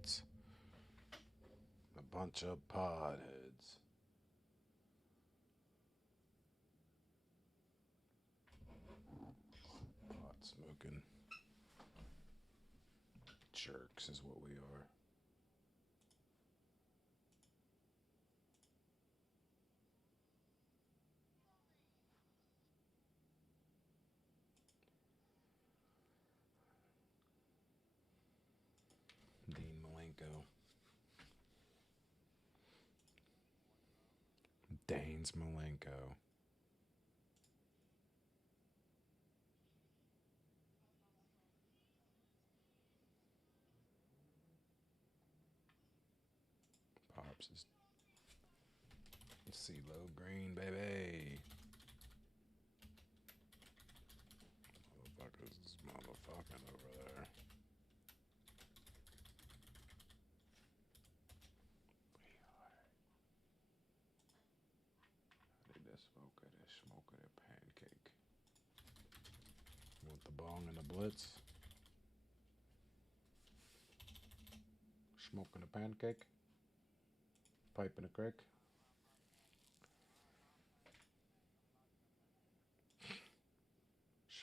blitz. A bunch of pod heads. Pot smoking jerks is what we are. Dean Malenko. Danes Malenko. Pops is CeeLo Green, baby. Motherfuckers is motherfucking over there. I need to smoke it a pancake. Want the bong and the blitz? Smoking a pancake? Pipe in a crick?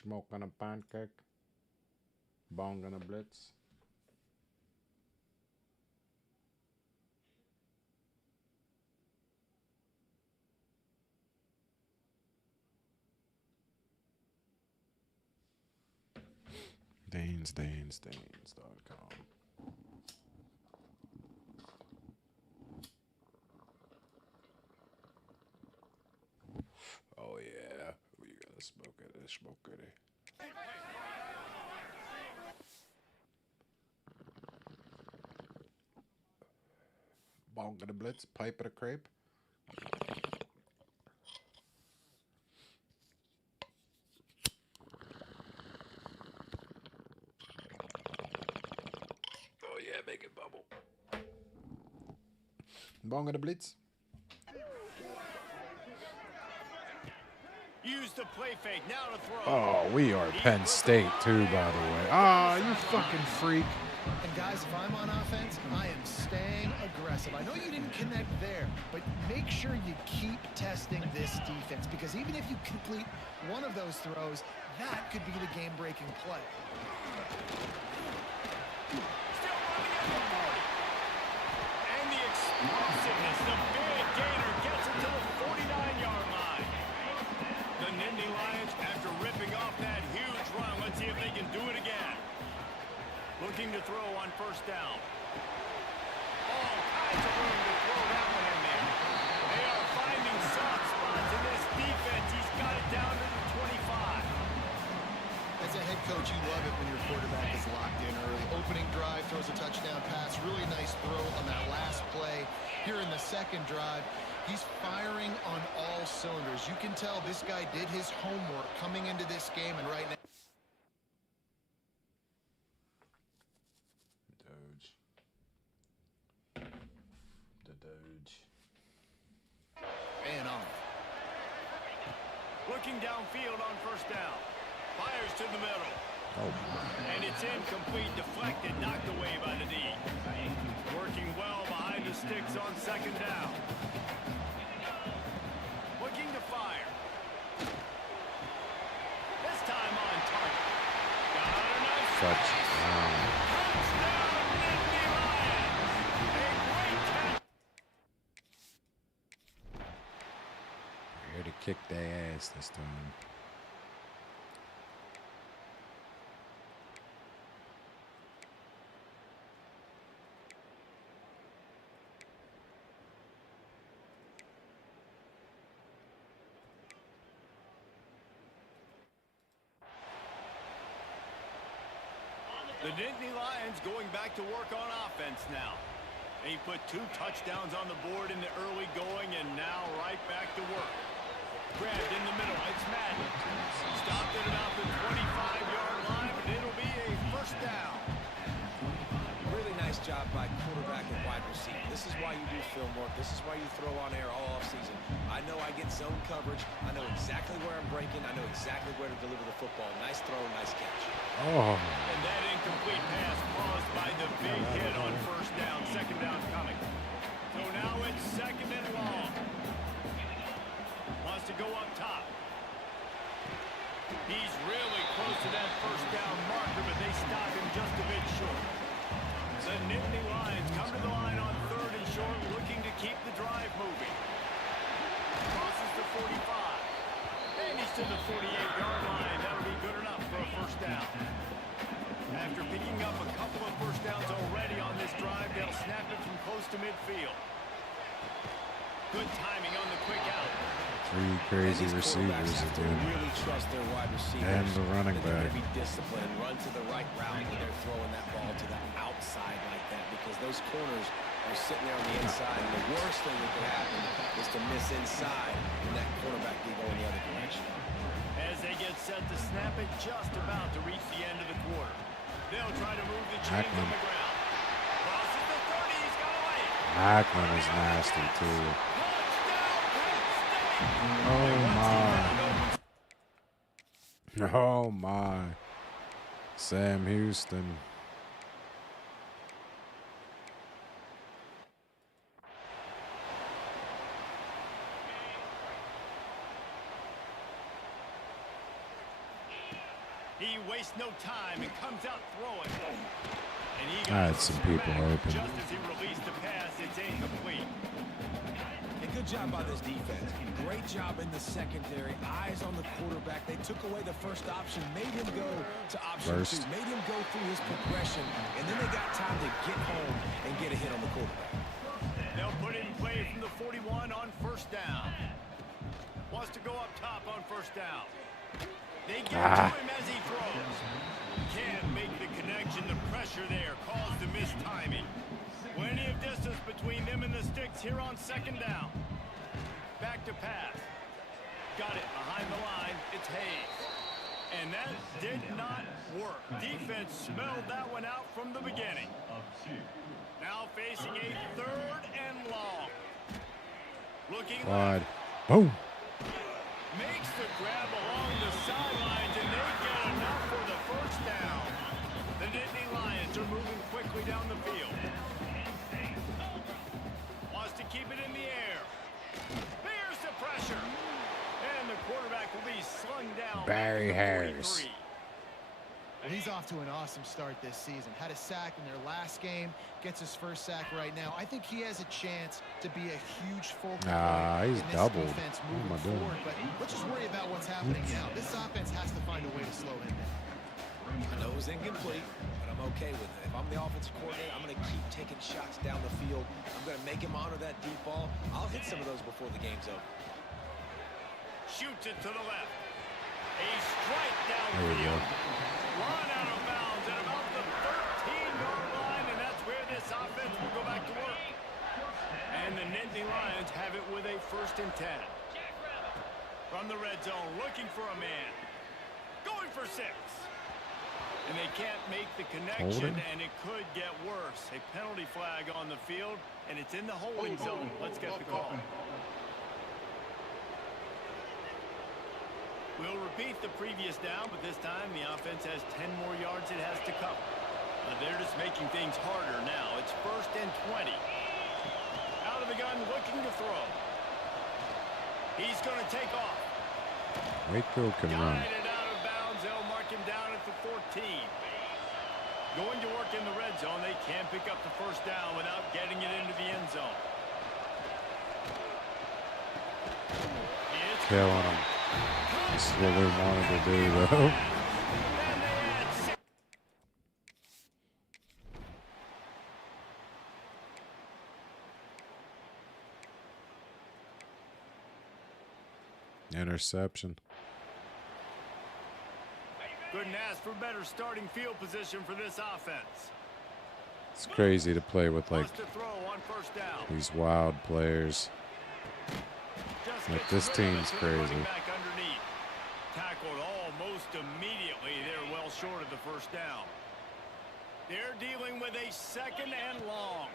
Smoking a pancake? Bong and a blitz? Danes.com. Oh yeah, we gotta smoke it. Bong and a blitz, pipe and a crepe. Oh yeah, make it bubble. Bong and a blitz. Use the play fake, now to throw. Oh, we are Penn State too, by the way. Ah, you fucking freak. And guys, if I'm on offense, I am staying aggressive. I know you didn't connect there, but make sure you keep testing this defense, because even if you complete one of those throws, that could be the game-breaking play. Still running at the 40. And the explosiveness, the big gainer gets it to the 49-yard line. The Nittany Lions, after ripping off that huge run, let's see if they can do it again. Looking to throw on first down. All kinds of room to throw that one in there. They are finding soft spots in this defense. He's got it down to the 25. As a head coach, you love it when your quarterback is locked in early. Opening drive, throws a touchdown pass. Really nice throw on that last play. Here in the second drive, he's firing on all cylinders. You can tell this guy did his homework coming into this game, and right now, Doge. and on. Looking downfield on first down. Fires to the middle. Oh, And it's incomplete, deflected, knocked away by the D. Working well behind the sticks on second down. Looking to fire. This time on target. Got a nice touchdown. touchdown, Nittany Lions. A great catch. Here to kick their ass this time. The Nittany Lions going back to work on offense now. He put 2 touchdowns on the board in the early going, and now right back to work. Grabbed in the middle. It's Madden. Stopped at about the 25-yard line, but it'll be a first down. Really nice job by quarterback and wide receiver. This is why you do film work. This is why you throw on air all offseason. I know I get zone coverage. I know exactly where I'm breaking. I know exactly where to deliver the football. Nice throw, nice catch. Oh. And that incomplete pass caused by the big hit on first keep the drive moving. Crosses the 45. And he's to the 48-yard line. That'll be good enough for a first down. After picking up a couple of first downs already on this drive, they'll snap it from close to midfield. Good timing on the quick out. Three crazy receivers again. Really trust their wide receivers. And the running back. They're going to be disciplined, run to the right route when they're throwing that ball to the outside like that, because those corners are sitting there on the inside, and the worst thing that could happen is to miss inside and that quarterback can go in the other direction. As they get set to snap it, just about to reach the end of the quarter. They'll try to move the chains on the ground. Crosses the 30, he's got away. Macklin is nasty too. Oh my. Oh my. Sam Houston. He wastes no time and comes out throwing. And he I had some people open. just as he released the pass, it's incomplete. A good job by this defense. Great job in the secondary. Eyes on the quarterback. They took away the first option, made him go to option two, made him go through his progression, and then they got time to get home and get a hit on the quarterback. They'll put it in play from the 41 on first down. Wants to go up top on first down. They get to him as he throws. Can't make the connection. The pressure there caused the missed timing. Plenty of distance between them and the sticks here on second down. Back to pass. Got it behind the line. It's Hayes. And that did not work. Defense smelled that one out from the beginning. Now facing a third and long. Looking Wide. Boom. makes the grab along the sidelines, and they get enough for the first down. The Nittany Lions are moving quickly down the field. Wants to keep it in the air. Here's the pressure. And the quarterback will be slung down. Barry Harris. Well, he's off to an awesome start this season. Had a sack in their last game. Gets his first sack right now. I think he has a chance to be a huge focal point He's in this doubled. defense What am I moving doing? forward. But let's just worry about what's happening now. This offense has to find a way to slow him down. I know it was incomplete, but I'm okay with it. If I'm the offensive coordinator, I'm going to keep taking shots down the field. I'm going to make him honor that deep ball. I'll hit some of those before the game's over. Shoots it to the left. A strike down There we go. Run out of bounds at about the 13-yard line, and that's where this offense will go back to work. And the Nittany Lions have it with a 1st and 10. From the red zone, looking for a man. Going for 6. And they can't make the connection, Holding. and it could get worse. A penalty flag on the field, and it's in the holding zone. Let's get the call. We'll repeat the previous down, but this time the offense has 10 more yards it has to cover. They're just making things harder now. It's 1st and 20. Out of the gun, looking to throw. He's going to take off. Waco can run. Guided out of bounds. They'll mark him down at the 14. Going to work in the red zone. They can't pick up the first down without getting it into the end zone. It's Killing him. This is what we wanted to do, though. Interception. Couldn't ask for better starting field position for this offense. It's crazy to play with like Wants to throw on first down. these wild players. Just Like, gets this rid of it team's to the crazy. running back underneath. Tackled almost immediately. They're well short of the first down. They're dealing with a 2nd and long.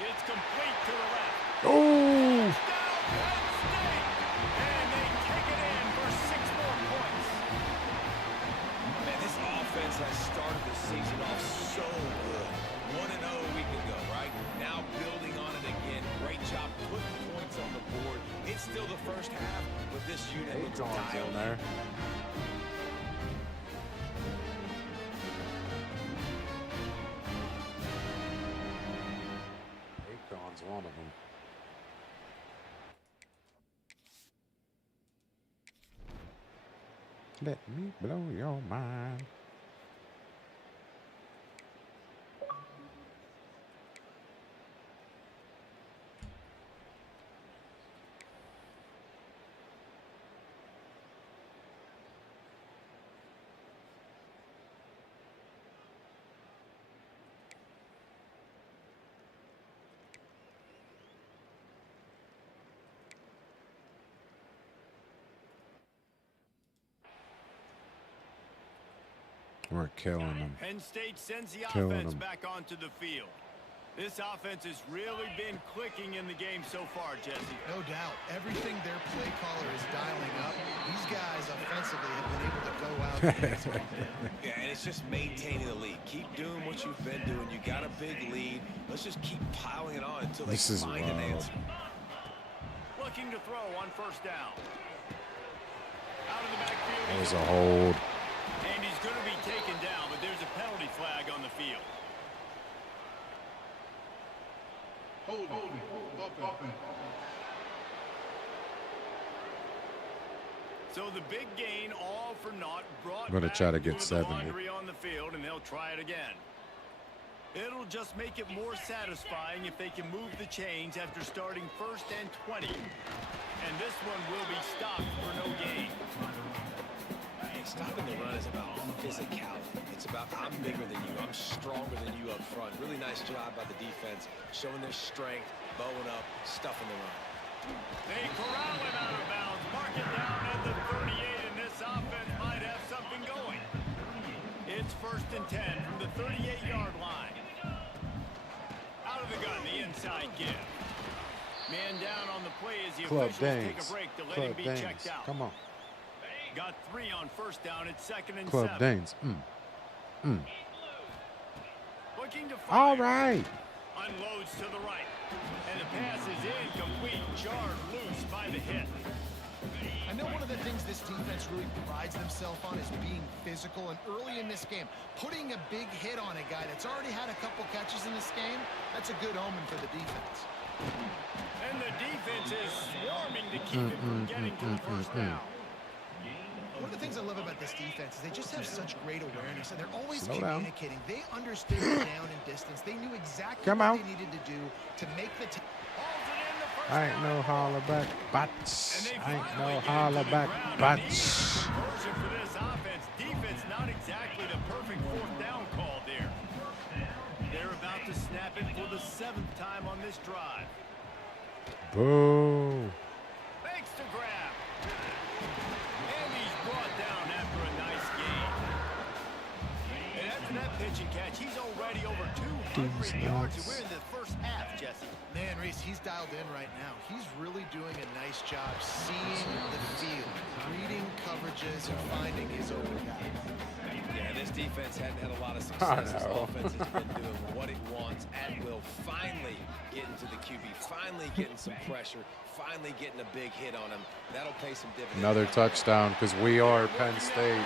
It's complete to the left. Oh! Down, Penn State. And they take it in for 6 more points. Man, this offense has started the season off so good. 1-0 a week ago, right? Now building on it again. Great job putting points on the board. It's still the first half, but this unit looks dialed in. one of them. Let me blow your mind. We're killing them. Penn State sends the Killing offense them. back onto the field. This offense has really been clicking in the game so far, Jesse. No doubt. Everything their play caller is dialing up, these guys offensively have been able to go out and Yeah, and it's just maintaining the lead. Keep doing what you've been doing. You got a big lead. Let's just keep piling it on until they find an answer. Looking to throw on first down. Out of the backfield. That was a hold. And he's going to be taken down, but there's a penalty flag on the field. So the big gain, all for naught, brought I'm gonna back try to get the 70. laundry on the field, and they'll try it again. It'll just make it more satisfying if they can move the chains after starting 1st and 20. And this one will be stopped for no gain. Hey, stopping the run is about physicality. It's about I'm bigger than you. I'm stronger than you up front. Really nice job by the defense, showing their strength, bowing up, stuffing the run. They corral him out of bounds, mark it down at the 38, and this offense might have something going. It's 1st and 10 from the 38-yard line. Out of the gun, the inside give. Man down on the play as the Club officials take Danes. a break to let Club him be Danes. checked out. Come on. Got 3 on first down at 2nd and Club 7. Danes. Looking to fire. All right. Unloads to the right. And the pass is incomplete. Jarred loose by the hit. I know one of the things this defense really prides themselves on is being physical, and early in this game, putting a big hit on a guy that's already had a couple catches in this game, that's a good omen for the defense. And the defense is swarming to keep it from getting to the first down. One of the things I love about this defense is they just have such great awareness, and they're always Slow down. communicating. They understood the down and distance. They knew exactly Come what on. they needed to do to make the Hauls it in the first I ain't no down. holler back, And butts. they I ain't finally no get it holler to the back, ground, and butts. needed conversion for this offense. Defense not exactly the perfect 4th down call there. They're about to snap it for the 7th time on this drive. Boo. Makes the grab. And he's brought down after a nice gain. And after that pitch and catch, he's already over 200 yards. And we're in the first half, Jesse. Man, Reese, he's dialed in right now. He's really doing a nice job seeing the field, reading coverages, and finding his open guys. Yeah, this defense hadn't had a lot of success. This offense has been doing what it wants at will. Finally getting to the QB, finally getting some pressure, finally getting a big hit on him. That'll pay some dividends. Another touchdown because we are Penn State.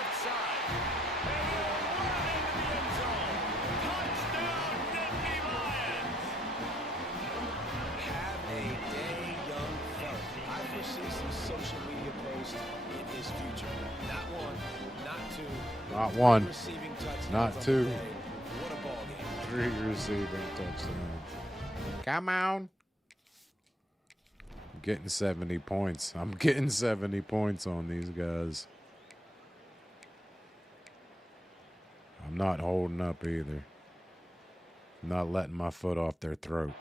Have a day, young fella. I foresee some social media posts in his future. Not one, not two. Not one, Receiving touchdowns not on the two. day. What a ball game. 3 receiving touchdowns. Come on. I'm getting 70 points. I'm getting 70 points on these guys. I'm not holding up either. I'm not letting my foot off their throat.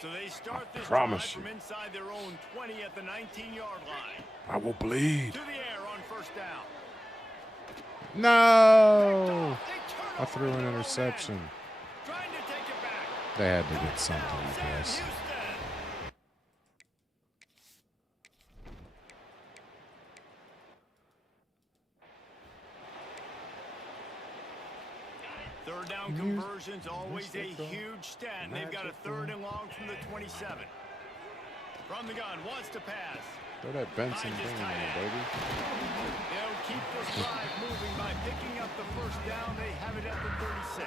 So they start this promise drive from inside their own 20 at the 19-yard line. I will bleed. To the air on first down. No! They turn I over threw their an own interception. end. Trying to take it back. They had to get something, I Sam guess. Houston. Third down conversion's always a huge stat, and they've got a 3rd and long from the 27. From the gun, wants to pass. Throw that Benson Finds his thing in tight there, end. baby. They'll keep this drive moving by picking up the first down. They have it at the 36.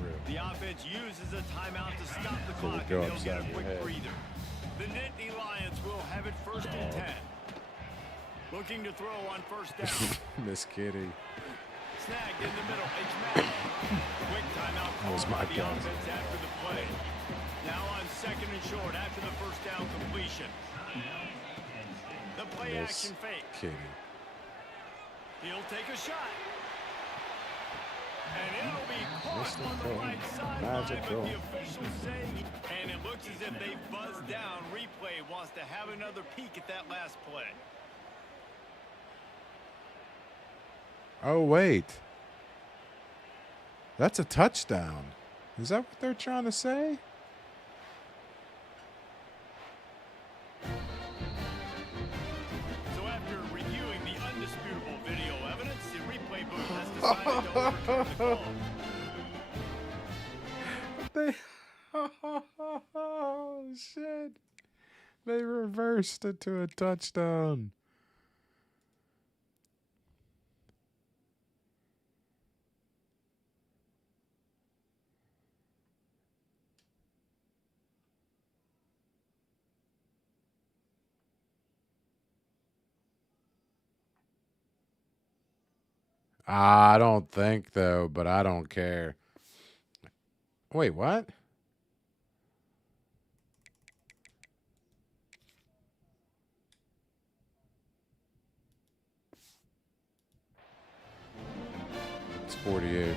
For real. The offense defense uses a timeout to stop the So we clock, go and they'll get upside a your quick head. breather. The Nittany Lions will have it 1st and 10. Looking to throw on 1st down. Miss Kitty. Snagged in the middle. It's Matt. Quick timeout That was called my by the guess. offense after the play. Now on 2nd and short after the 1st down completion. The play Miss action fake. Kitty. He'll take a shot. And it'll be caught Missed on it, the bro. right sideline, Magic, but bro. the officials say, and it looks as if they buzzed down. Replay wants to have another peek at that last play. Oh, wait. That's a touchdown. Is that what they're trying to say? So after reviewing the undisputable video evidence, the replay booth has decided to overturn the call. They, oh, shit. They reversed it to a touchdown. I don't think, though, but I don't care. Wait, what? It's 48.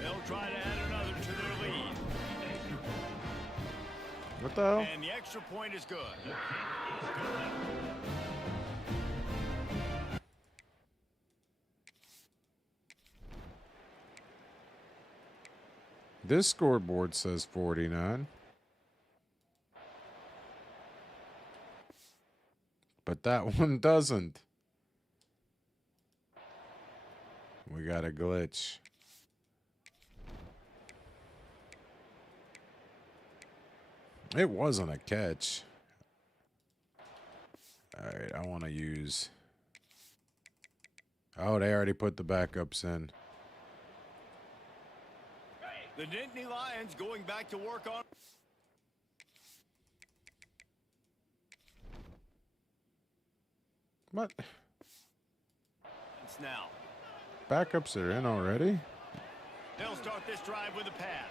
They'll try to add another to their lead. What the hell? And the extra point is good. This scoreboard says 49. But that one doesn't. We got a glitch. It wasn't a catch. All right, I want to use... Oh, they already put the backups in. The Nittany Lions going back to work on. What? It's now. Backups are in already? They'll start this drive with a pass.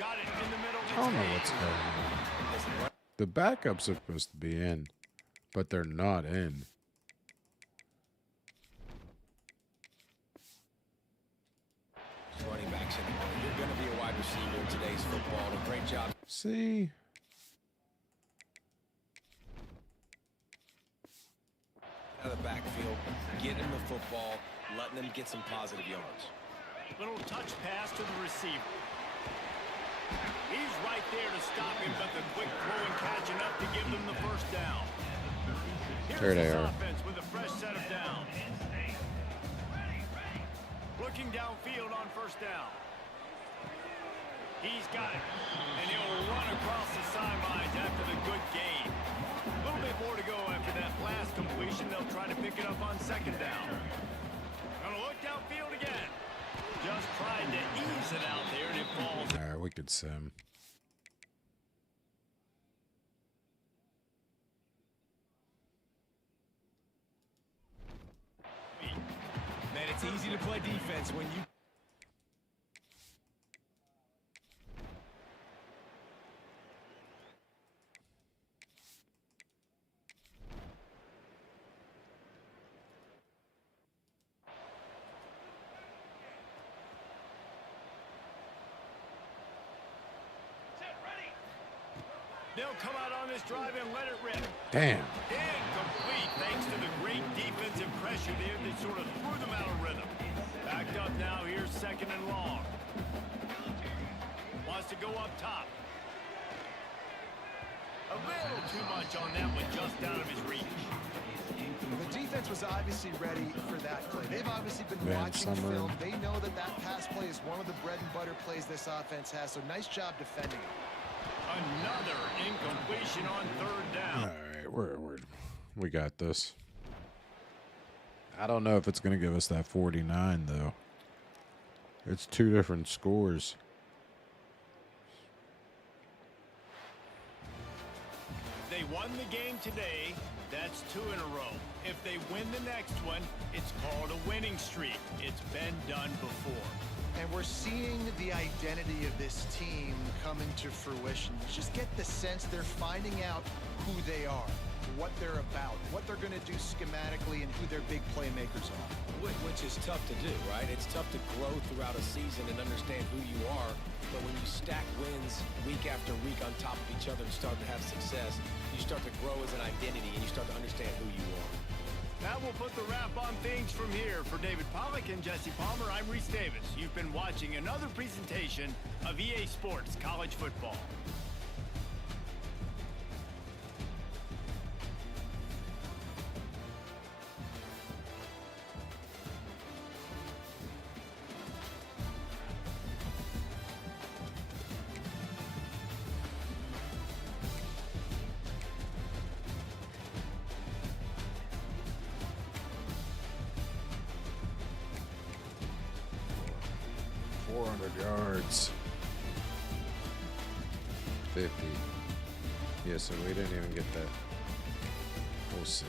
Got it in the middle. I don't know what's going on. The backups are supposed to be in, but they're not in. Running backs anymore. You're going to be a wide receiver in today's football. A great job. See? Out of the backfield, getting the football, letting them get some positive yards. Little touch pass to the receiver. He's right there to stop him, but the quick throw and catch enough to give them the 1st down. Here's There they his are. offense with a fresh set of downs. Looking downfield on 1st down. He's got it. And he'll run across the sidelines after the good gain. A little bit more to go after that last completion. They'll try to pick it up on 2nd down. Gonna look downfield again. Just tried to ease it out there, and it falls. All right, we could sim. Man, it's easy to play defense when you... They'll come out on this drive and let it rip. Damn. Incomplete thanks to the great defensive pressure there that sort of threw them out of rhythm. Backed up now, here's 2nd and long. Wants to go up top. A little too much on that one, just out of his reach. The defense was obviously ready for that play. They've obviously been Van watching Summer. film. They know that that pass play is one of the bread and butter plays this offense has, so nice job defending it. Another incompletion on 3rd down. All right, we got this. I don't know if it's going to give us that 49, though. It's two different scores. They won the game today. That's 2 in a row. If they win the next one, it's called a winning streak. It's been done before. And we're seeing the identity of this team come into fruition. You just get the sense they're finding out who they are, what they're about, what they're going to do schematically, and who their big playmakers are. Which is tough to do, right? It's tough to grow throughout a season and understand who you are. But when you stack wins week after week on top of each other and start to have success, you start to grow as an identity and you start to understand who you are. That will put the wrap on things from here. For David Pollack and Jesse Palmer, I'm Reese Davis. You've been watching another presentation of EA Sports College Football. Yards. 50. Yeah, so we didn't even get that. We'll see.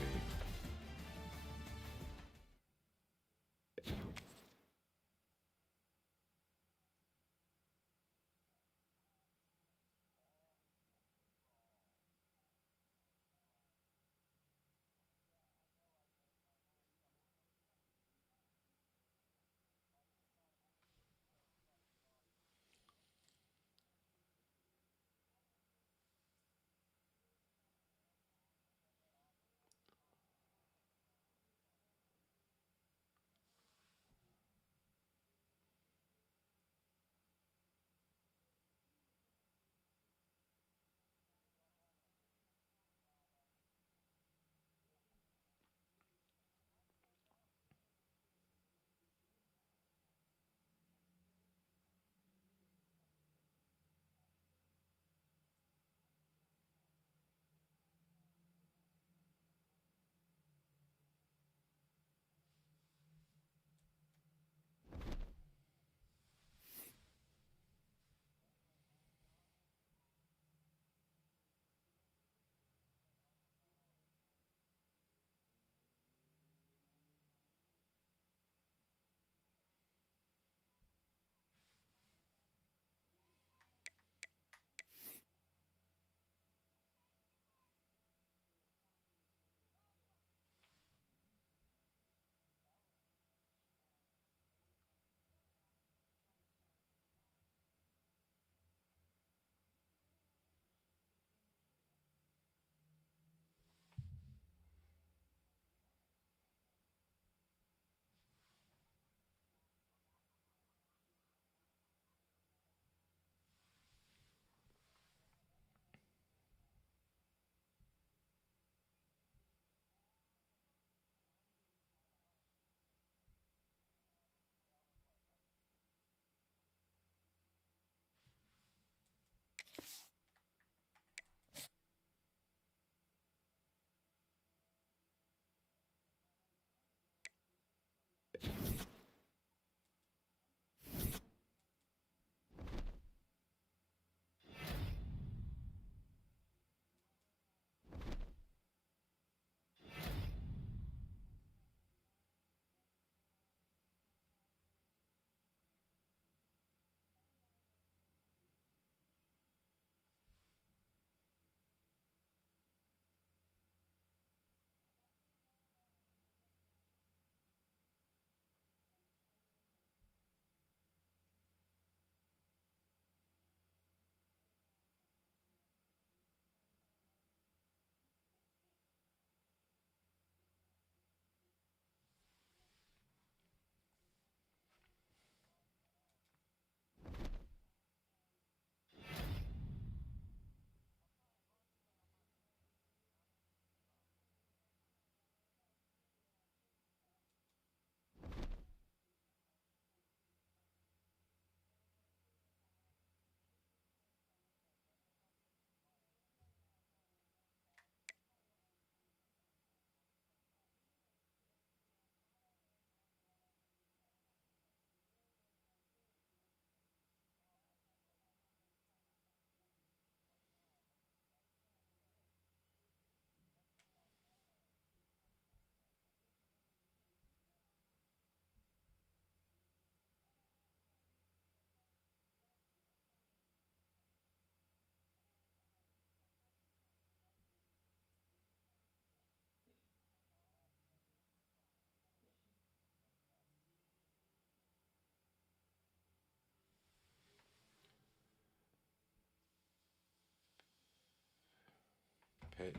hit.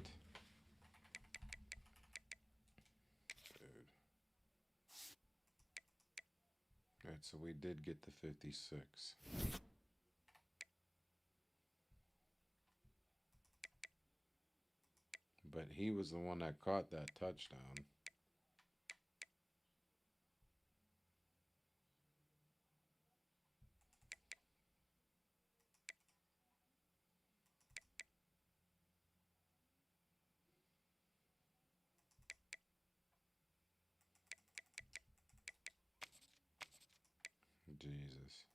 Dude. Alright, so we did get the 56. But he was the one that caught that touchdown. Jesus.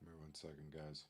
Give me 1 second, guys.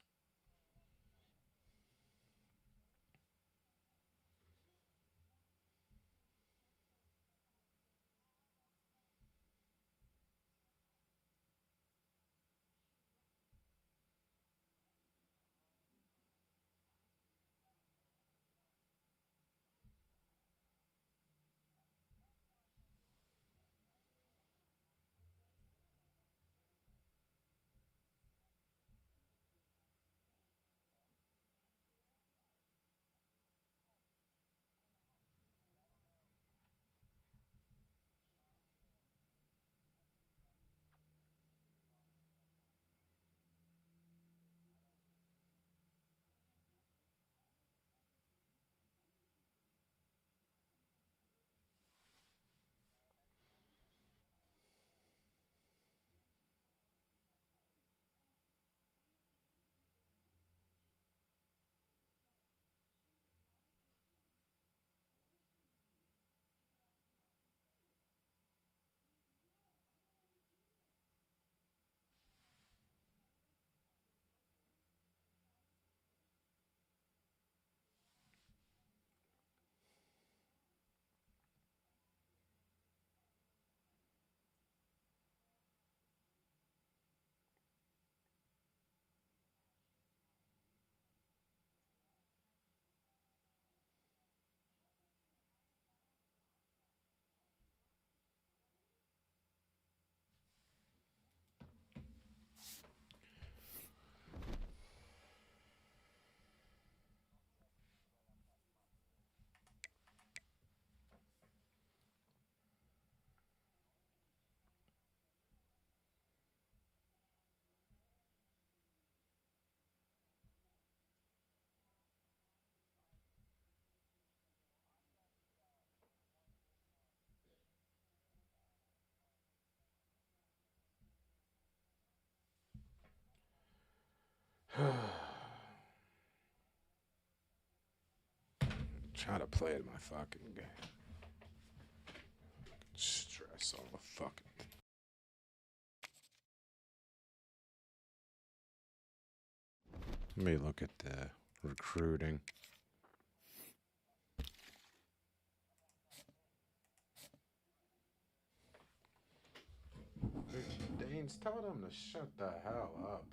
Trying to play my fucking game. Stress all the fucking. Let me look at the recruiting. Danes, tell them to shut the hell up.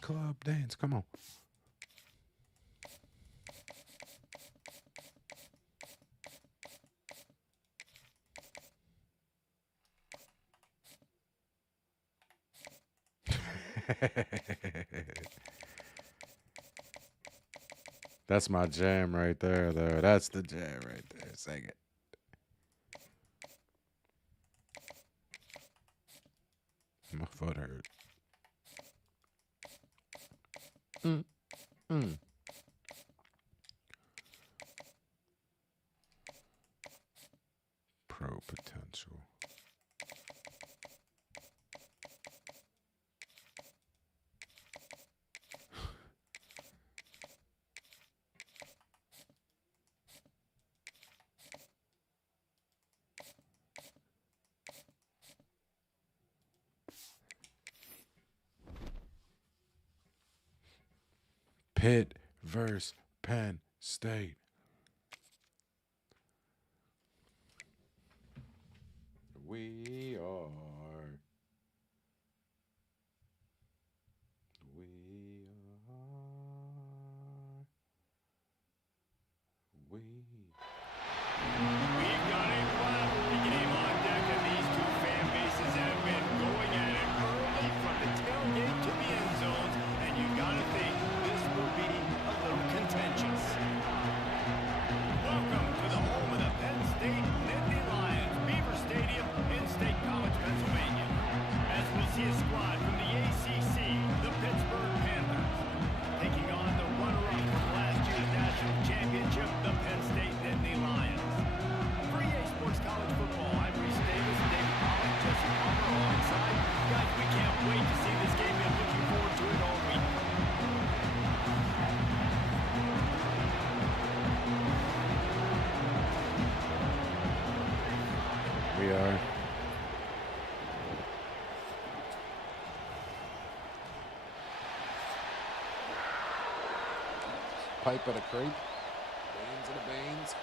Club Danes, come on. That's my jam right there, though. That's the jam right there. Sing it. My foot hurt. Pro potential. Pitt versus Penn State. We are. We've got a rivalry game on deck, and these two fan bases have been going at it early from the tailgate to the end zones, and you gotta think this will be a little contentious. Welcome to the home of the Penn State Nittany Lions, Beaver Stadium in State College, Pennsylvania. As we'll see a squad from the ACC, the Pittsburgh Panthers, taking on the runner-up from last year's national championship, the Penn State Nittany Lions. For EA Sports College Football, I'm Reese Davis, David Pollock, Jesse Palmer alongside. Guys, we can't wait to see this game and looking forward to it all week. We are. Pipe at a crepe. Banes and a Banes.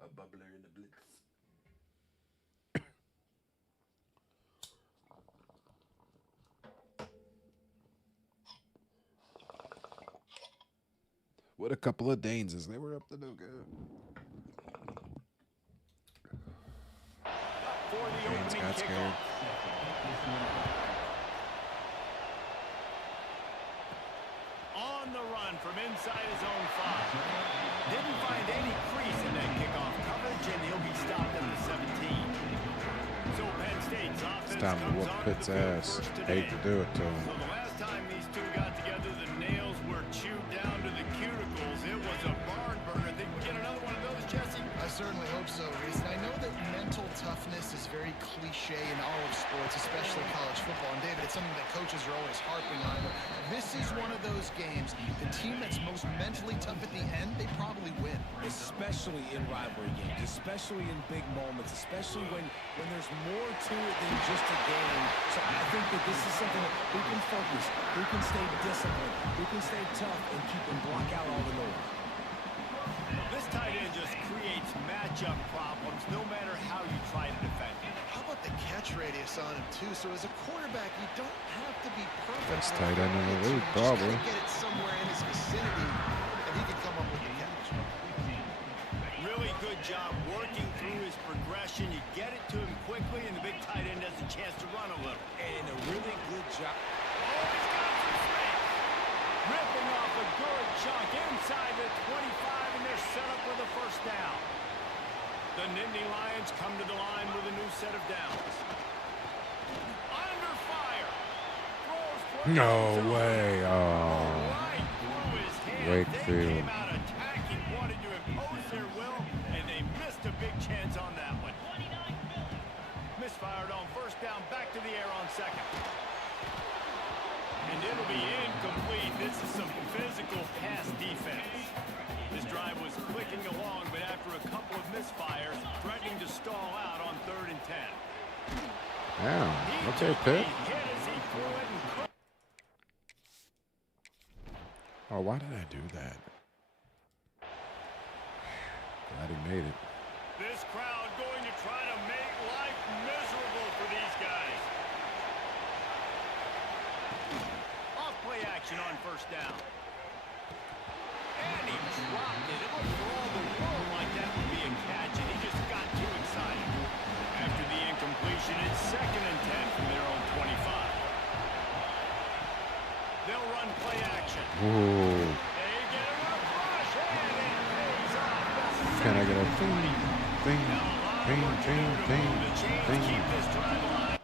A bubbler in the blitz. What a couple of Daneses. They were up to no good. For the Baines opening got scared. kickoff. On the run from inside his own 5. Didn't find any crease in that kickoff coverage, and he'll be stopped at the 17. So Penn State's offense It's time to comes whoop onto Pitt's the field ass. first today. Hate to do it to him. So the last time these two got together, the nails were chewed down to the cuticles. It was a barn burner. Think we get another one of those, Jesse? I certainly hope so, Reese. And I know that mental toughness is very cliche in all of sports, especially college football. And David, it's something that coaches are always harping on. But this is one of those games. The team that's most mentally tough at the end, they probably win. Especially in rivalry games, especially in big moments, especially when there's more to it than just a game. So I think that this is something that we can focus, we can stay disciplined, we can stay tough and keep and block out all the noise. This tight end just creates matchup problems no matter how you try to defend it. How about the catch radius on him, too? So as a quarterback, you don't have to be perfect. Best tight end in the league, You just probably. gotta get it somewhere in his vicinity, and he can come up with the catch. Really good job working through his progression. You get it to him quickly, and the big tight end has a chance to run a little. And a really good job. Oh, he's got some space. Ripping off a good chunk inside the 25, and they're set up with a first down. The Nittany Lions come to the line with a new set of downs. Under fire. Throws for the end No zone. way. Oh, Right through his hands. Wakefield. They came out attacking, wanted to impose their will, and they missed a big chance on that one. Misfired on first down, back to the air on second. And it'll be incomplete. This is some physical pass defense. This drive was clicking along, but after a couple of misfires, threatening to stall out on 3rd and 10. yeah. Okay, Pitt. Hit as he threw it and cooked. Oh, why did I do that? Glad he made it. This crowd going to try to make life miserable for these guys. Off play action on first down. And he dropped it. It looked for all the world like that would be a catch, and he just got too excited. After the incompletion, it's 2nd and 10 from their own 25. They'll run play action. Ooh. They get enough rush, and it pays off. Can I get a thing? Keep this drive alive.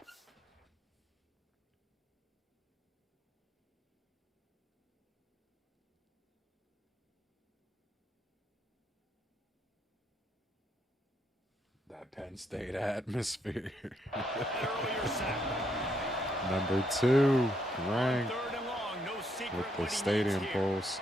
That Penn State atmosphere. Earlier sack. Number 2, ranked 3rd and long, no secret with what the he stadium needs here. pulse.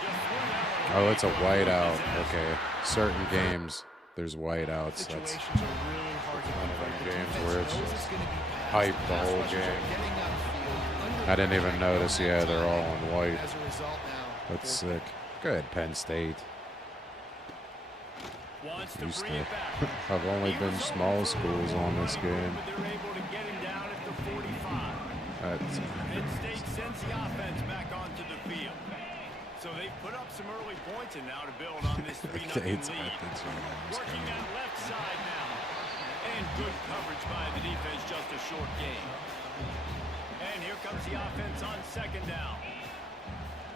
Just swing out Oh, away it's a from whiteout. disaster. Okay. Certain games, there's whiteouts. That's Situations are really hard to one of them convert. The games defense where it's knows just gonna be passed. hype the Pass whole rushers are game. getting upfield, under I didn't even pressure notice. all Yeah, the they're all time. in white. As a result now, That's sick. Good, Penn State. Wants to Used bring to. it back. I've only been small schools on this game. But they're able to get him down at the 45. That's Penn State sends the offense back onto the field. So they've put up some early points, and now to build on this 3-0 It's lead. at the Giants. Working that left side now. And good coverage by the defense, just a short gain. And here comes the offense on 2nd down.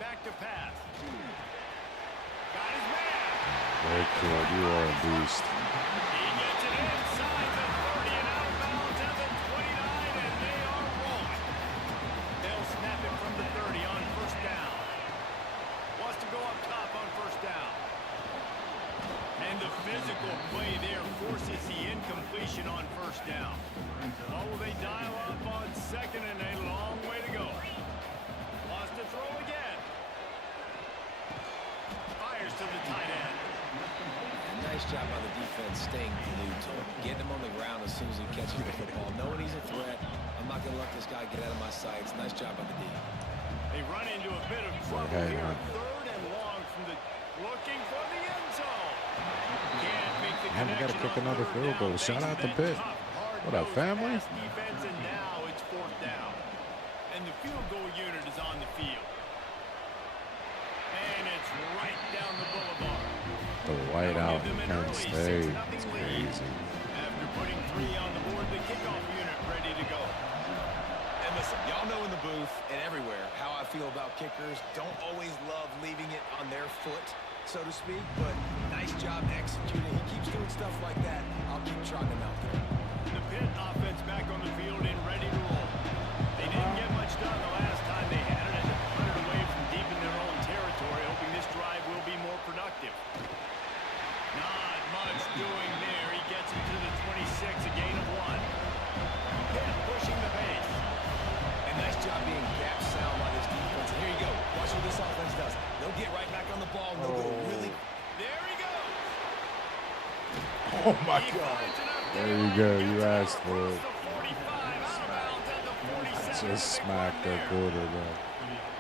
Back to pass. Got his man. Wakefield, you are a beast. He gets it inside the 30 and out of bounds at the 29, and they are rolling. They'll snap it from the 30 on first down. Wants to go up top on first down. And the physical play there forces the incompletion on first down. What will they dial up on 2nd and a long way to go? Wants to throw again. Fires to the tight end. Nice job by the defense staying glued to him, getting him on the ground as soon as he catches the football, knowing he's a threat. I'm not going to let this guy get out of my sights. Nice job by the D. They run into a bit of trouble Hey, here. man. 3rd and long from the looking for the end zone. Can't make the Man, we gotta connection kick on another 3rd field down, goal. thanks Shout to out to that Pitt. tough, What up, hard-nosed family? pass defense, and now it's 4th down. And the field goal unit is on the field. And it's right down the boulevard. The whiteout in Penn Early State. 6-0 It's lead. crazy. After putting 3 on the board, the kickoff unit ready to go. And listen, y'all know in the booth and everywhere how I feel about kickers. Don't always love leaving it on their foot, so to speak, but nice job executing. He keeps doing stuff like that. I'll keep trotting him out there. The Pitt offense back on the field and ready to roll. They didn't get much done the last time they had it, and they put it away from deep in their own territory, hoping this drive will be more productive. Not much doing there. He gets it to the 26, a gain of 1. Pitt pushing the base. And nice job being gap sound by this defense. And here you go. Watch what this offense does. They'll get right back on the ball, and they'll go really... There he goes. Oh my He God. finds enough There you go. You asked for across it. the 45, out of bounds at the 47. Just smacked their quarterback.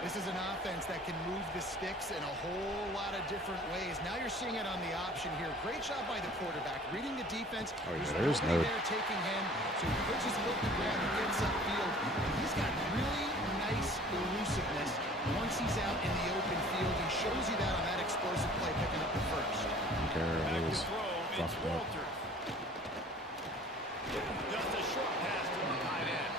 This is an offense that can move the sticks in a whole lot of different ways. Now you're seeing it on the option here. Great job by the quarterback, reading the defense. Oh, yeah, there's nobody no- there taking him, so he pushes foot to the ground and gets upfield. He's got really nice elusiveness once he's out in the open field. He shows you that on that explosive play, picking up the first. Okay, it Back was to throw, it's fucked up. Walters. Just a short pass to the tight end.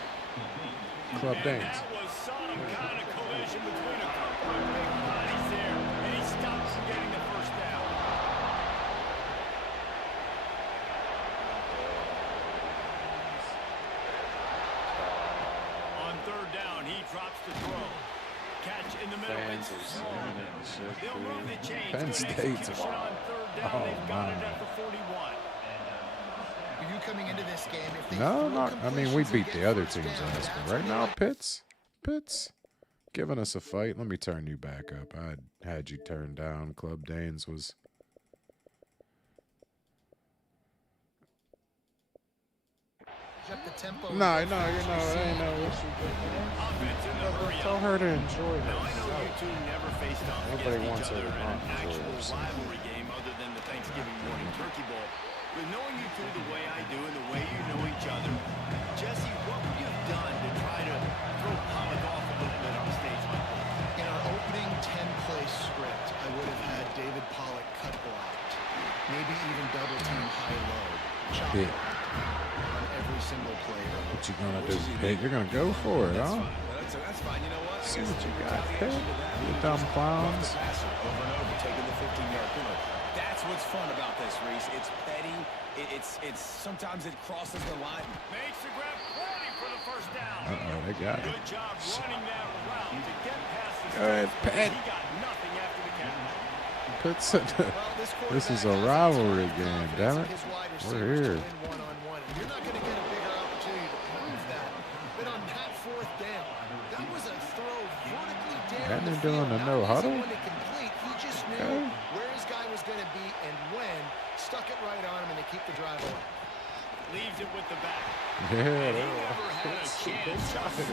Club And dance. that was some kind of collision between a couple of big bodies there, and he stops from getting the first down. drops to throw. Catch in the middle. Fans It's are small. saying it. It's so They'll move the crazy. chains. Penn Good State's execution on third down. Oh, They've got it my. at the 41. Are you coming into this game? If they No, throw not. I mean, we completions and beat get the other first teams down, last that's week. when Right they now, let- Pitts, giving us a fight. Let me turn you back up. I had you turned down. Club Danes was. Up the tempo. No, ain't no issue. Offense in the hurry Tell up. her to enjoy Now, I know herself. you two never faced off Nobody against wants each her other to in not an enjoy actual herself. rivalry game other than the Thanksgiving morning turkey bowl. But knowing you two the way I do and the way you know each other, Jesse, what would you have done to try to throw Pollock off a little bit on a stage like this? In our opening 10-play script, I would have had David Pollock cut blocked. Maybe even double team high-low. Chop Yeah. on every single play. What you gonna do, Pitt? You're gonna go for it, That's huh? fine. That's fine. You know what? See I guess what you got, the Pitt. reaction to that You is dumb just clowns. rough the passer over and over, taking the 15-yard penalty. That's what's fun about this, Reese. It's petty. It's sometimes it crosses the line. Makes the grab plenty for the first down. They got it. Good job running that route to get past the Go ahead, sticks, but Penn. he got nothing after the catch. Pitt said, Well, this is a quarterback has rivalry lots of game, confidence damn in it. his wide We're receivers to here. win one-on-one. You're not going to get a bigger opportunity to prove that. But on that fourth down, that was a throw vertically down Hadn't the been doing field. the Not no an easy huddle? one to complete. He just knew Okay. where his guy was going to be and when. Stuck it right on him, and they keep the drive on. Leaves it with the back. Yeah, And he they never had a chance to stop him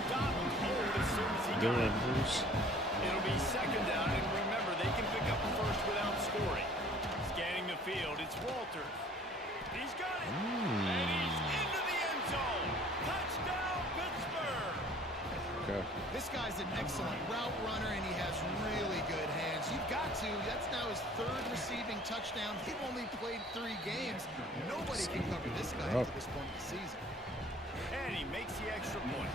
cold as soon as he got doing it. Bruce. It'll be second down, and remember, they can pick up a first without scoring. Scanning the field, it's Walters. He's got it, and he's into the end zone. Touchdown, Pittsburgh! Okay. This guy's an excellent route runner, and he has really good hands. You've got to. That's now his third receiving touchdown. They've only played 3 games. Nobody can cover this guy up to this point in the season. And he makes the extra point.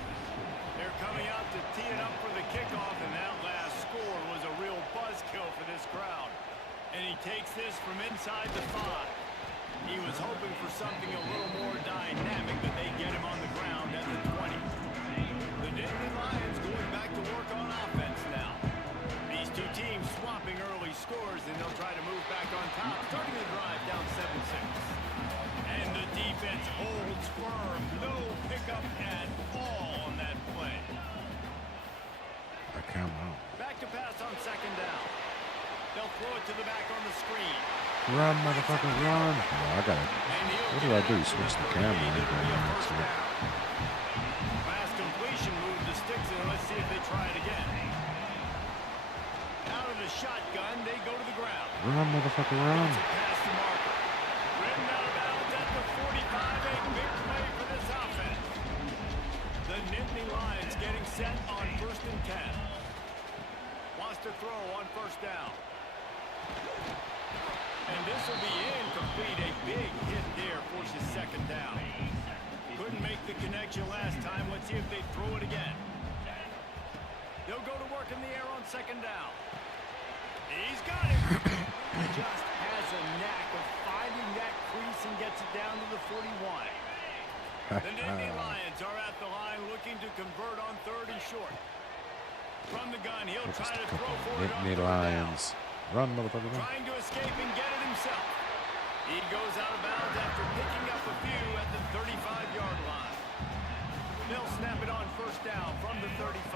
They're coming out to tee it up for the kickoff, and that last score was a real buzzkill for this crowd. And he takes this from inside the 5. He was hoping for something a little more dynamic, but they get him on the ground at the 20. The Nittany Lions going back to work on offense now. These two teams swapping early scores, and they'll try to move back on top, starting the drive down 7-6. And the defense holds firm. No pickup at all on that play. Come on. Back to pass on second down. They'll throw it to the back on the screen. Run, motherfucker, run. Oh, I gotta. What do I do? Switch the camera. Pass completion, move the sticks, and let's see if they try it again. Out of the shotgun, they go to the ground. Run, motherfucker, run. It's a pass to Marker. Written out of bounds at the 45. A big play for this offense. The Nittany Lions getting set on 1st and 10. Wants to throw on first down. And this will be incomplete. A big hit there forces second down. Couldn't make the connection last time. Let's see if they throw it again. They'll go to work in the air on second down. He's got it. Just has a knack of finding that crease and gets it down to the 41. The Nittany Lions are at the line looking to convert on 3rd and short. From the gun, he'll try to throw for it on Nittany 3rd down. Lions. Run, motherfucker, run. Trying to escape and get it himself. He goes out of bounds after picking up a few at the 35-yard line. They'll snap it on first down from the 35.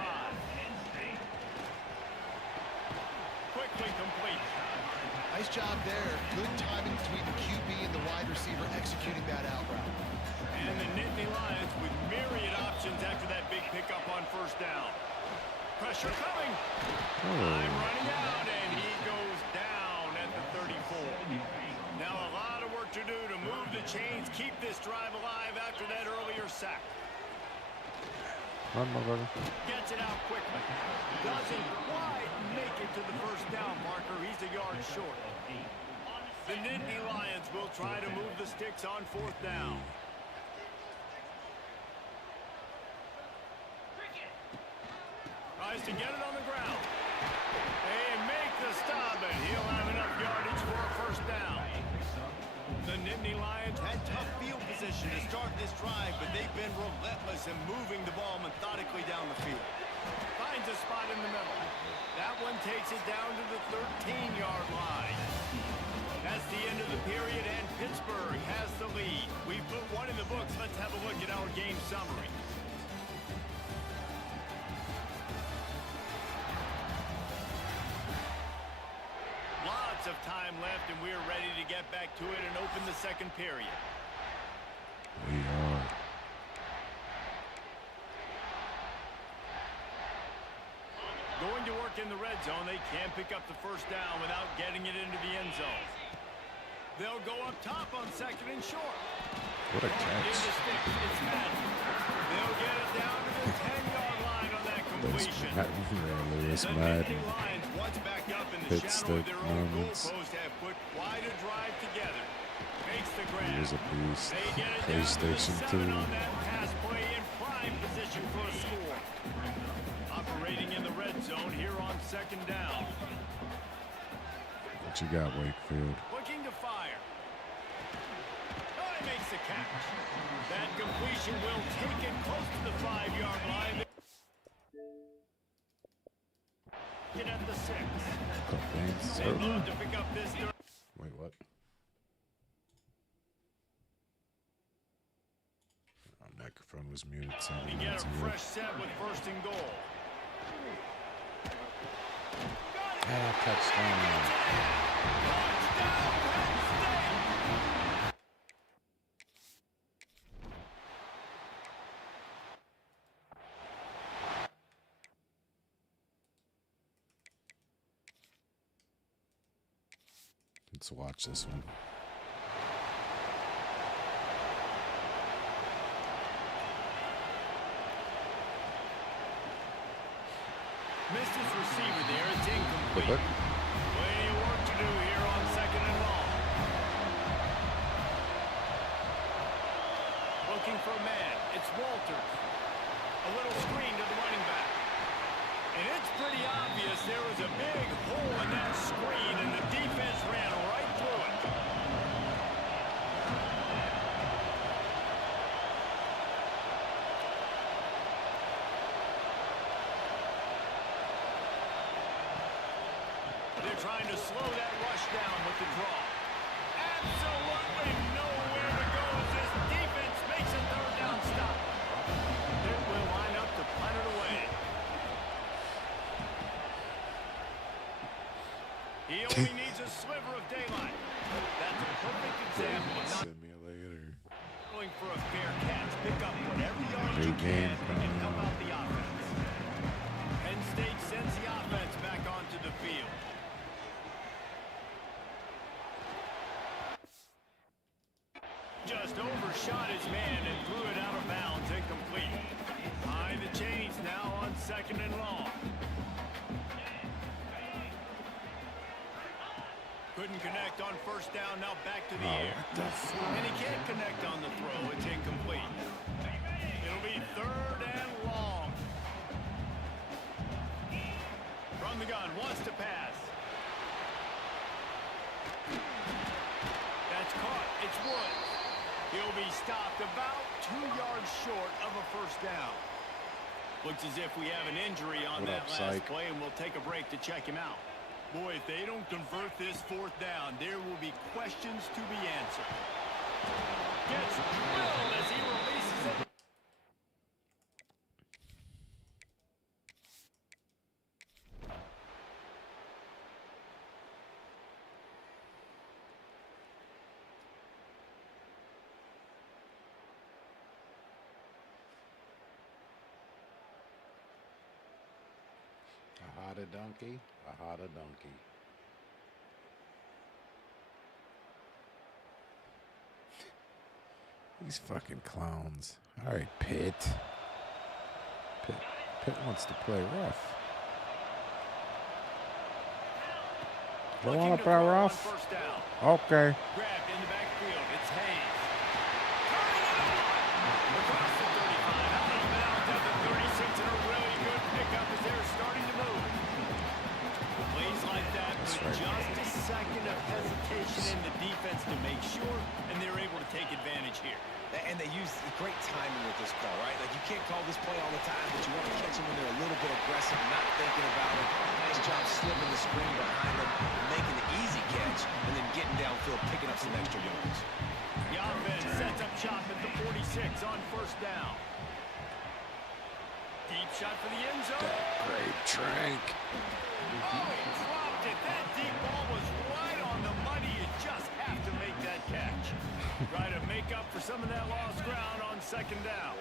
Quickly complete. Nice job there. Good timing between the QB and the wide receiver executing that out route. And the Nittany Lions with myriad options after that big pickup on first down. Pressure coming. Time running out, and he goes down at the 34. Now a lot of work to do to move the chains, keep this drive alive after that earlier sack. Run, motherfucker. Gets it out quickly. Doesn't quite make it to the first down marker. He's a yard short. The Nittany Lions will try to move the sticks on 4th down. Tries to get it on the ground. They make the stop, and he'll have enough yardage for a first down. The Nittany Lions had tough field position to start this drive, but they've been relentless in moving the ball methodically down the field. Finds a spot in the middle. That one takes it down to the 13-yard line. That's the end of the period, and Pittsburgh has the lead. We've put one in the books. Let's have a look at our game summary. Lots of time left, and we're ready to get back to it and open the second period. We are. Going to work in the red zone. They can't pick up the first down without getting it into the end zone. They'll go up top on second and short. What a catch. It's Madden. They'll get it down to the 10-yard line on that completion. Lewis The Madden. Nittany Lions, once back up in the Hit shadow of stick their own moments. goalpost, have put quite a drive together. Makes the grab. He was a beast. They get it down to the PlayStation 7 2. on that pass play in prime position for a score. Operating in the red zone here on second down. What you got, Wakefield? Looking to fire. Oh, he makes the catch. That completion will take it close to the 5-yard line. Get at the 6. They'd love to pick up this. Wait, what? Our microphone was muted. We get a fresh set with first and goal. Touchdown. Let's watch this one. Missed his receiver there. It's incomplete. Plenty of work to do here on second and long. Looking for a man. It's Walters. A little screen to the running back. And it's pretty obvious there was a big hole in that screen, and the defense ran right through it. They're trying to slow that rush down with the draw. Absolutely nowhere to go as this defense makes a third down stop. It will line up to punt it away. He only needs a sliver of daylight. That's a perfect example of not Simulator. going for a fair catch. Pick up whatever yardage you Big can game and help coming. out the offense. Penn State sends the offense back onto the field. Just overshot his man and threw it out of bounds, incomplete. High the chains now on second and long. Couldn't connect on first down, now back to the air. And he can't connect on the throw, it's incomplete. It'll be third and long. From the gun, wants to pass. That's caught, it's Woods. He'll be stopped about 2 yards short of a first down. Looks as if we have an injury on What that up, last psych? play, and we'll take a break to check him out. Boy, if they don't convert this fourth down, there will be questions to be answered. Gets drilled as he releases it. A hotta donkey, a hotta donkey. These fucking clowns. All right, Pitt. Pitt wants to play rough. You Looking want to to play throw on rough? first down. Okay. Grabbed in the backfield. It's Hayes. Across the 35. Out of bounds at the 36, and a really good pickup as they're starting to move. Plays like that with That's right. just a second of hesitation in the defense to make sure, and they're able to take take advantage here. And they use great timing with this call, right? Like, you can't call this play all the time, but you want to catch them when they're a little bit aggressive, not thinking about it. Nice job slipping the screen behind them, making the easy catch, and then getting downfield, picking up some extra yards. The offense sets up shop at the 46 on first down. Deep shot for the end zone. Great Trank. Oh, he dropped it. That deep ball was right on the money. You just have to make that catch. Try to make up for some of that lost ground on second down.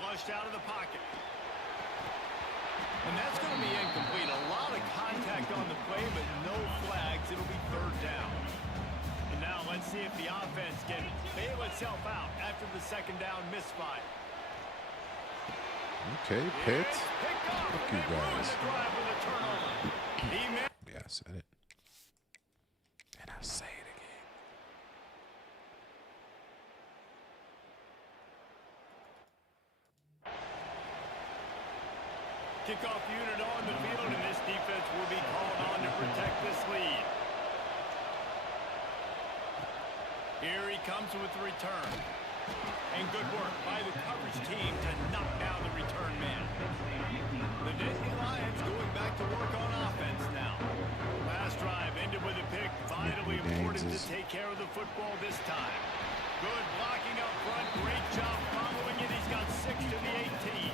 Flushed out of the pocket. And that's going to be incomplete. A lot of contact on the play, but no flags. It'll be third down. And now let's see if the offense can bail itself out after the second down misfire. Okay, Pitts. Fuck you guys. Yeah, I said it. And I'll say it again. Kickoff unit on the field, and this defense will be called on to protect this lead. Here he comes with the return. And good work by the coverage team to knock down the return man. The Nittany Lions going back to work on offense now. Last drive ended with a pick. Vitally important to take care of the football this time. Good blocking up front. Great job following it. He's got 6 to the 18.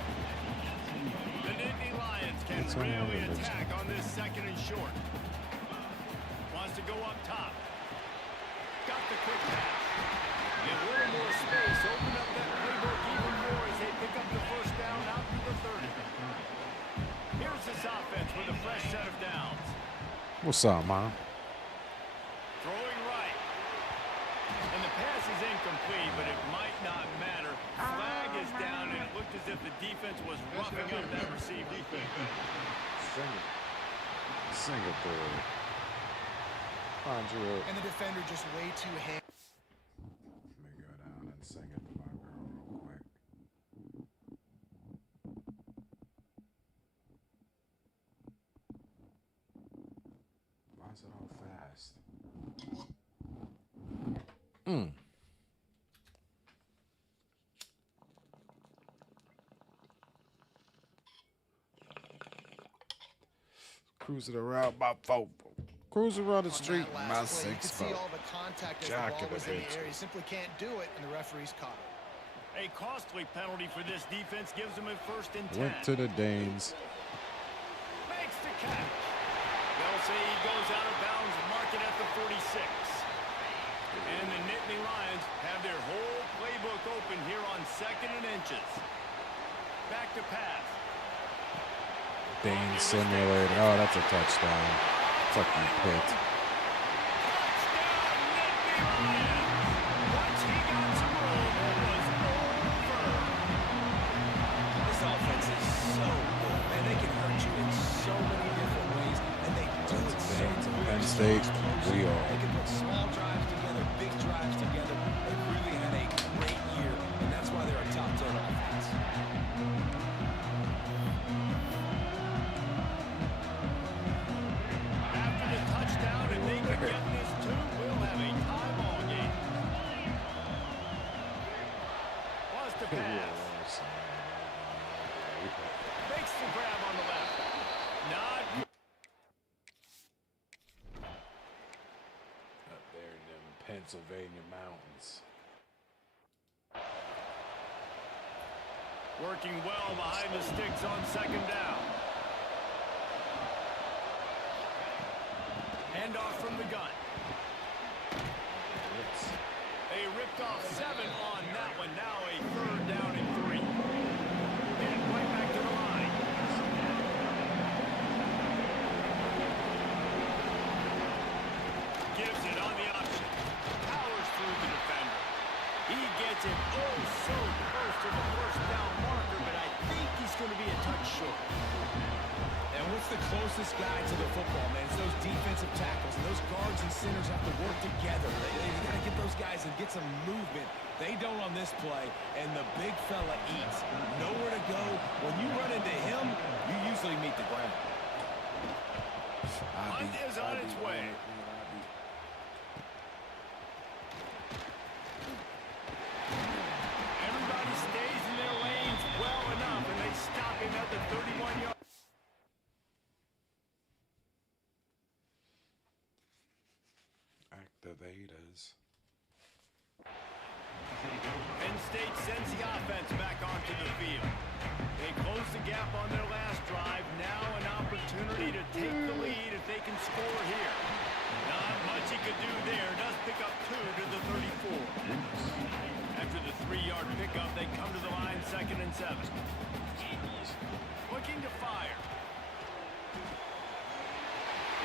The Nittany Lions can really attack on this second and short. Wants to go up top. Got the quick pass. And a little more space. Open up that playbook even more as they pick up the first down out to the 30. Here's this offense with a fresh set of downs. What's up, Mom? Throwing right. And the pass is incomplete, but it might not matter. Flag is down, and it looked as if the defense was roughing up that receiver. Singapore. Andrew. And the defender just way too handy. Let me go down and sing it to my girl real quick. Why is it all fast? Cruising around my phone. Cruising around the street in my 6'4". Jack in the bitch. He simply can't do it, and the referee's caught it. A costly penalty for this defense gives them a 1st and 10. Went to the Danes. Makes the catch. They'll say he goes out of bounds, mark it at the 46. And the Nittany Lions have their whole playbook open here on 2nd and inches. Back to pass. Dane simulator. Oh, that's a touchdown. Fuck you, Pitt. Touchdown, Nittany Lions. Once he got some room, it was over. This offense is so good. Man, they can hurt you in so many different ways, and they do it so Penn State, we are. They can put small drives together, big drives together. They really had a great year, and that's why they're a top 10 offense. After the touchdown, if they can get this too, we'll have a tie ball game. Wants to pass. Makes the grab on the left. Not Up there in them Pennsylvania mountains. working well behind the sticks on 2nd down. Handoff from the gun. They ripped off 7 on that one. Now a 3rd down and 3. And right back to the line. Gives it on the option. Powers through the defender. He gets it oh so close to the 1st down marker, but I think he's going to be a touch short. And what's the closest guy to the football, man? It's those defensive tackles. And those guards and centers have to work together. They got to get those guys and get some movement. They don't on this play, and the big fella eats. Nowhere to go. When you run into him, you usually meet the ground. Hunt is on its way. the Vedas. Penn State sends the offense back onto the field. They close the gap on their last drive. Now an opportunity to take the lead if they can score here. Not much he could do there. Does pick up 2 to the 34. After the 3-yard pickup, they come to the line 2nd and 7. Looking to fire.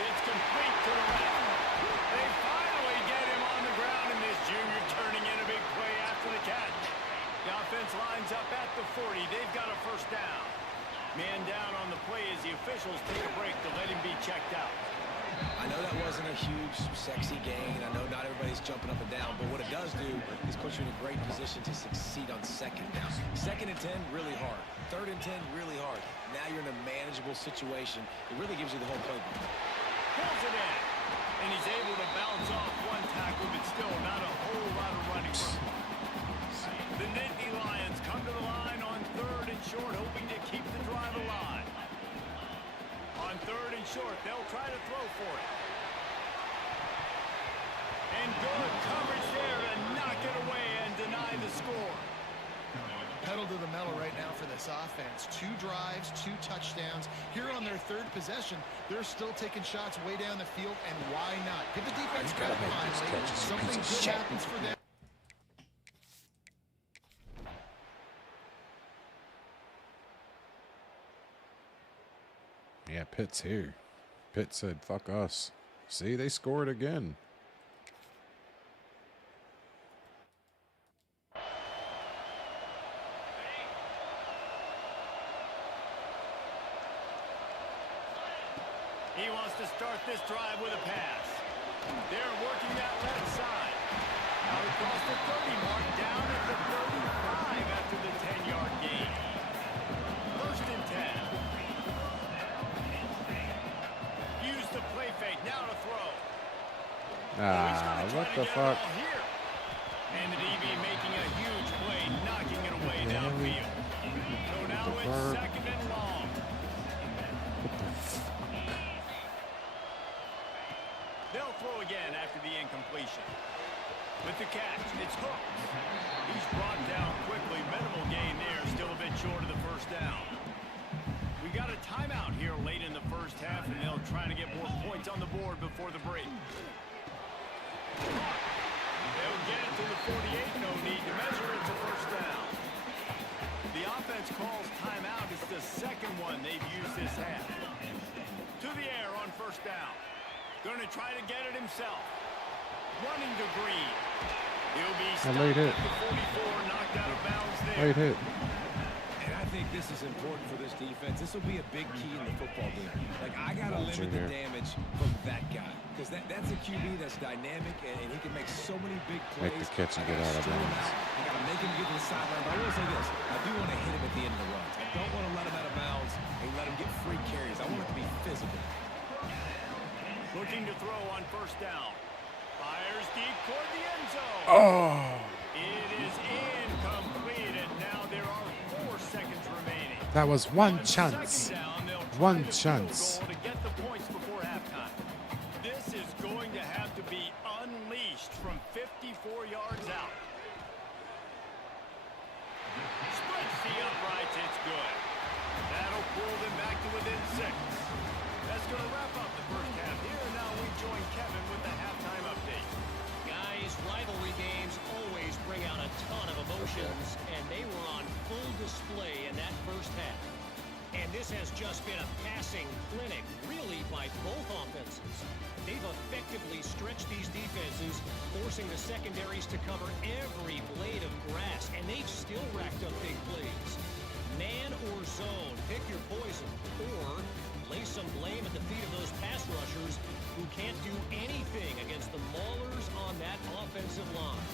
It's complete to the left. They finally get him on the ground, and this junior turning in a big play after the catch. The offense lines up at the 40. They've got a first down. Man down on the play as the officials take a break to let him be checked out. I know that wasn't a huge, sexy gain. I know not everybody's jumping up and down, but what it does do is put you in a great position to succeed on 2nd down. 2nd and 10, really hard. 3rd and 10, really hard. Now you're in a manageable situation. It really gives you the whole playbook. Pulls it in. And he's able to bounce off one tackle, but still not a whole lot of running room. The Nittany Lions come to the line on 3rd and short, hoping to keep the drive alive. On 3rd and short, they'll try to throw for it. And good coverage there to knock it away and deny the score. Pedal to the metal right now for this offense. 2 drives, 2 touchdowns. Here on their 3rd possession, they're still taking shots way down the field, and why not? Give the defense credit finally. Something good happens for them. Yeah, Pitt's here. Pitt said, fuck us. See, they scored again. He wants to start this drive with a pass. They're working that left side. Out across the 30 mark, down at the 35 after the 10-yard gain. 1st and 10. Use the play fake, now to throw. What the fuck? And the DB making a huge play, knocking it away downfield. So now it's 2nd and long. They'll throw again after the incompletion. With the catch, it's hooked. He's brought down quickly. Minimal gain there, still a bit short of the first down. We got a timeout here late in the first half, and they'll try to get more points on the board before the break. They'll get it to the 48. No need to measure. It's a first down. The offense calls timeout. It's the 2nd one they've used this half. To the air on first down. Going to try to get it himself. Running to Green. He'll be stopped late hit. at the 44, knocked out of bounds there. Late hit. And I think this is important for this defense. This will be a big key in the football game. Like, I got to limit the damage from that guy. Because that's a QB that's dynamic, and he can make so many big plays. Make the catch and get out of bounds. I got to make him get to the sideline. But I will say this. I do want to hit him at the end of the runs. I don't want to let him out of bounds and let him get free carries. I want it to be physical. Looking to throw on first down. Fires deep toward the end zone. Oh, It is incomplete, and now there are 4 seconds remaining. that was one On chance. 2nd down, they'll try One the field chance. goal to get the points before halftime. This is going to have to be unleashed from 54 yards out. Splits the uprights, it's good. That'll pull them back to within 6. That's going to wrap up the first half here, and now we join Kevin with the halftime update. Guys, rivalry games always bring out a ton of emotions, and they were on full display in that first half. And this has just been a passing clinic, really, by both offenses. They've effectively stretched these defenses, forcing the secondaries to cover every blade of grass, and they've still racked up big plays. Man or zone, pick your poison, or lay some blame at the feet of those pass rushers who can't do anything against the maulers on that offensive line.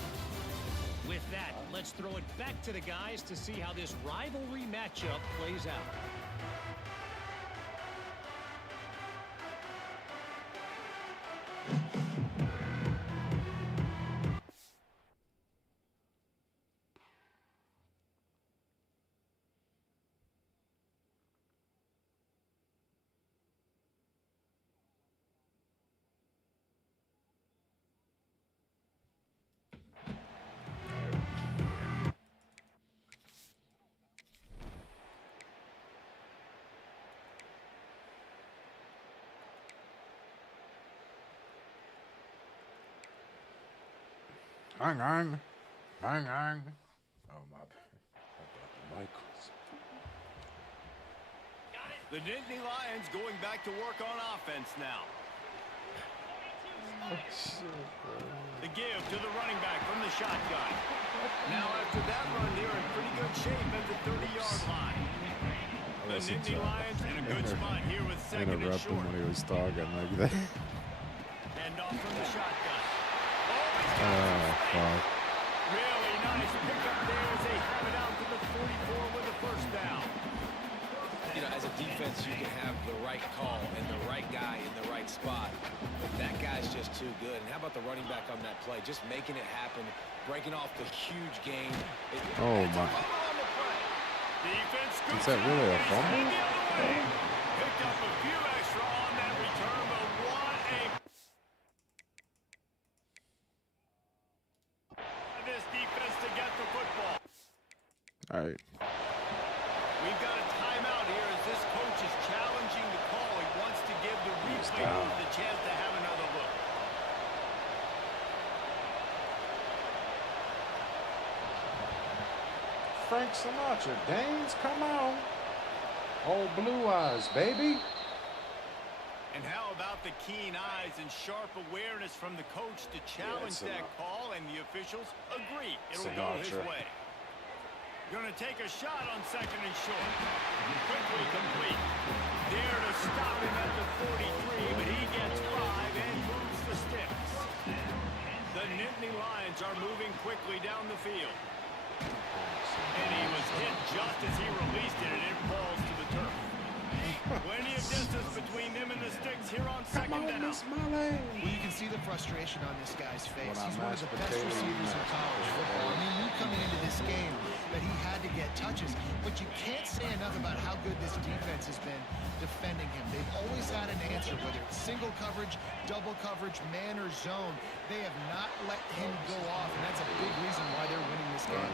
With that, let's throw it back to the guys to see how this rivalry matchup plays out. Hang on. Hang on. Oh, my bad. I thought the mic was... The Nittany Lions going back to work on offense now. The give to the running back from the shotgun. Now after that run, they're in pretty good shape at the 30-yard line. The Nittany Lions in a good spot here with second and Interrupt him short. when he was talking like that. And off from the shotgun. Oh, fuck. Really nice pickup there as they have it out to the 44 with a first down. You know, as a defense, you can have the right call and the right guy in the right spot. But that guy's just too good. And how about the running back on that play? Just making it happen, breaking off the huge gain. Oh, my. Defense Is that really a fumble? Picked up a few extra on that return, but what this defense to get the football. All right. We've got a timeout here as this coach is challenging the call. He wants to give the replay down. the chance to have another look. Frank Sinatra, Danes, come on. Old blue eyes, baby. And how about the keen eyes and sharp awareness from the coach to challenge that call, and the officials agree it'll go his Sinatra. way. Going to take a shot on second and short. Quickly complete. There to stop him at the 43, but he gets 5 and moves the sticks. The Nittany Lions are moving quickly down the field. And he was hit just as he released it, and it falls to the turf. Plenty of distance between them and the sticks here on second down. Well, you can see the frustration on this guy's face. He's one of the best receivers in college football. I mean, knew coming into this game that he had to get touches, but you can't say enough about how good this defense has been defending him. They've always had an answer, whether it's single coverage, double coverage, man or zone. They have not let him go off, and that's a big reason why they're winning this game.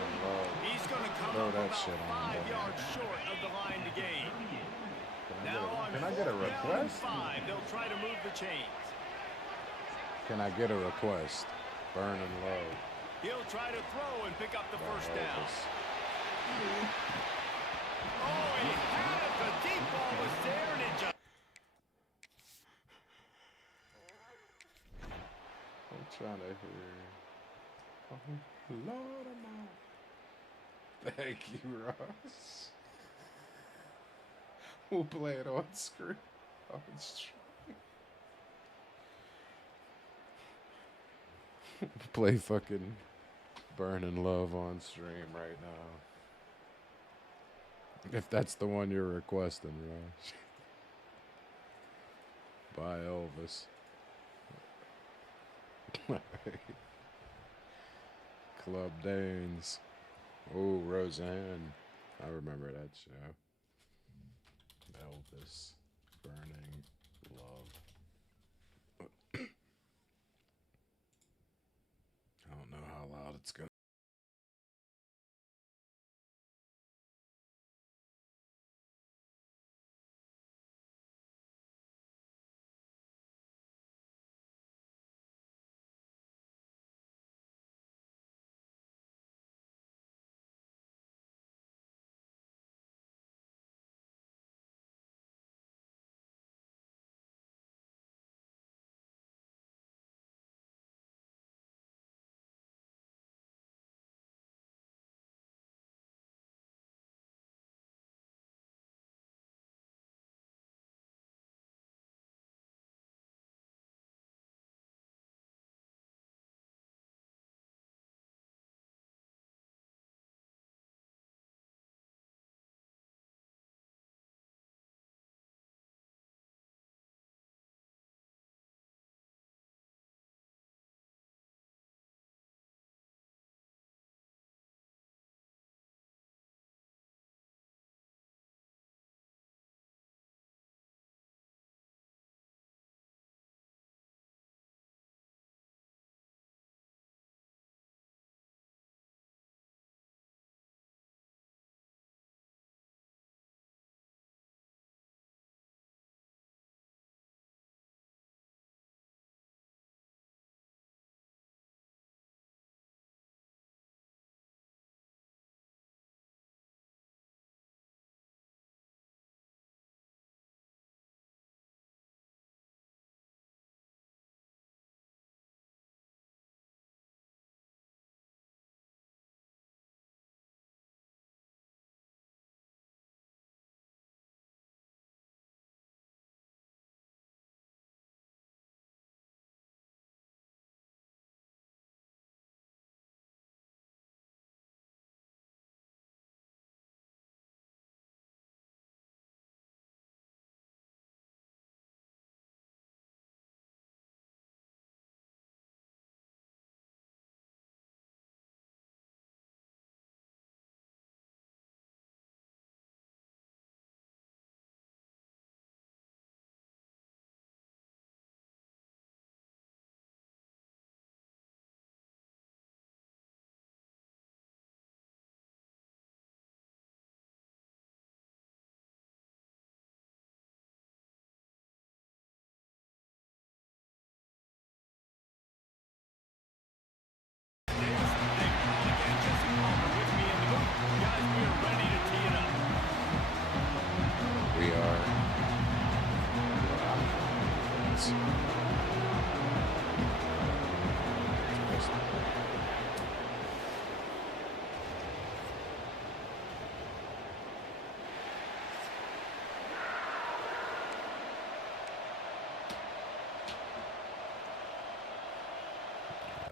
He's going to come Throw up that about shit on 5 yards short of the line to gain. Can I get a request? 5, they'll try to move the chains. Can I get a request? Burn and low. He'll try to throw and pick up the first down. Oh, he had it. The deep ball was there, and it just... I'm trying to hear. Oh, Lord of my. Thank you, Ross. We'll play it on screen. On stream. Play fucking Burning Love on stream right now. If that's the one you're requesting, Ross. By Elvis. Club Danes. Oh, Roseanne. I remember that show. Elvis. Burning Love. I don't know how loud it's going.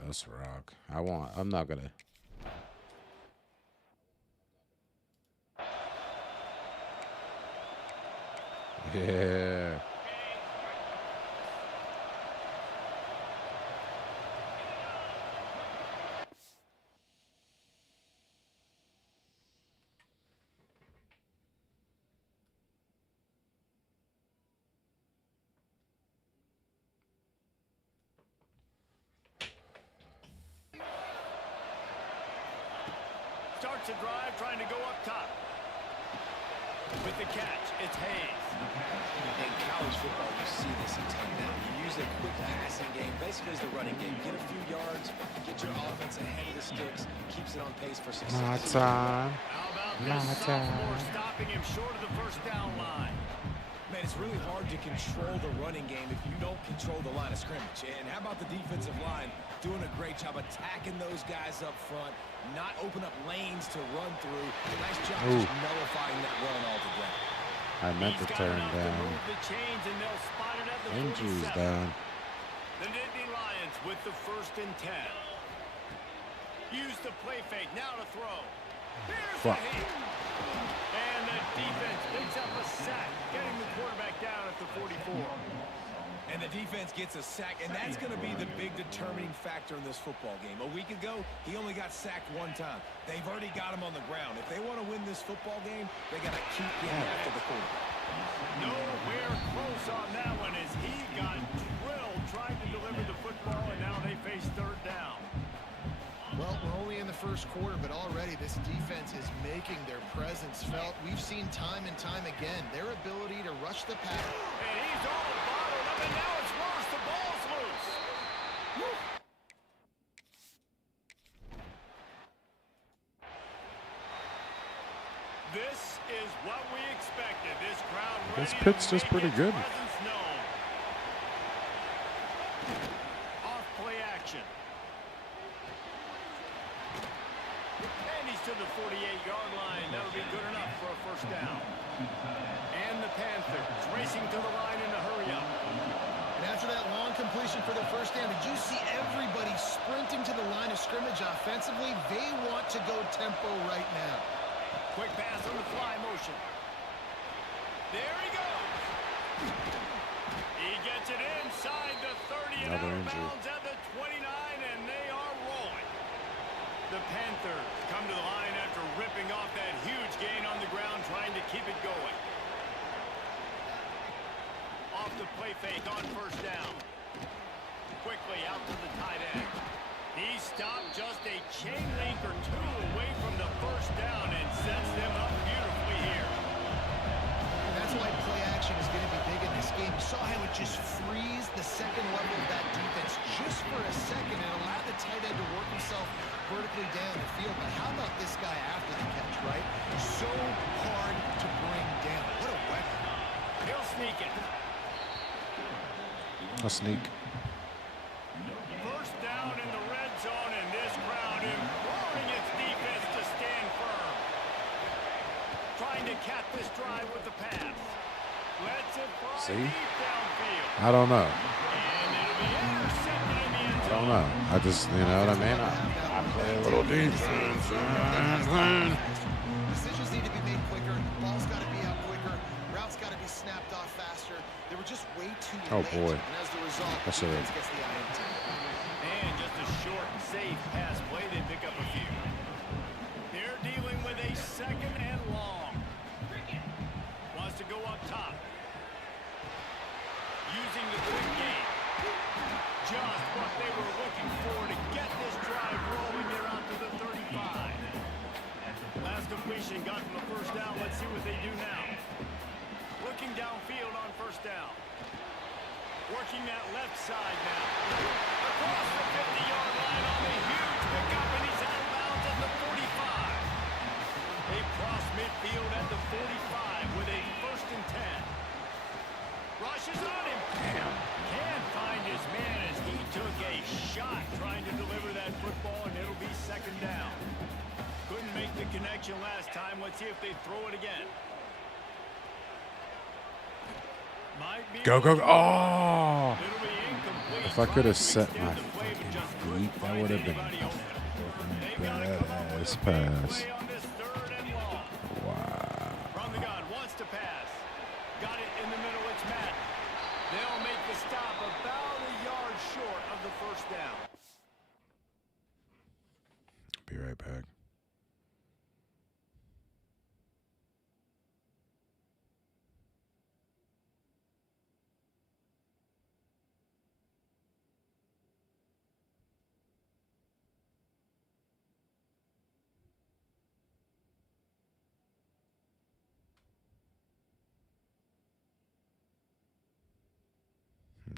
Let's rock. I'm not gonna. Yeah. Starts a drive trying to go up top. With the catch, it's Hayes. In college football, you see this a ton now. You use a quick passing game, basically as the running game. Get a few yards, get your offense ahead of the sticks, keeps it on pace for success. My time. How about this sophomore stopping him short of the first down line? Man, it's really hard to control the running game if you don't control the line of scrimmage. And how about the defensive line doing a great job attacking those guys up front, not open up lanes to run through. Nice job just nullifying that run altogether. I meant to turn down. The chains and they'll spot it at the Injuries 47. down. The Nittany Lions with the 1st and 10. Use the play fake, now to throw. Here's Fuck. the hit. And the defense picks up a sack, getting the quarterback down at the 44. And the defense gets a sack, and that's going to be the big determining factor in this football game. A week ago, he only got sacked 1 time. They've already got him on the ground. If they want to win this football game, they got to keep getting after the quarterback. Nowhere close on that one as he got drilled trying to deliver the football, and now they face 3rd down. Well, we're only in the first quarter, but already this defense is making their presence felt. We've seen time and time again their ability to rush the pass. And he's all bottled up, and now it's worse. The ball's loose. Woo. This is what we expected. This crowd ready This pit's to just make pretty its good. presence known. Off play action. And he's to the 48-yard line. That'll be good enough for a 1st down. And the Panthers racing to the line in a hurry-up. And after that long completion for their 1st down, did you see everybody sprinting to the line of scrimmage offensively? They want to go tempo right now. Quick pass on the fly motion. There he goes. He gets it inside the 30 and Another out of injury. bounds at the 29, and they are rolling. The Panthers come to the line after ripping off that huge gain on the ground, trying to keep it going. Off the play fake on 1st down. Quickly out to the tight end. He stopped just a chain link or 2 away from the 1st down and sets them up beautifully here. And that's why play action is going to be big in this game. You saw how it just frees the second level of that defense just for a second and allowed the tight end to work himself vertically down the field. But how about this guy after the catch, right? So hard to bring down. What a weapon. He'll sneak it. A sneak. 1st down in the red zone, and this crowd imploring its defense to stand firm. Trying to cap this drive with the pass. Lets it fly See? deep downfield. I don't know. And it'll be intercepted in the end I zone. don't know. I just, you know what I mean? I play a little defense. Decisions need to be made quicker. Ball's got to be out quicker. Routes got to be snapped off faster. They were just way too Oh, late. boy. And as the result, the That's it. defense gets the INT. And just a short, safe pass play. They pick up a few. They're dealing with a 2nd and long. Wants to go up top. Using the quick game. Just what they were looking for to get this drive rolling. They're out to the 35. Last completion got them the 1st down. Let's see what they do now. Looking downfield on 1st down. Working that left side now. Across the 50-yard line on the huge pickup, and he's out of bounds at the 45. They cross midfield at the 45 with a 1st and 10. Rushes on him. Can't find his man as he took a shot trying to deliver that football, and it'll be 2nd down. Couldn't make the connection last time. Let's see if they throw it again. Might be Go, go, go. Oh. It'll be incomplete. If I could have set my fucking feet, that would have been a badass pass. Wow. From the gun, wants to pass. Got it in the middle, it's Matt. They'll make the stop about a yard short of the first down. Be right back.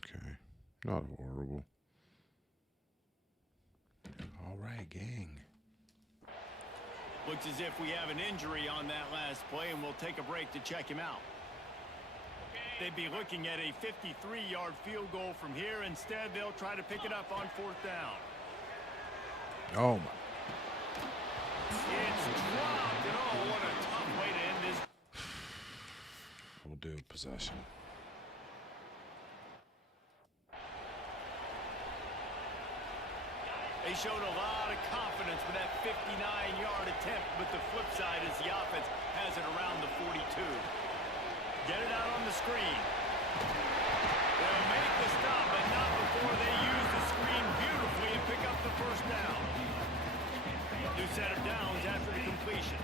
Okay. Not horrible. All right, gang. Looks as if we have an injury on that last play, and we'll take a break to check him out. They'd be looking at a 53-yard field goal from here. Instead, they'll try to pick it up on fourth down. Oh, my. It's dropped, and oh, what a tough way to end this. We'll do possession. They showed a lot of confidence with that 59-yard attempt, but the flip side is the offense has it around the 42. Get it out on the screen. They'll make the stop, but not before they use the screen beautifully and pick up the first down. New set of downs after the completion.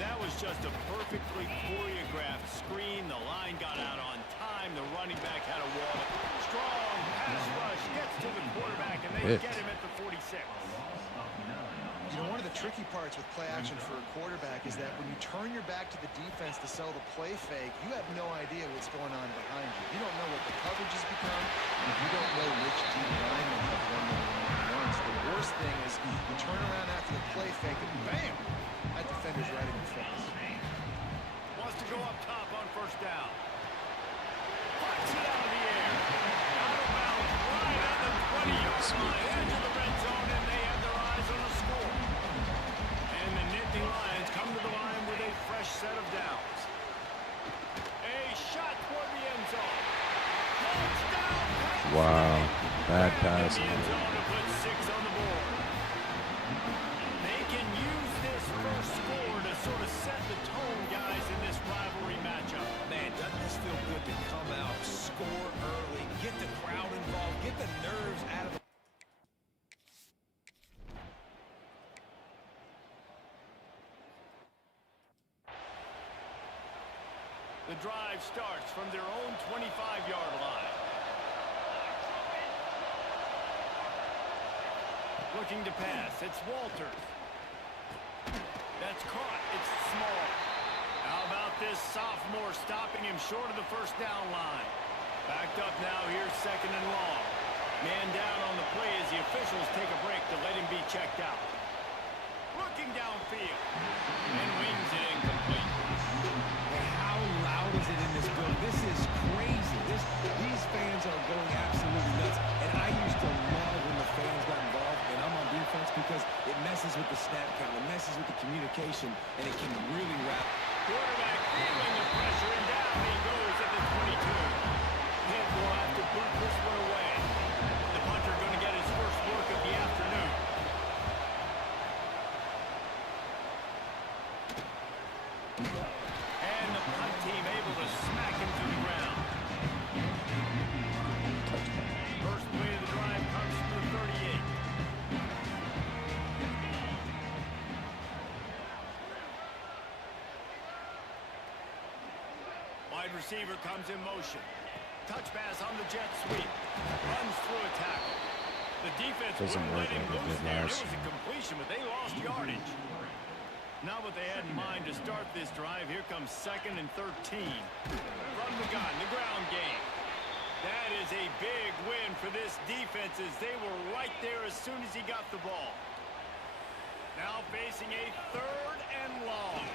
That was just a perfectly choreographed screen. The line got out on time. The running back had a wall. Strong pass rush gets to the quarterback, and they get him at the 46. You know, one of the tricky parts with play action for a quarterback is that when you turn your back to the defense to sell the play fake, you have no idea what's going on behind you. You don't know what the coverage has become, and you don't know which deep linemen have won the one-on-ones. The worst thing is you turn around after the play fake, and bam! That defender's right in your face. Wants to go up top on first down. Puts it out of the air. Out of bounds, right at the 20-yard line. Into the red zone, and they have their eyes on the score. And the Nittany Lions come to the line with a fresh set of downs. A shot toward the end zone. Touchdown! Wow. Bad pass. In the end zone to put 6 on the board. They can use this first score to sort of set the tone, guys, in this rivalry matchup. Man, doesn't this feel good to come out, score early, get the crowd involved, get the nerves out of the... The drive starts from their own 25-yard line. Looking to pass. It's Walters. That's caught. It's small. How about this sophomore stopping him short of the first down line? Backed up now. Here's second and long. Man down on the play as the officials take a break to let him be checked out. Looking downfield. And wings it incomplete. Hey, how loud is it in this building? This is crazy. These fans are going absolutely nuts. And I used to love when the fans got involved, and I'm on defense because it messes with the snap count, it messes with the communication, and it can really wrap. Quarterback feeling the pressure, and down he goes at the 22. Penn will have to boot this one away. The punter going to get his first work of the afternoon. And the punt team able to smack him to the ground. First play of the drive comes from the 38. Wide receiver comes in motion. Touch pass on the jet sweep. Runs through a tackle. The defense Doesn't wouldn't work let him like it loose did there. It last was a year. completion, but they lost yardage. Not what they had in mind to start this drive. Here comes 2nd and 13. From the gun, the ground game. That is a big win for this defense as they were right there as soon as he got the ball. Now facing a 3rd and long.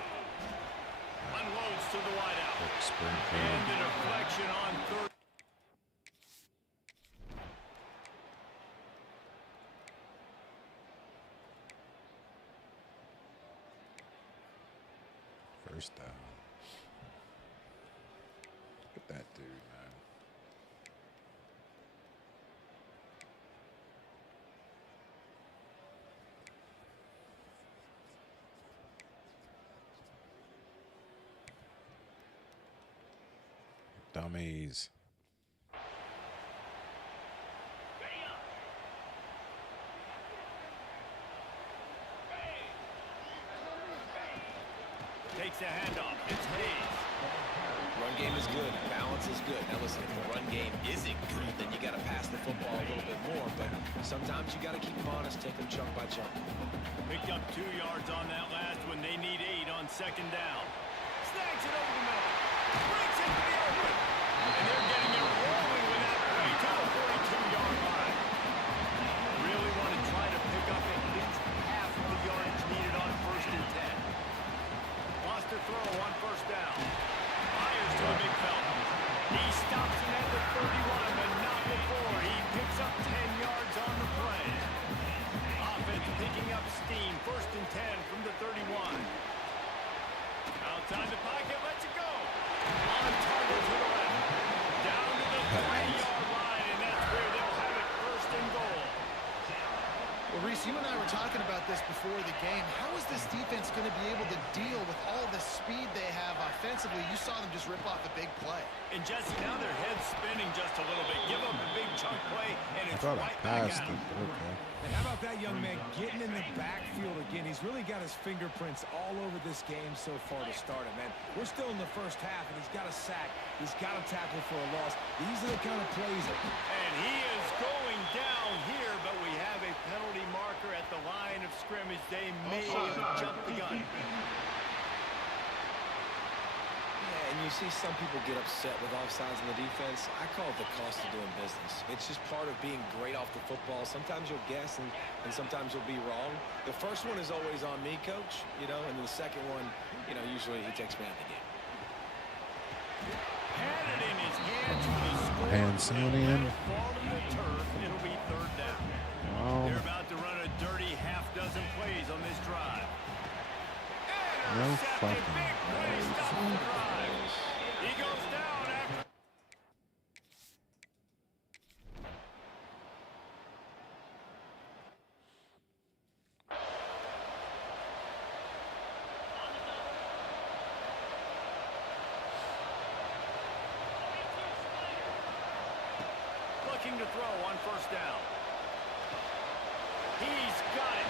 Unloads to the wideout. And the deflection on 3rd. First down. Look at that dude, man. Dummies. Takes a handoff. It's Hayes. Run game is good. Balance is good. Now listen, if the run game isn't good, then you got to pass the football a little bit more. But sometimes you got to keep them honest, take them chunk by chunk. Picked up 2 yards on that last one. They need 8 on second down. Snags it over the middle. Brings it to the open. And they're getting it rolling with that play to the 42-yard line. Really want to try to pick up at least half of the yardage needed on 1st and 10. Lost to throw on 1st down. Fires to a big fella. He stops him at the 31, but not before. He picks up 10 yards on the play. Offense picking up steam. 1st and 10 from the 31. Outside the pocket, lets it go. On target to the left. Down to the 3-yard line, and that's where they'll have it 1st and goal. Well, Reese, you and I were talking about this before the game. How is this defense going to be able to deal with all the speed they have offensively? You saw them just rip off a big play. And Jesse, now their head's spinning just a little bit. Give up a big chunk play, and I it's thought I right back passed at it. him. Okay. And how about that young man getting in the backfield again? He's really got his fingerprints all over this game so far to start it, man. We're still in the 1st half, and he's got a sack. He's got a tackle for a loss. These are the kind of plays. And he is going down here, but we have a penalty marker at the line of scrimmage. They may have jumped the gun. Yeah, and you see some people get upset with offsides in the defense. I call it the cost of doing business. It's just part of being great off the football. Sometimes you'll guess, and sometimes you'll be wrong. The first one is always on me, Coach, and the second one, usually he takes me out of the game. Had it in his hands for the score. Pan somebody in. Fall to the turf. It'll be 3rd down. Oh, They're about to run a dirty half-dozen plays on this drive. no Intercepted. fucking Big play. Stops the drive. He goes down after. Looking to throw on 1st down. He's got it.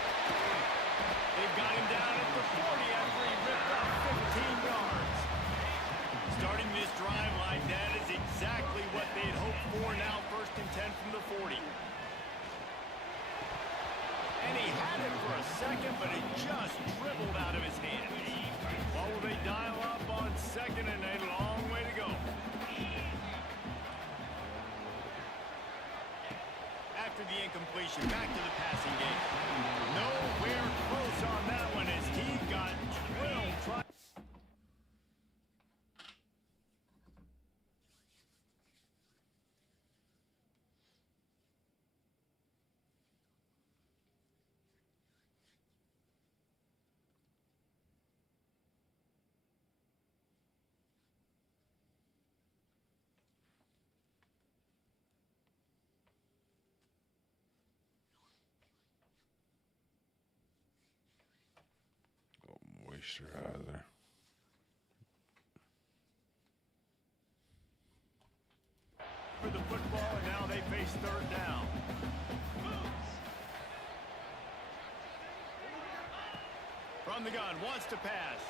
They've got him down at the 40 after he ripped off 15 yards. Starting this drive like that is exactly what they'd hoped for. Now 1st and 10 from the 40. And he had it for a second, but it just dribbled out of his hands. What will they dial up on 2nd and a long way to go? After the incompletion, back to the passing game. Nowhere close on that one as he got drilled. Moisturizer. For the football, and now they face 3rd down. From the gun, wants to pass.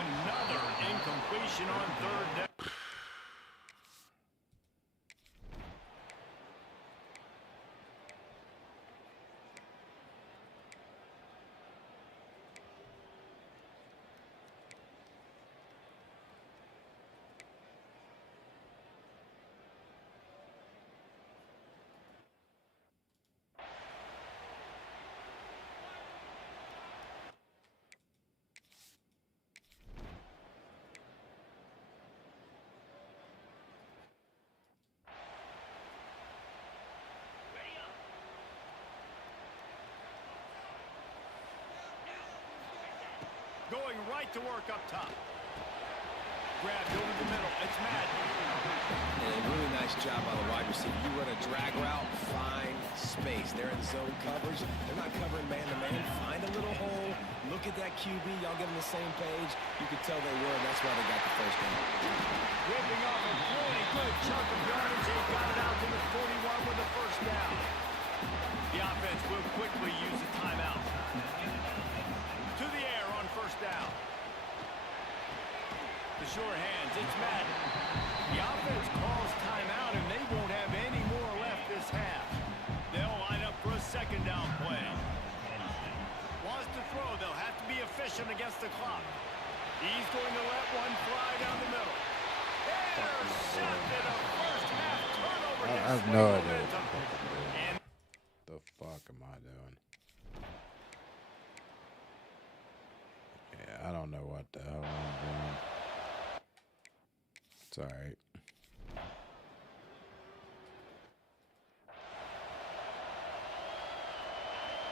Another incompletion on 3rd down. Going right to work up top. Grabbed over the middle. It's Madden. a really nice job by the wide receiver. You run a drag route, find space. They're in zone coverage. They're not covering man-to-man. Find a little hole. Look at that QB. Y'all get on the same page. You could tell they were, and that's why they got the first down. Ripping off a really good chunk of yardage. They got it out to the 41 with the first down. The offense will quickly use a timeout. To the air on first down. The sure hands, it's Madden. The offense calls timeout, and they won't have any more left this half. They'll line up for a second down play. Wants to throw. They'll have to be efficient against the clock. He's going to let one fly down the middle. Intercepted, a first half turnover. I have no idea what the fuck am I doing. Yeah, I don't know what the hell I'm doing. It's alright.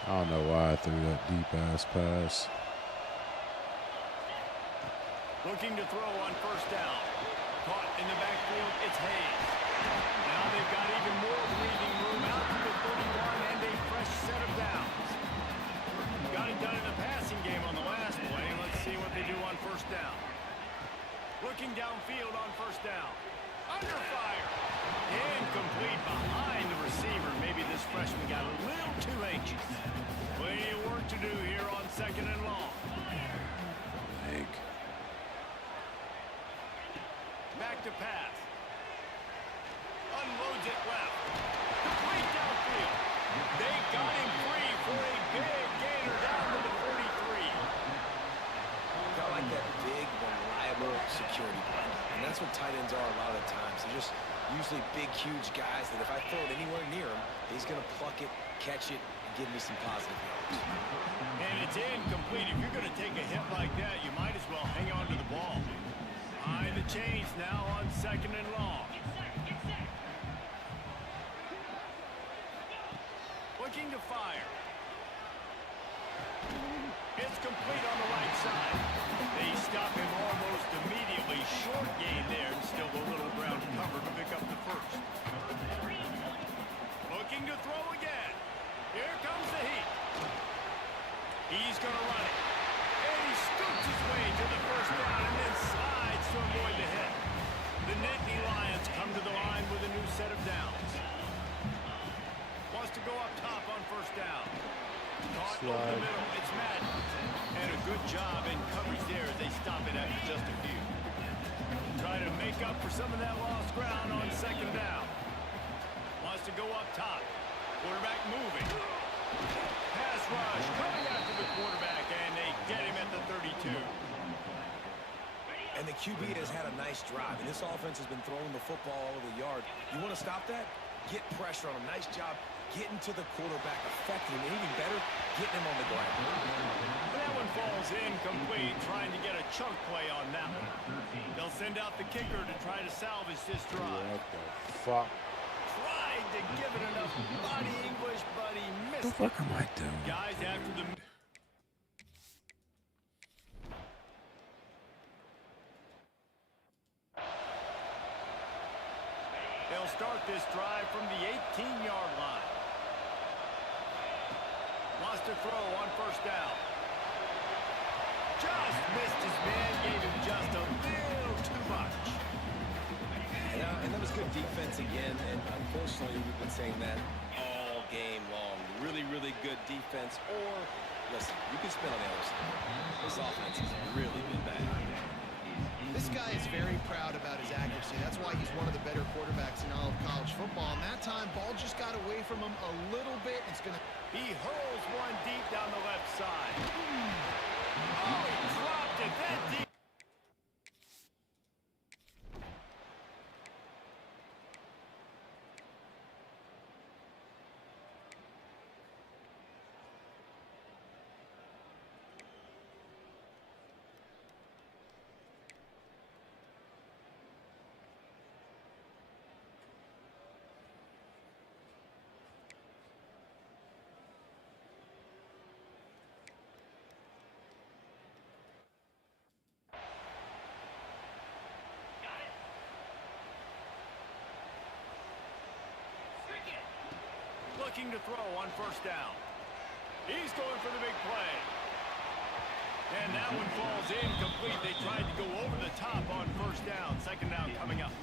I don't know why I threw that deep ass pass. Looking to throw on first down. Caught in the backfield, it's Hayes. Now they've got even more breathing room out to the 31 and a fresh set of downs. Got it done in the passing game on the last play. Let's see what they do on first down. Looking downfield on first down. Under fire. Incomplete behind the receiver. Maybe this freshman got a little too anxious. Plenty of work to do here on second and long. Egg. Back to pass. Unloads it left. Complete downfield. They got him free for a big gainer down to the 43. I like that big, reliable security blanket. And that's what tight ends are a lot of the times. They're just usually big, huge guys that if I throw it anywhere near him, he's going to pluck it, catch it, and give me some positive yards. And it's incomplete. If you're going to take a hit like that, you might as well hang on to the ball. Behind the chains now on second and long. Looking to fire. It's complete on the right side. They stop him almost immediately. Short gain there, and still a little ground cover to pick up the first. Looking to throw again. Here comes the heat. He's going to run it. And he scoops his way to the first down and then slides to avoid the hit. The Nittany Lions come to the line with a new set of downs. Wants to go up top on first down. Caught over the middle. It's Madden. And a good job in coverage there as they stop it after just a few. Try to make up for some of that lost ground on second down. Wants to go up top. Quarterback moving. Pass rush coming after the quarterback, and they get him at the 32. And the QB has had a nice drive, and this offense has been throwing the football all over the yard. You want to stop that? Get pressure on him. Nice job getting to the quarterback, affecting him, and even better, getting him on the ground. That one falls incomplete, trying to get a chunk play on that one. They'll send out the kicker to try to salvage this drive. What the fuck? Tried to give it enough body English, but he missed What the fuck am I doing? Guys after the... They'll start this drive from the 18-yard line. Wants to throw on first down. Just missed his man, gave him just a little too much. And that was good defense again, and unfortunately we've been saying that all game long. Really, really good defense, or, listen, you can spin on the other side. This offense has really been bad. This guy is very proud about his accuracy. That's why he's one of the better quarterbacks in all of college football. And that time, ball just got away from him a little bit. It's going to... He hurls one deep down the left side. Oh, he dropped it that deep. looking to throw on first down. He's going for the big play. And that one falls incomplete. They tried to go over the top on first down. Second down coming up.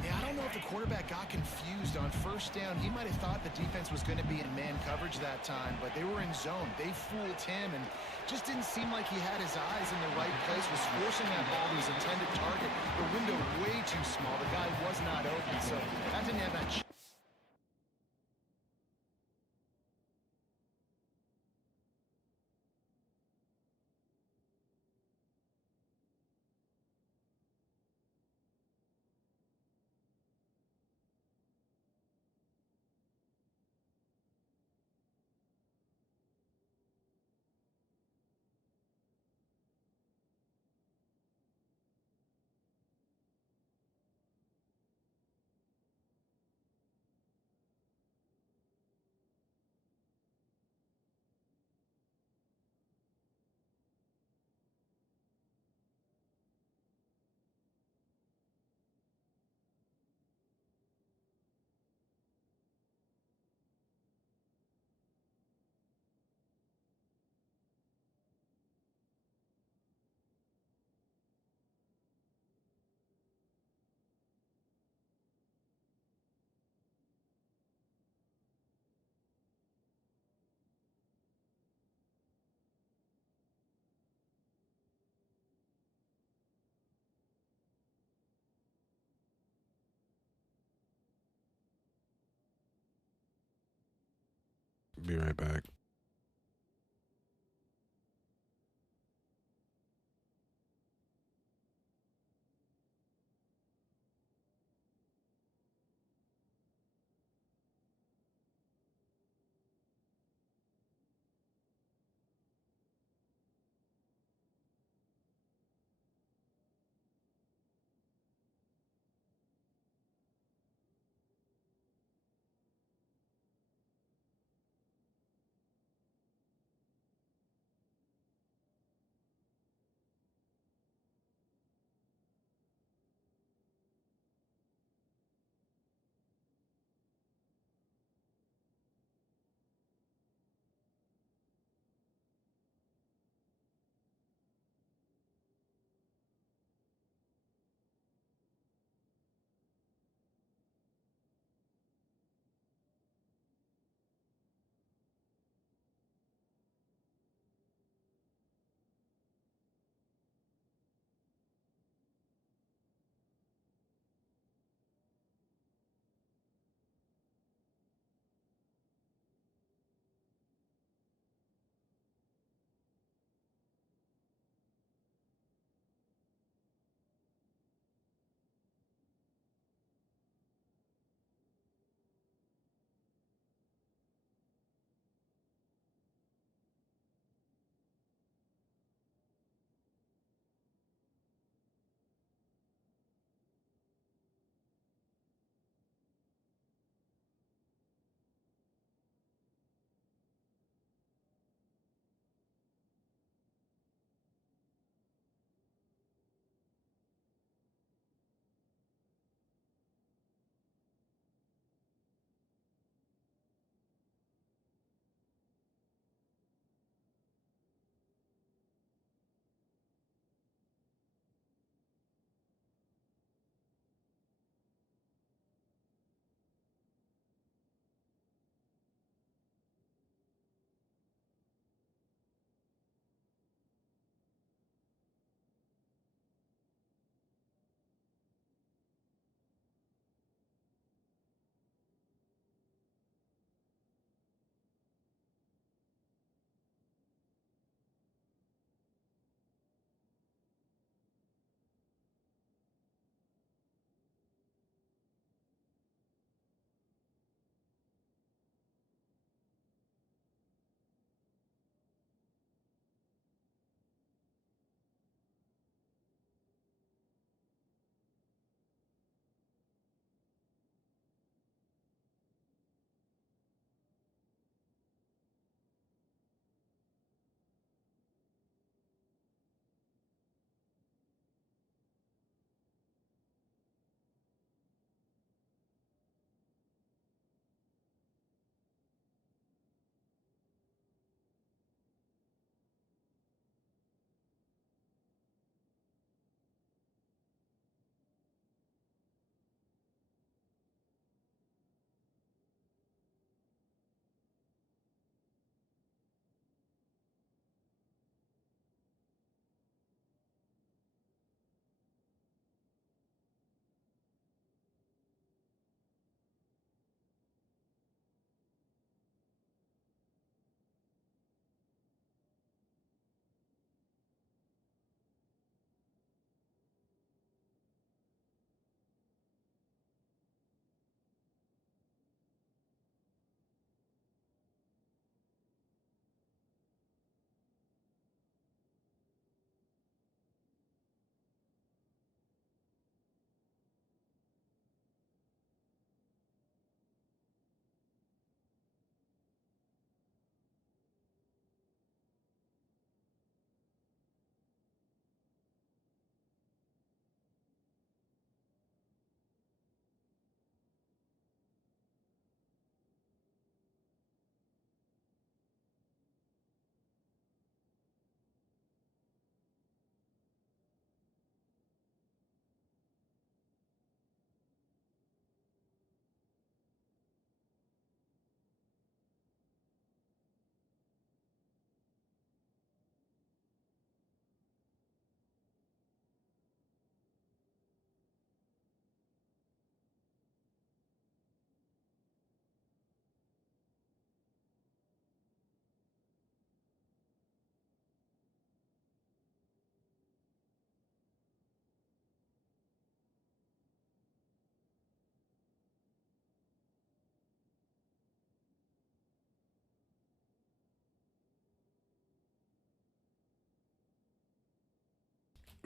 Yeah, I don't know if the quarterback got confused on first down. He might have thought the defense was going to be in man coverage that time, but they were in zone. They fooled him and just didn't seem like he had his eyes in the right place, was forcing that ball to his intended target. The window way too small. The guy was not open, so that didn't have that. Be right back.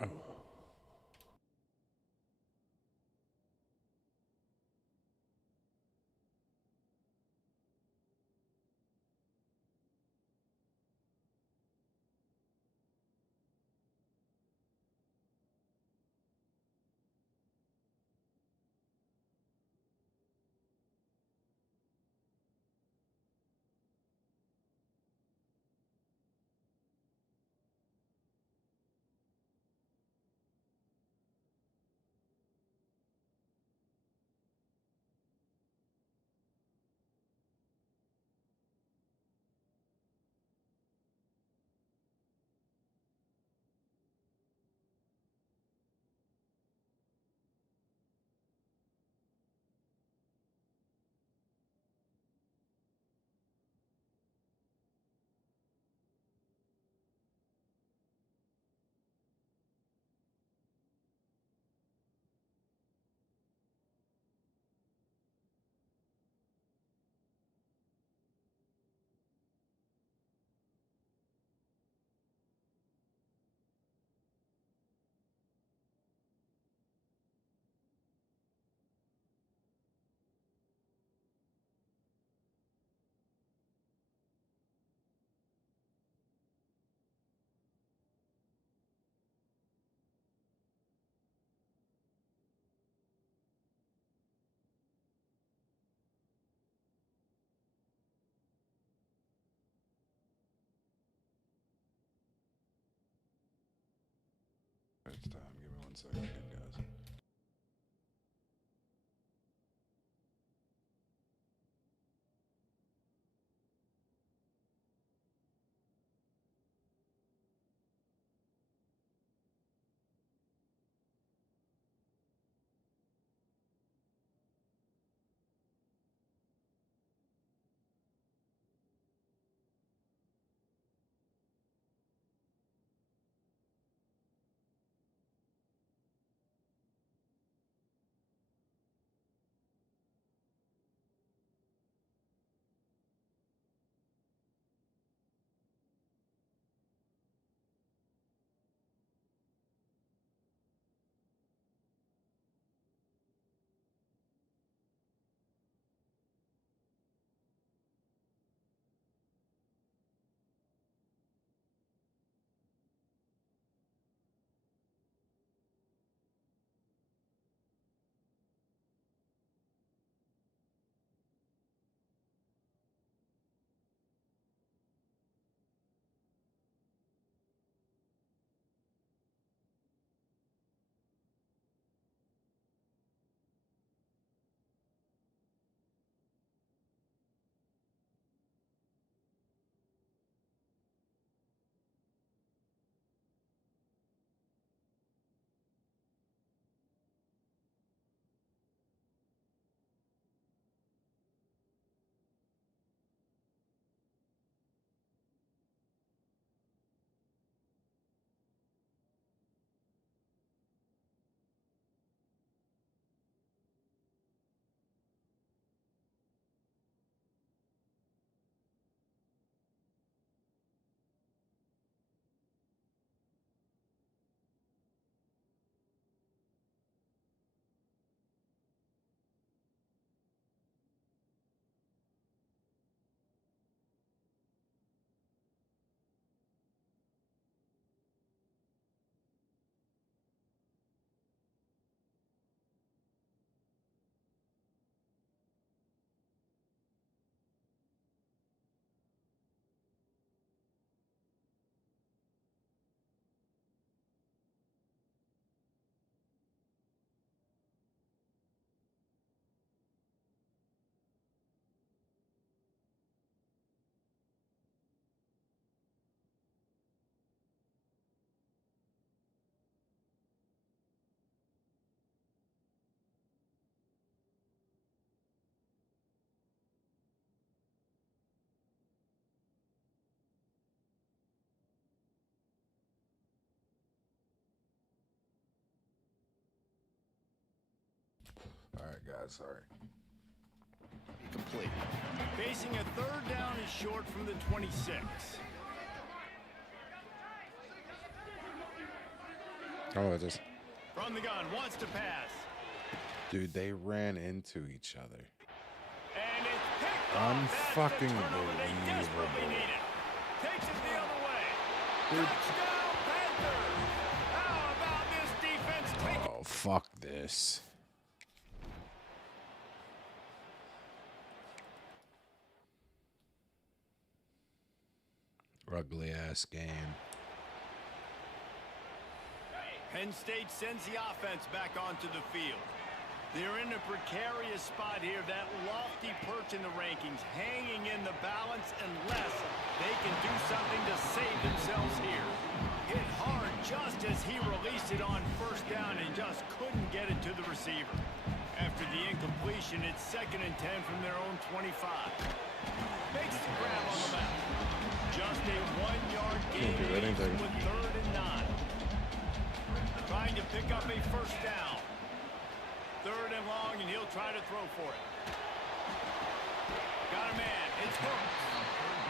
It's time. Give me 1 second, guys. All right, guys, sorry. Complete. Facing a third down and short from the 26. Oh, it just. From the gun, wants to pass. Dude, they ran into each other. And it's picked off. That's the turnover they desperately needed. Takes it the other way. Dude. Touchdown, Panthers. How about this defense taking... Oh, fuck this. Ugly ass game. Penn State sends the offense back onto the field. They're in a precarious spot here, that lofty perch in the rankings, hanging in the balance unless they can do something to save themselves here. Hit hard just as he released it on first down and just couldn't get it to the receiver. After the incompletion, it's 2nd and 10 from their own 25. Makes the grab on the left. Just a 1-yard gain with 3rd and 9. Trying to pick up a first down. 3rd and long, and he'll try to throw for it. Got a man. It's Hooks.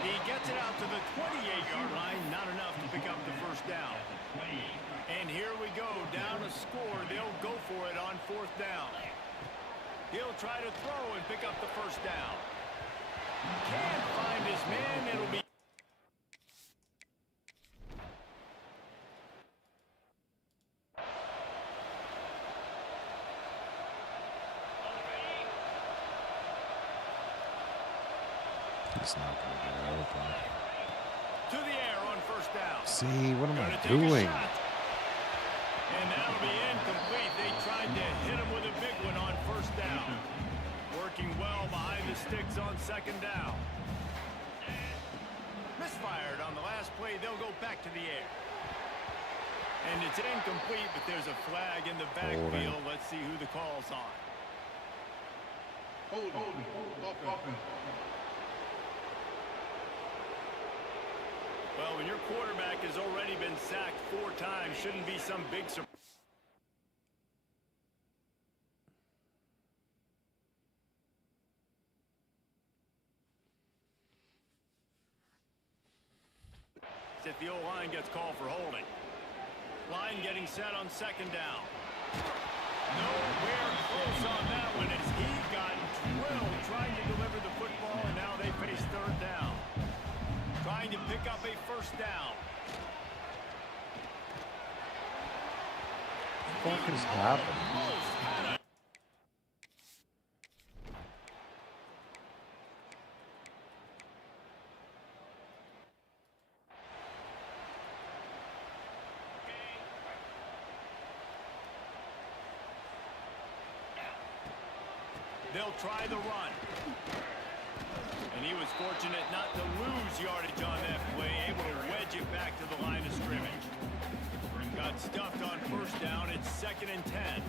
He gets it out to the 28-yard line. Not enough to pick up the first down. And here we go. Down a score. They'll go for it on 4th down. He'll try to throw and pick up the first down. Can't find his man. It'll be... It's not going to get open. To the air on first down. See, what am I Gonna take a doing? shot. And that'll be incomplete. They tried to hit him with a big one on first down. Working well behind the sticks on 2nd down. Misfired on the last play. They'll go back to the air. And it's incomplete, but there's a flag in the backfield. Let's see who the call's on. Well, when your quarterback has already been sacked 4 times, shouldn't be some big surprise. If the O-line gets called for holding. Line getting set on 2nd down. Nowhere close on that one as he got drilled trying to deliver the football, and now they face 3rd down. Trying to pick up a first down. What the fuck is happening? They'll try the run. And he was fortunate not to lose yardage on that play, able to wedge it back to the line of scrimmage. Got stuffed on first down. It's 2nd and 10.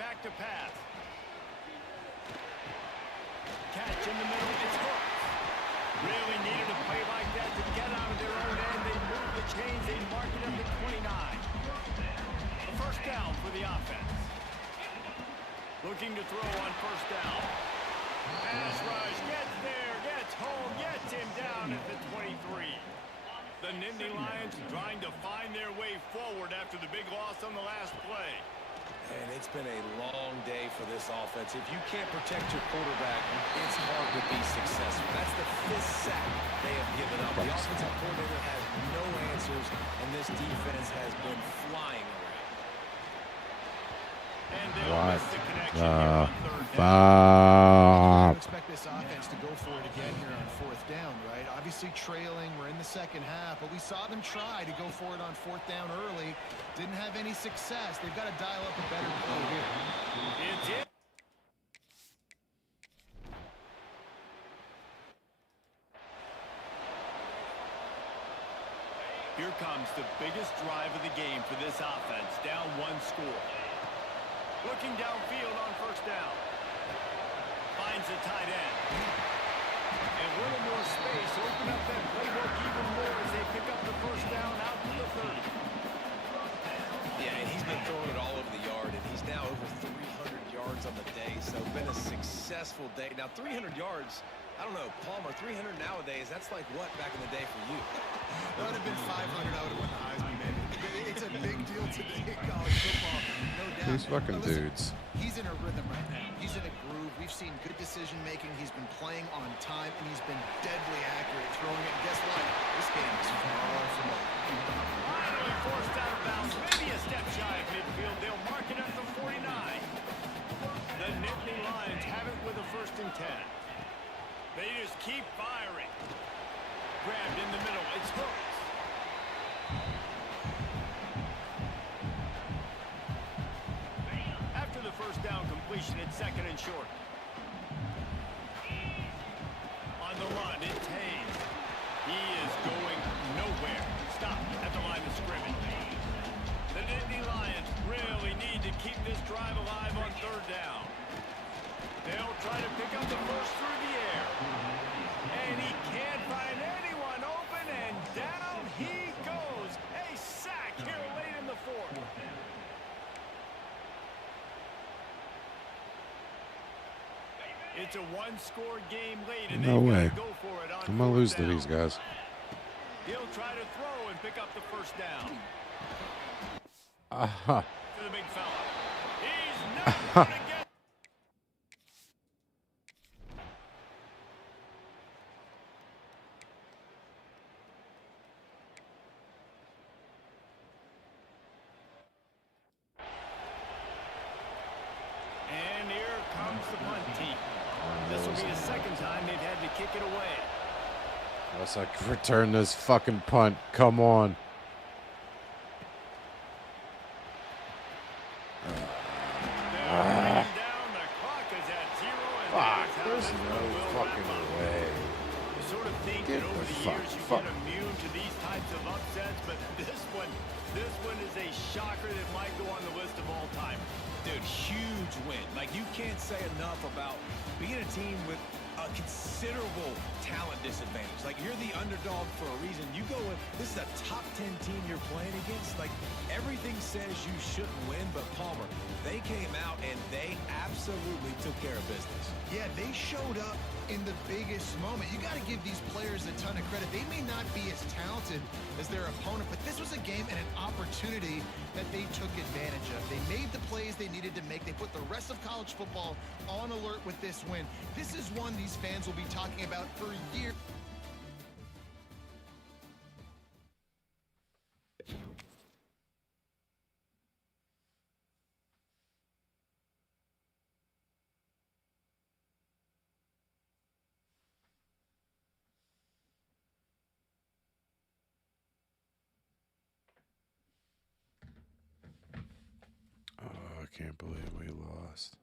Back to pass. Catch in the middle. It's Hooks. Really needed a play like that to get out of their own end. They move the chains. They mark it up to 29. A first down for the offense. Looking to throw on first down. Pass rush, gets there, gets home, gets him down at the 23. The Nittany Lions trying to find their way forward after the big loss on the last play. And it's been a long day for this offense. If you can't protect your quarterback, it's hard to be successful. That's the 5th sack they have given up. The offensive coordinator has no answers, and this defense has been flying around. What I the fuck? expect this offense to go for it again here on 4th down, right? Obviously trailing. We're in the 2nd half, but we saw them try to go for it on 4th down early. Didn't have any success. They've got to dial up a better play here. It's it. Here comes the biggest drive of the game for this offense. Down 1 score. Looking downfield on first down. Finds the tight end. And a little more space. Open up that playbook even more as they pick up the first down out to the 30. Yeah, and he's been throwing it all over the yard, and he's now over 300 yards on the day, so been a successful day. Now, 300 yards, I don't know, Palmer, 300 nowadays, that's like what back in the day for you? That would have been 500. I would have won the Heisman, maybe. these fucking But listen, dudes. he's in a rhythm right now. He's in a groove. We've seen good decision making. He's been playing on time, and he's been deadly accurate throwing it. And guess what? This game is far from over. Finally forced out of bounds, maybe a step shy of midfield. They'll mark it at the 49. The Nittany Lions have it with a 1st and 10. They just keep firing. Grabbed in the middle. It's hooked. After the 1st down completion, it's 2nd and short. On the run, it's Hayes. He is going nowhere. Stop at the line of scrimmage. The Nittany Lions really need to keep this drive alive on 3rd down. They'll try to pick up the first through the air. And he can't find anyone open, and down he goes. A sack here late in the 4th. It's a one-score game late, and No they've way. got to go for it on I'm gonna 4th lose to down. these guys. He'll try to throw and pick up the 1st down. Aha. To the big fella. He's not going to get. And here comes the punt team. This will be the 2nd time they've had to kick it away. Unless I can return this fucking punt. Come on. They're bringing down. The clock is at 0. And Fuck. that is how There's this no one will fucking wrap up. way. You sort of think Get that over the the fuck- years you fuck. get immune to these types of upsets, but this one is a shocker that might go on the list of all time. Dude, huge win. Like, you can't say enough about being a team with a considerable talent disadvantage. Like, you're the underdog for a reason. You go with, this is a top 10 team you're playing against. Like, everything says you shouldn't win, but Palmer, they came out and they absolutely took care of business. Yeah, they showed up in the biggest moment. You got to give these players a ton of credit. They may not be as talented as their opponent, but this was a game and an opportunity that they took advantage of. They made the plays they needed to make. They put the rest of college football on alert with this win. This is one these fans will be talking about for years. Oh, I can't believe we lost.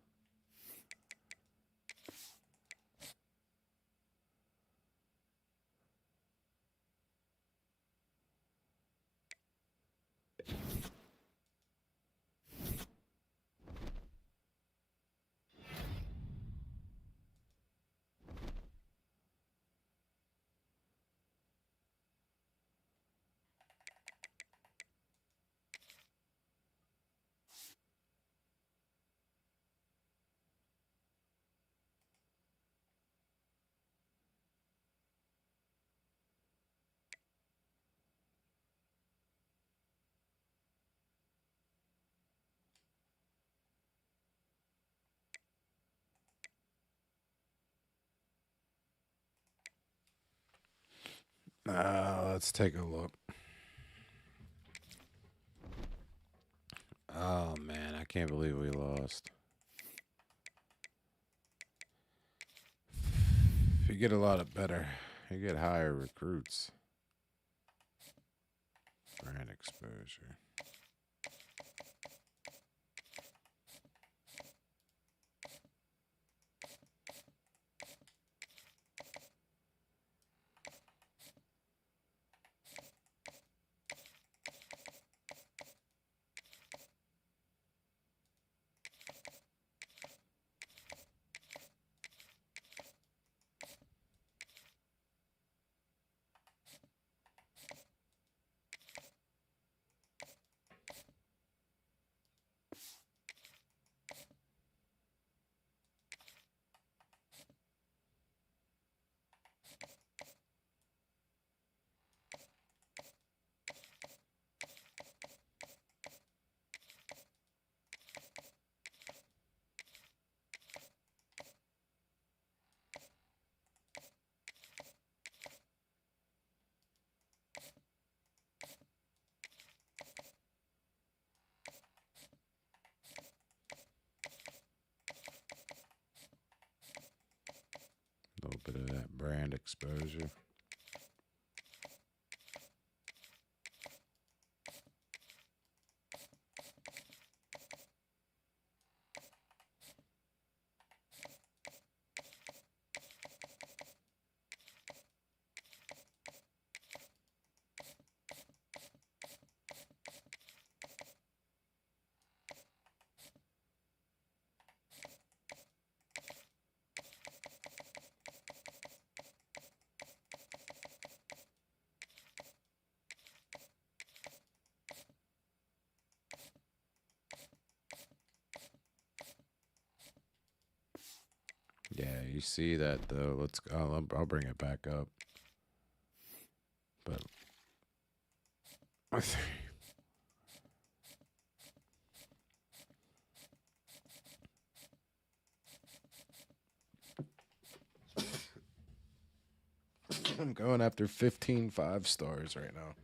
Let's take a look. Oh, man, I can't believe we lost. If you get a lot of better, you get higher recruits. Brand exposure. bit of that brand exposure. Yeah, you see that though. Let's go. I'll bring it back up. But I think I'm going after 15 5-stars right now.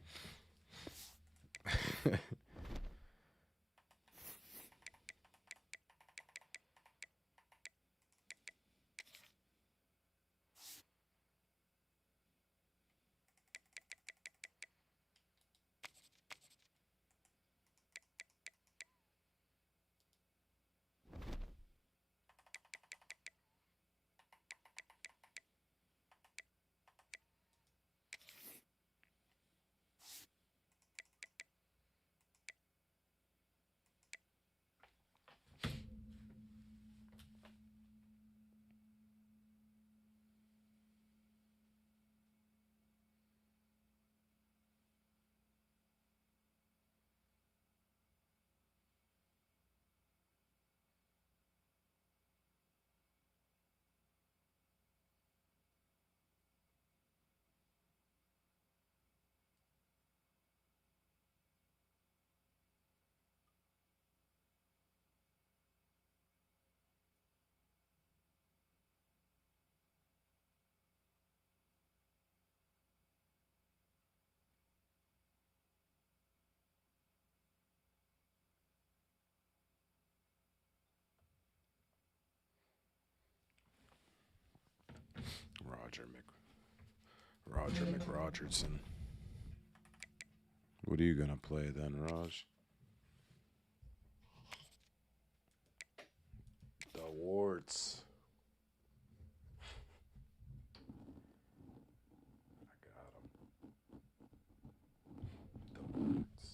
Roger McRogerson. What are you gonna play then, Raj? The warts. I got him. The warts.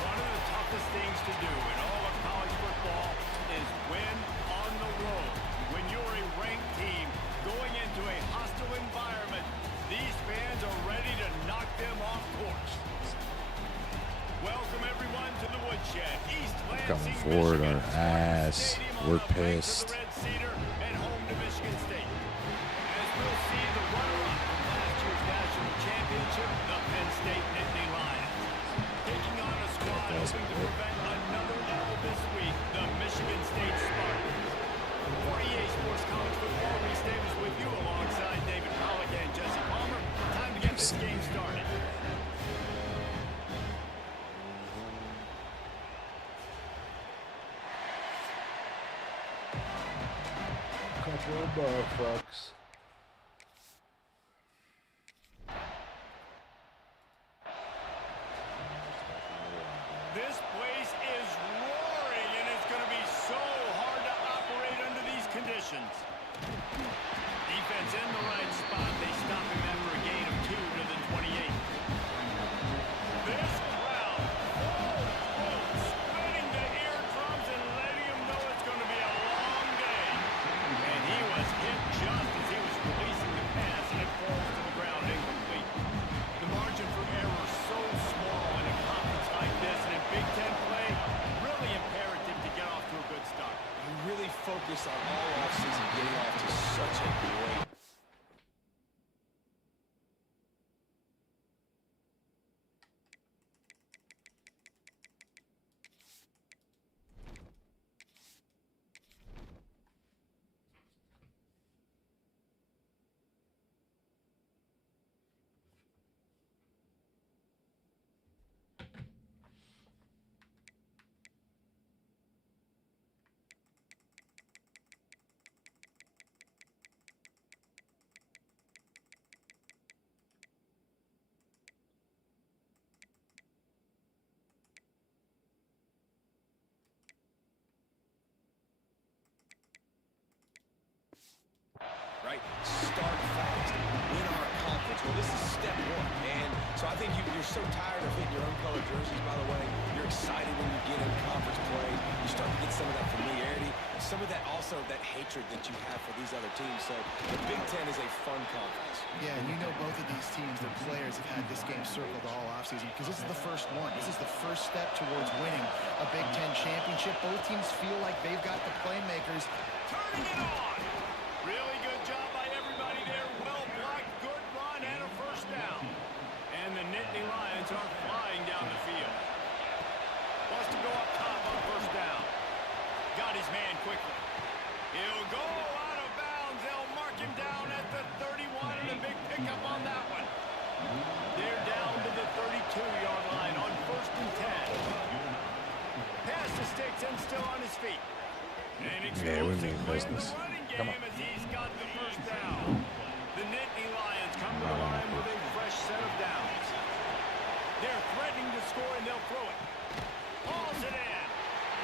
One of the toughest things to do in all of college football is win on the road. When you're a ranked team going into a hostile environment, these fans are ready to knock them off course. Welcome everyone to the Woodshed. East Coming Lansing, forward Michigan. our ass. Stadium on We're the banks of pissed. the Red Cedar and home to Michigan State. As we'll see the runner-up from last year's national championship, the Penn State Nittany Lions. Taking on a squad hoping to prevent another L this week, the Michigan State Spartans. For EA Sports College Football, Reese Davis with you alongside David Pollack and Jesse Palmer. Time to get this game started. Couple of motherfucks. This place is roaring, and it's going to be so hard to operate under these conditions. Defense in the right spot. They stop him after a gain of 2 to the 28. This crowd, spinning the eardrums and letting him know it's going to be a long day. And he was hit just as he was releasing the pass, and it falls to the ground incomplete. The margin for error so small in a conference like this, and in Big Ten play, really imperative to get off to a good start. You really focus on all offseason getting off to such a So I think you're so tired of hitting your own color jerseys, by the way. You're excited when you get in conference play. You start to get some of that familiarity, and some of that also that hatred that you have for these other teams. So the Big Ten is a fun conference. Yeah, and you know both of these teams, their players have had this game circled all offseason because this is the first one. This is the first step towards winning a Big Ten championship. Both teams feel like they've got the playmakers. Turning it on. Really good job by everybody there. Well blocked, good run, and a first down. And the Nittany Lions are flying down the field. Wants to go up top on first down. Got his man quickly. He'll go out of bounds. They'll mark him down at the 31, and a big pickup on that one. They're down to the 32-yard line on 1st and 10. Pass to Sticks and still on his feet. Yeah, we mean business. Come on. As he's got the first down. The Nittany Lions come to the line with a fresh set of downs. They're threatening to score, and they'll throw it. Hauls it in.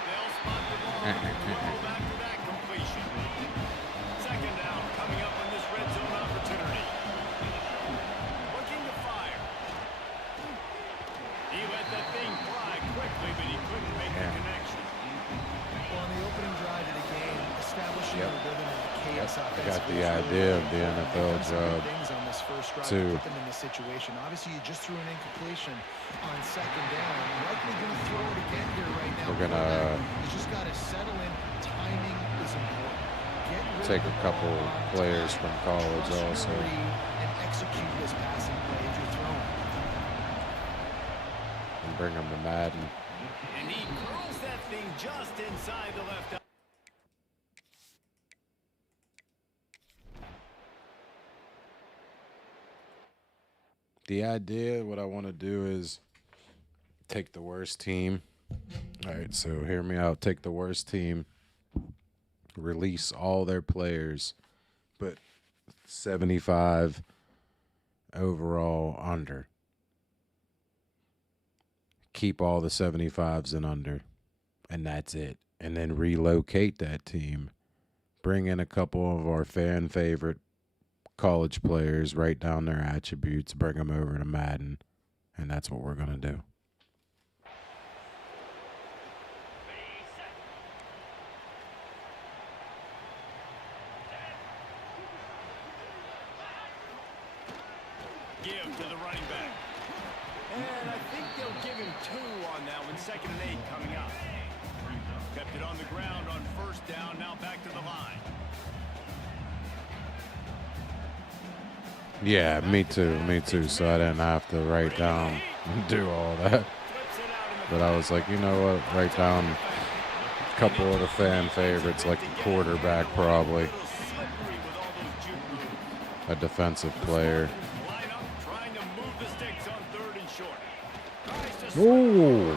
They'll spot the ball and throw back to that completion. Second down coming up on this red zone opportunity. Looking to fire. He let that thing fly quickly, but he couldn't make the connection. Well, on the opening drive of the game, establishing a rhythm and a chaos offense. I got the idea of the NFL job too. Put them in this situation. Obviously, you just threw an incompletion on second down. Likely going to throw it again here right now. We're gonna You just got to settle in. Timing is important. take a couple players from college also. And execute this passing play if you're throwing. And bring them to Madden. And he curls that thing just inside the left eye. The idea, what I want to do is take the worst team. All right, so hear me out. Take the worst team, release all their players, but 75 overall under. Keep all the 75s and under, and that's it. And then relocate that team. Bring in a couple of our fan favorite college players, write down their attributes, bring them over to Madden, and that's what we're going to do. Give to the running back. And I think they'll give him 2 on that one. 2nd and 8 coming up. Kept it on the ground on first down. Now back to the line. Yeah, me too. So I didn't have to write down and do all that. But I was like, you know what? Write down a couple of the fan favorites, like a quarterback probably, a defensive player. Ooh. He's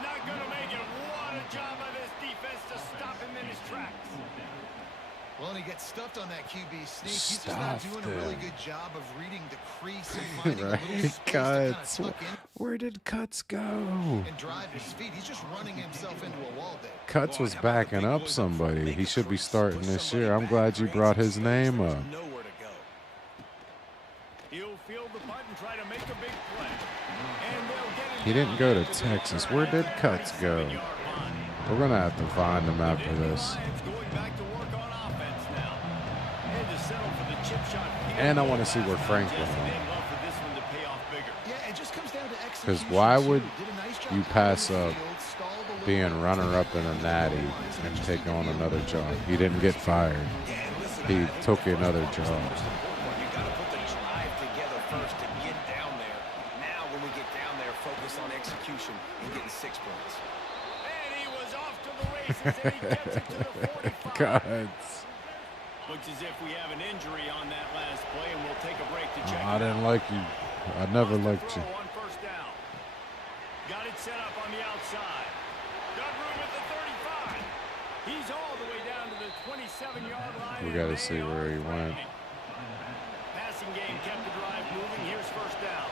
not going to make it. What a job by this defense to stop him in his tracks. Well, and he gets stuffed on that QB sneak. He's just not doing a really good job of reading the crease and finding a little space to kind of Cuts. tuck in Where did Cuts go? and drive his feet. He's just running himself into a wall there. Cuts was backing up somebody. He should be starting this year. I'm glad you brought his name up. Nowhere to go. He'll field the punt and try to make a big play. And they'll get him. He didn't go to Texas. Where did Cuts go? We're going to have to find him after this. Going back to work on offense now. And to settle for the chip shot. And I want to see where Franklin went. Yeah, it just comes down to execution. Because why would Did a nice job you pass up stalled a little being runner-up in a natty and take on another job? He didn't get fired. He took another job. You got to put the drive together first to get down there. Now, when we get down there, focus on execution and getting 6 points. And he was off to the races, and he gets it to the 45. Cuts. Looks as if we have an injury on that last play, and we'll take a break to check. I didn't like you. I never liked you. On first down. Got it set up on the outside. Got room at the 35. He's all the way down to the 27-yard line. We got to see where he went. Passing game kept the drive moving. Here's first down.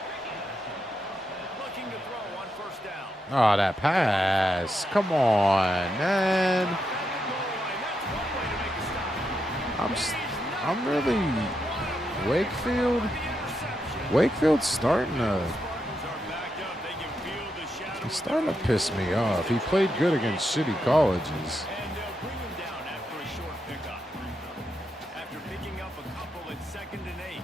Looking to throw on first down. Oh, that pass. Come on, man. I'm really Wakefield. Wakefield's starting to Spartans are backed up. They can feel the shadow. he's starting to piss me off. He played good against shitty colleges. And they'll bring him down after a short pickup. After picking up a couple at 2nd and 8.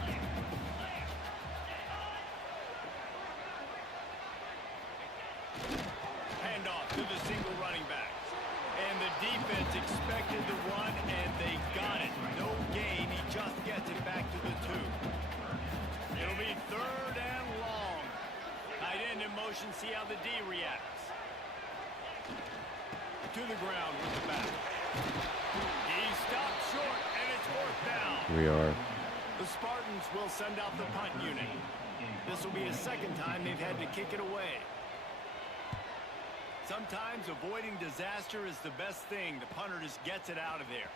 Handoff to the single running back. And the defense expected the run, and they got it. No gain. He just gets it back to the 2. It'll be 3rd and long. Tight end in motion. See how the D reacts. To the ground with the back. He stopped short, and it's 4th down. We are. The Spartans will send out the punt unit. This will be a 2nd time they've had to kick it away. Sometimes avoiding disaster is the best thing. The punter just gets it out of there.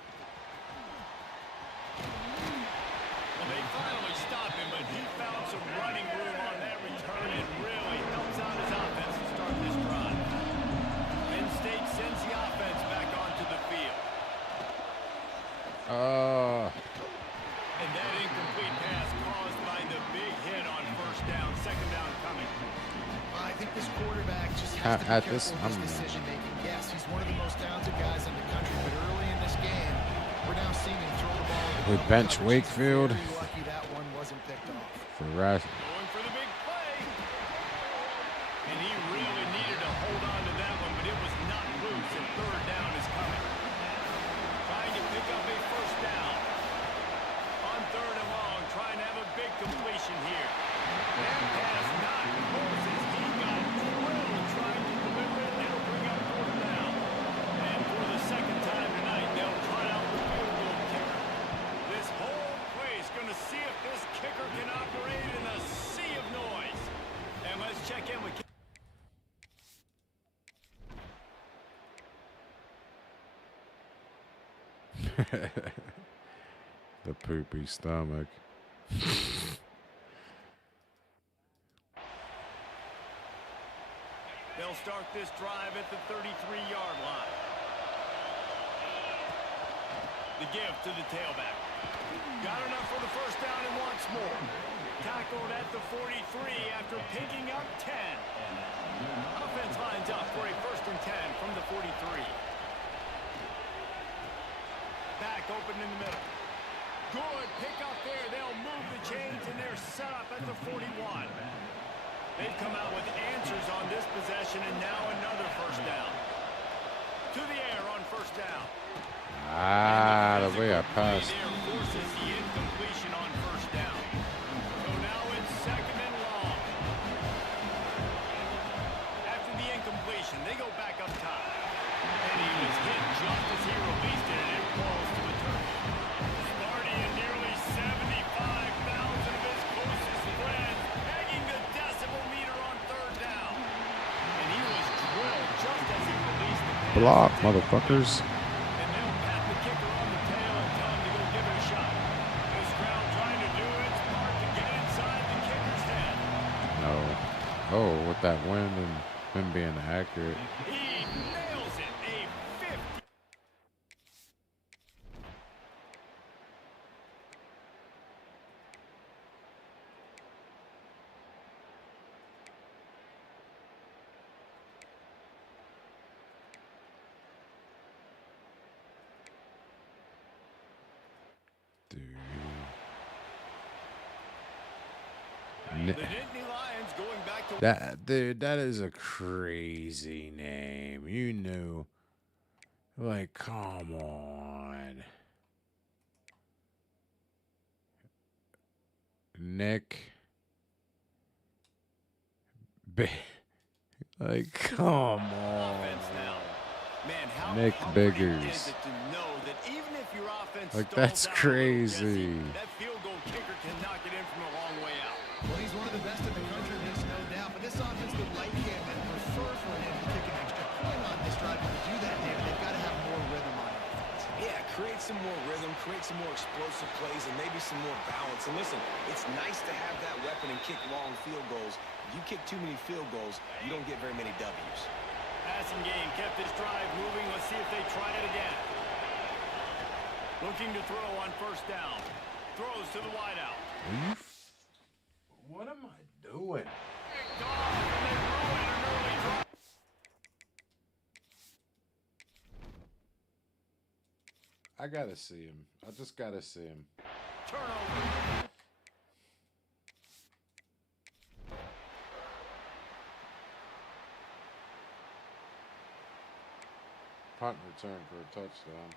Well, they finally stopped him, but he found some running room on that return and really helps out his offense to start this drive. Penn State sends the offense back onto the field. And that incomplete pass caused by the big hit on 1st down, 2nd down coming. I think this quarterback just has to be At careful this, with his decision making. Yes, he's one of the most talented guys in the country, but early in this game, we're now seeing him throw the ball. we bench Wakefield Very lucky that one wasn't picked off. for Rash. Going for the big play. And he really needed to hold on to that one, but it was not loose, and 3rd down is coming. Trying to pick up a 1st down. On 3rd and long, trying to have a big completion here. That pass not close as he got drilled trying to deliver it. They'll bring up 4th down. And for the 2nd time tonight, they'll try out the field goal kicker. This whole play is going to see if this kicker can operate in a sea of noise. And let's check in with The poopy stomach. They'll start this drive at the 33-yard line. The give to the tailback. Got enough for the 1st down and wants more. Tackled at the 43 after picking up 10. Offense lines up for a 1st and 10 from the 43. Back open in the middle. Good pick up there. They'll move the chains, and they're set up at the 41. They've come out with answers on this possession, and now another 1st down. To the air on 1st down. The way I passed. There forces the incompletion on 1st down. So now it's 2nd and long. After the incompletion, they go back up top. And he was hit just as he released it, and it falls to the turf. Sparty and nearly 75,000 of his closest friends pegging the decibel meter on 3rd down. And he was drilled just as he released the pass. Block, motherfuckers. And they'll pat the kicker on the tail and tell him to go give it a shot. This crowd trying to do its part to get inside the kicker's head. No. Oh, with that wind and him being accurate. He nails it. A 50. Dude. The Nittany Lions going back to That dude, that is a crazy name. You knew. Like, come on. Nick. Like, come on. offense now. Man, how Nick comforting Biggers. is it to know that even if your offense Like, stalls that's out a little, crazy. Jesse, that field goal kicker can knock it in from a long way out. Well, he's one of the best in the country, there's no doubt. But this offense would like him and prefer for him to kick an extra point on this drive. But to do that, David, they've got to have more rhythm on offense. Yeah, create some more rhythm, create some more explosive plays, and maybe some more balance. And listen, it's nice to have that weapon and kick long field goals. If you kick too many field goals, you don't get very many W's. Passing game kept this drive moving. Let's see if they try it again. Looking to throw on 1st down. Throws to the wideout. What I gotta see him. I just gotta see him. Turnover. Punt return for a touchdown.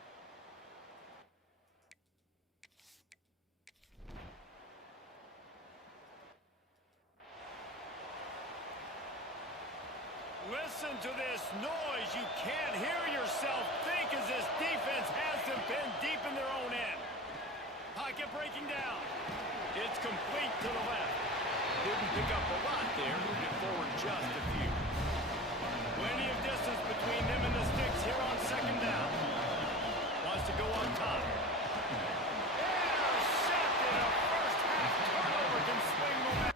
Listen to this noise. You can't hear yourself think as this defense has them pinned deep in their own end. Pocket breaking down. It's complete to the left. Didn't pick up a lot there. Moved it forward just a few. Plenty of distance between them and the sticks here on second down. Wants to go on top. Intercepted. A first half turnover can swing momentum.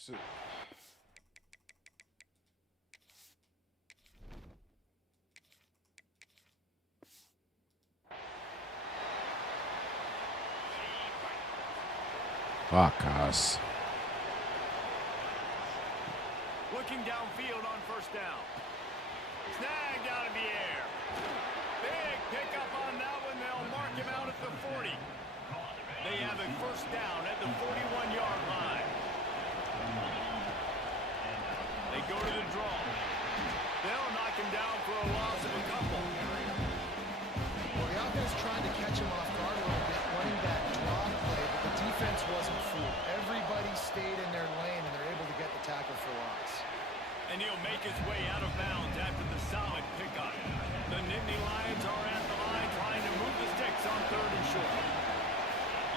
So, fuck us. Looking downfield on first down. Snagged out of the air. Big pickup on that one. They'll mark him out at the 40. They have a first down at the 41-yard line. They go to the draw. They'll knock him down for a loss of a couple. Well, the offense tried to catch him off guard a little bit, running that draw play, but the defense wasn't fooled. Everybody stayed in their lane, and they're able to get the tackle for loss. And he'll make his way out of bounds after the solid pickup. The Nittany Lions are at the line trying to move the sticks on third and short.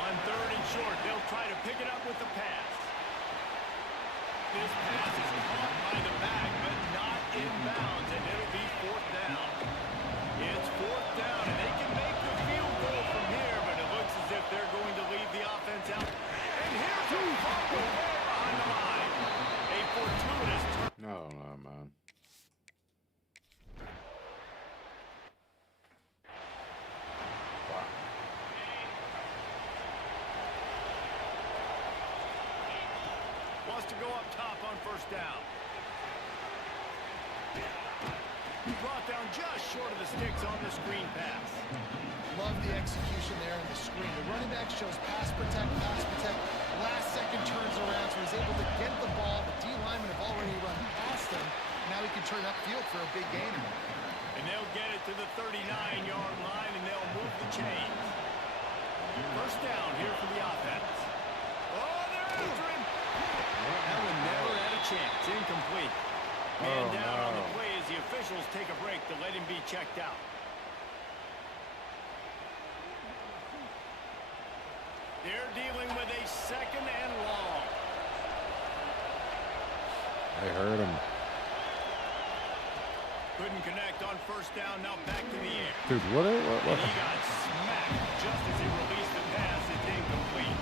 On third and short, they'll try to pick it up with the pass. This pass is caught by the back, but not in bounds, and it'll be fourth down. It's fourth down, and they can make the field goal from here, but it looks as if they're going to leave the offense out. And here's a fumble way behind the line. A fortuitous turn. No, man. Fuck. Wants to go up top on first down. Brought down just short of the sticks on the screen pass. Love the execution there in the screen. The running back shows pass protect, pass protect. Last second turns around, so he's able to get the ball. The D linemen have already run past him. Now he can turn upfield for a big gain. And they'll get it to the 39-yard line, and they'll move the chains. First down here for the offense. Oh, they're after him. That one never had a chance. Incomplete. Man down on the play as the officials take a break to let him be checked out. They're dealing with a second and long. They heard him. Couldn't connect on first down. Now back to the air. Dude, what? And he got smacked just as he released the pass. It's incomplete.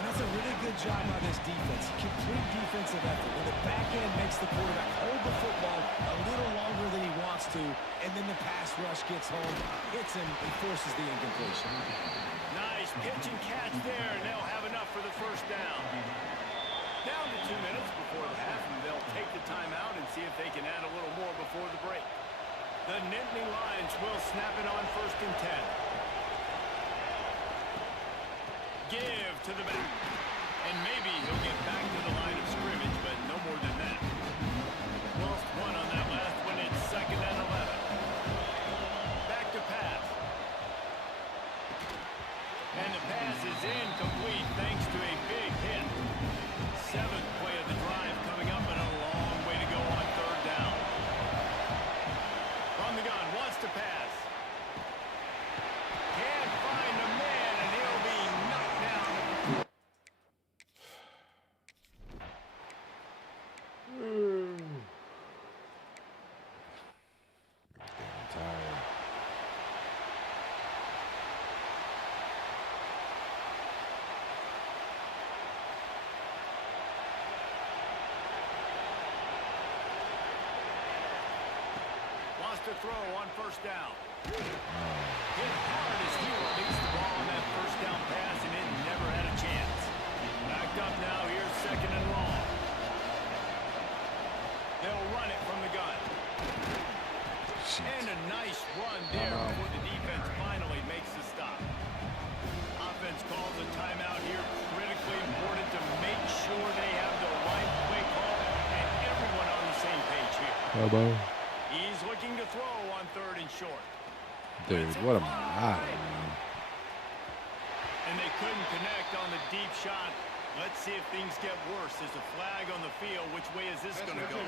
And that's a really good job by this defense. Complete defensive effort. When the back end makes the quarterback hold the football a little longer than he wants to, and then the pass rush gets home, hits him, and forces the incompletion. Nice pitch and catch there, and they'll have enough for the first down. Down to 2 minutes before the half, and they'll take the timeout and see if they can add a little more before the break. The Nittany Lions will snap it on first and 10. Give to the back. And maybe he'll get back to the line of scrimmage, but no more than that. Lost one on that last one. It's second and 11. Back to pass. And the pass is incomplete thanks to a big hit. Seventh play of the drive coming up, and a long way to go on third down. From the gun, wants to pass. Can't find a man, and he'll be knocked down. Damn tired. Wants to throw on first down. Hit hard as he released the ball on that first down pass, and it never had a chance. Backed up now, here's second and long. They'll He's looking to throw on 3rd and short. Dude, what am I doing? And they couldn't connect on the deep shot. Let's see if things get worse. There's a flag on the field. Which way is this going to go?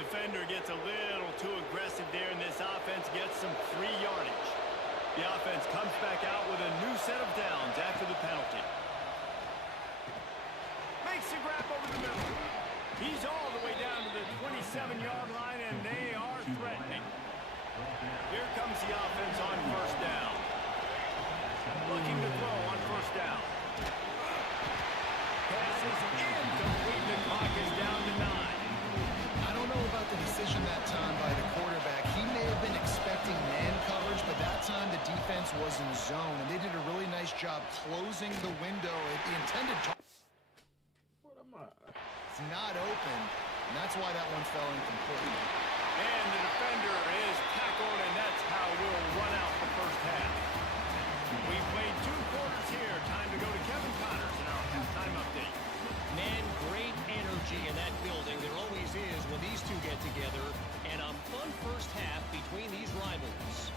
Defender gets a little too aggressive there, and this offense gets some free yardage. The offense comes back out with a new set of downs after the penalty. Makes the grab over the middle. He's all the way down to the 27-yard line, and they are threatening. Here comes the offense on 1st down. Looking to throw on 1st down. Passes incomplete. The clock is down to 9. I don't know about the decision that time by the quarterback. He may have been expecting man coverage, but that time the defense was in zone, and they did a really nice job closing the window at the intended target. It's not open, and that's why that one fell incomplete. And the defender is tackled, and that's how we'll run out the 1st half. We played 2 quarters here. Time to go to Kevin Connors in our halftime update. Man, great energy in that building. There always is when these two get together. And a fun first half between these rivals.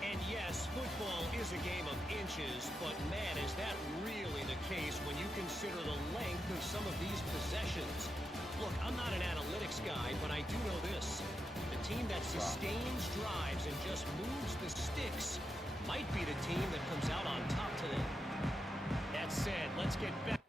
And yes, football is a game of inches, but man, is that really the case when you consider the length of some of these possessions. Look, I'm not an analytics guy, but I do know this. The team that sustains drives and just moves the sticks might be the team that comes out on top today. That said, let's get back.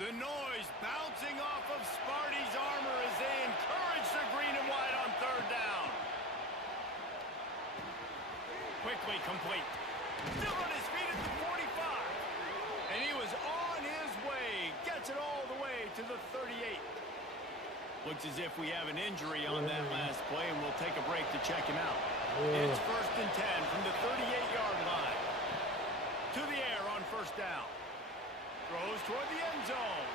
The noise bouncing off of Sparty's armor as they encourage the green and white on 3rd down. Quickly complete. Still on his feet at the 45. And he was on his way. Gets it all the way to the 38. Looks as if we have an injury on that last play, and we'll take a break to check him out. It's 1st and 10 from the 38-yard line. To the air on 1st down. Throws toward the end zone.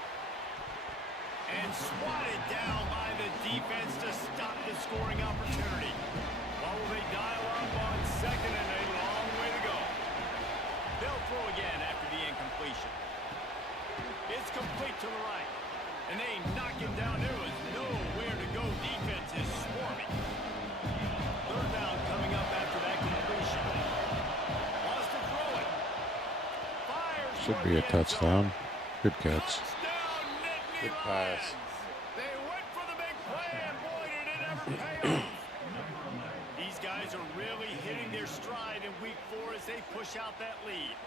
And swatted down by the defense to stop the scoring opportunity. While they dial up on 2nd and a long way to go. They'll throw again after the incompletion. It's complete to the right. And they knock it down. There was nowhere to go. Defense is swarming. 3rd down coming up after that completion. Wants to throw it. Fires. Should be a touchdown. Good catch. Touchdown, Nittany Good pass. Lions. They went for the big play, and boy, did it ever pay off. These guys are really hitting their stride in week 4 as they push out that lead.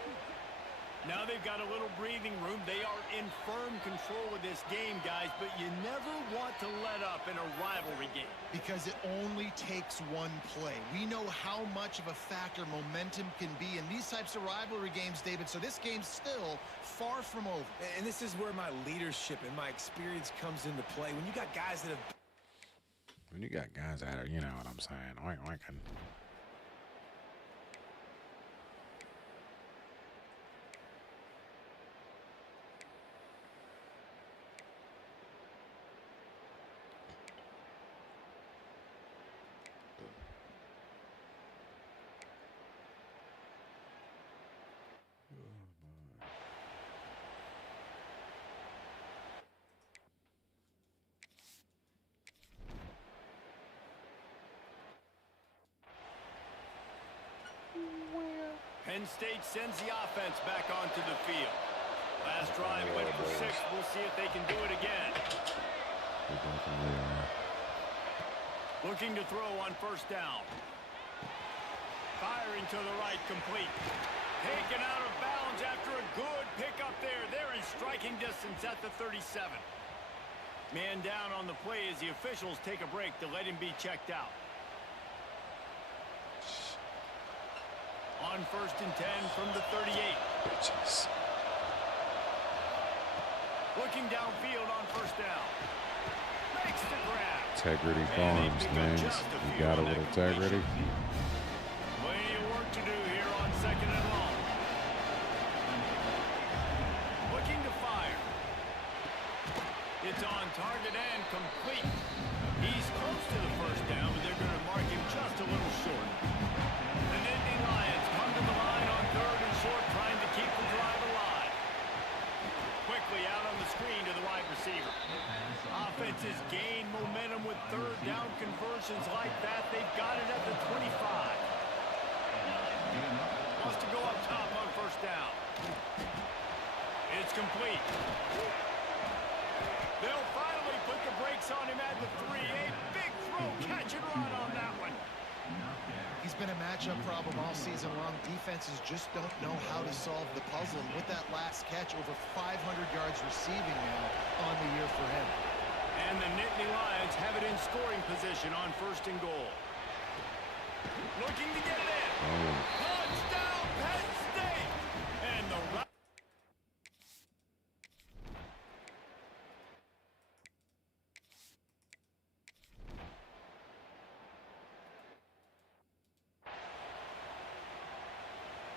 Now they've got a little breathing room. They are in firm control of this game, guys, but you never want to let up in a rivalry game. Because it only takes one play. We know how much of a factor momentum can be in these types of rivalry games, David, so this game's still far from over. And this is where my leadership and my experience comes into play. When you got guys that have... When you got guys that are, you know what I'm saying, oinking. Penn State sends the offense back onto the field. Last drive went for 6. We'll see if they can do it again. Looking to throw on 1st down. Firing to the right, complete. Taken out of bounds after a good pickup there. They're in striking distance at the 37. Man down on the play as the officials take a break to let him be checked out. On 1st and 10 from the 38. Bitches. Looking downfield on first down. Makes the grab. Integrity And they Farms, pick up man. just a You few got it on with that integrity. completion. Plenty of work to do here on second and long. Looking to fire. It's on target and complete. He's close to the first down, but they're going to mark him just a little short. The Nittany Lions come to the line on third and short, trying to keep the drive alive. Quickly out on the screen to the wide receiver. Offenses gain momentum with third down conversions like that. They've got it at the 25. Wants to go up top on first down. It's complete. They'll finally put the brakes on him at the 3. A big throw, catch and run on that one. He's been a matchup problem all season long. Defenses just don't know how to solve the puzzle. And with that last catch, over 500 yards receiving now on the year for him. And the Nittany Lions have it in scoring position on first and goal. Looking to get it in. Touchdown, Penn State. And the right.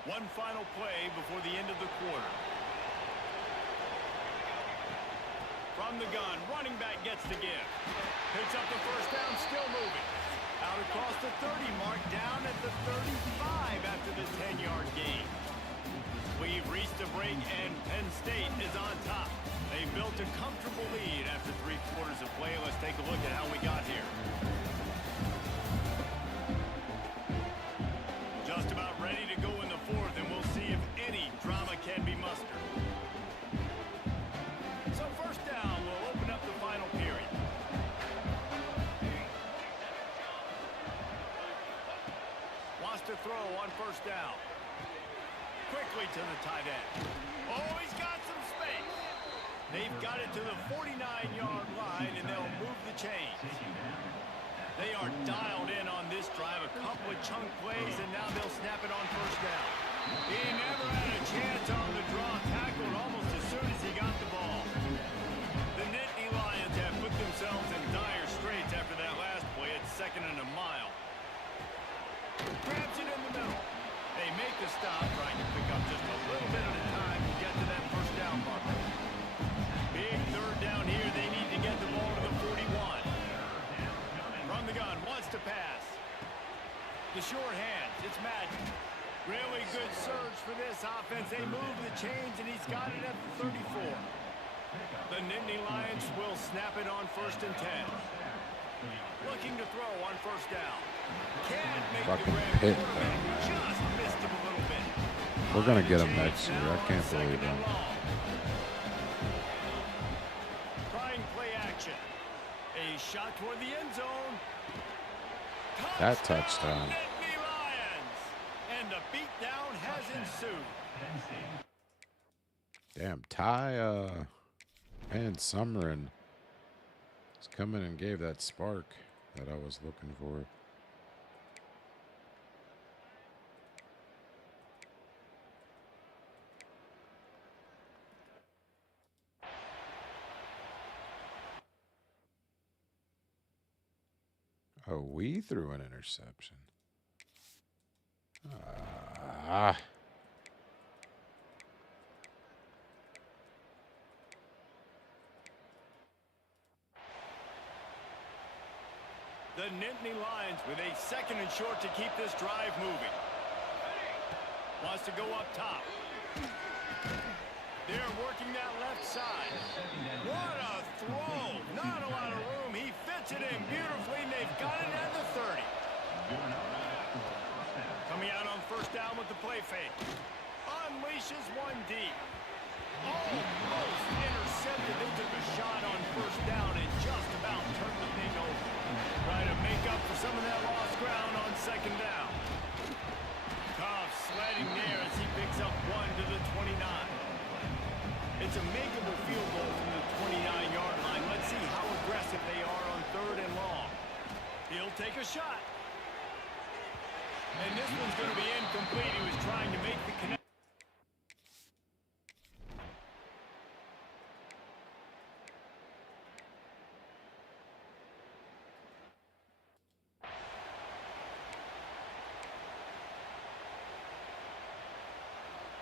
One final play before the end of the quarter. From the gun, running back gets the give. Picks up the first down, still moving. Out across the 30 mark, down at the 35 after the 10-yard gain. We've reached the break, and Penn State is on top. They built a comfortable lead after 3 quarters of play. Let's take a look at how we got here. Just about ready to go in the fourth, and we'll see if any drama can be mustered. So first down, we'll open up the final period. Wants to throw on first down. Quickly to the tight end. Oh, he's got some space. They've got it to the 49-yard line, and they'll move the chains. They are dialed in on this drive. A couple of chunk plays, and now they'll snap it on first down. He never had a chance on the draw. Tackled almost as soon as he got the ball. The Nittany Lions have put themselves in dire straits after that last play. It's second and a mile. Grabs it in the middle. They make the stop, trying to pick up just a little bit at a time to get to that first down marker. Big third down here. They need to get the ball to the 41. From the gun, wants to pass. The short hands, it's Madden. Really good surge for this offense. They move the chains, and he's got it at the 34. The Nittany Lions will snap it on first and 10. Looking to throw on first down. Can't make the Fucking grab. Pitt, Just missed him a little bit. We're going to get him next year. I can't believe him. Trying play action. A shot toward the end zone. That touchdown. Nittany Lions. And the beatdown has ensued. Damn, Ty and Summerin is coming and gave that spark that I was looking for. Oh, we threw an interception. Ah. The Nittany Lions with a second and short to keep this drive moving. Wants to go up top. They're working that left side. What a throw. Not a lot of room. He fits it in beautifully, and they've got it at the 30. Coming out on first down with the play fake. Unleashes one deep. Almost intercepted. They took a shot on first down and just about turned the thing over. Trying to make up for some of that lost ground on second down. Cobb sledding there as he picks up one to the 29. It's a makeable field goal from the 29-yard line. Let's see how aggressive they are on third and long. He'll take a shot. And this one's going to be incomplete. He was trying to make the connection.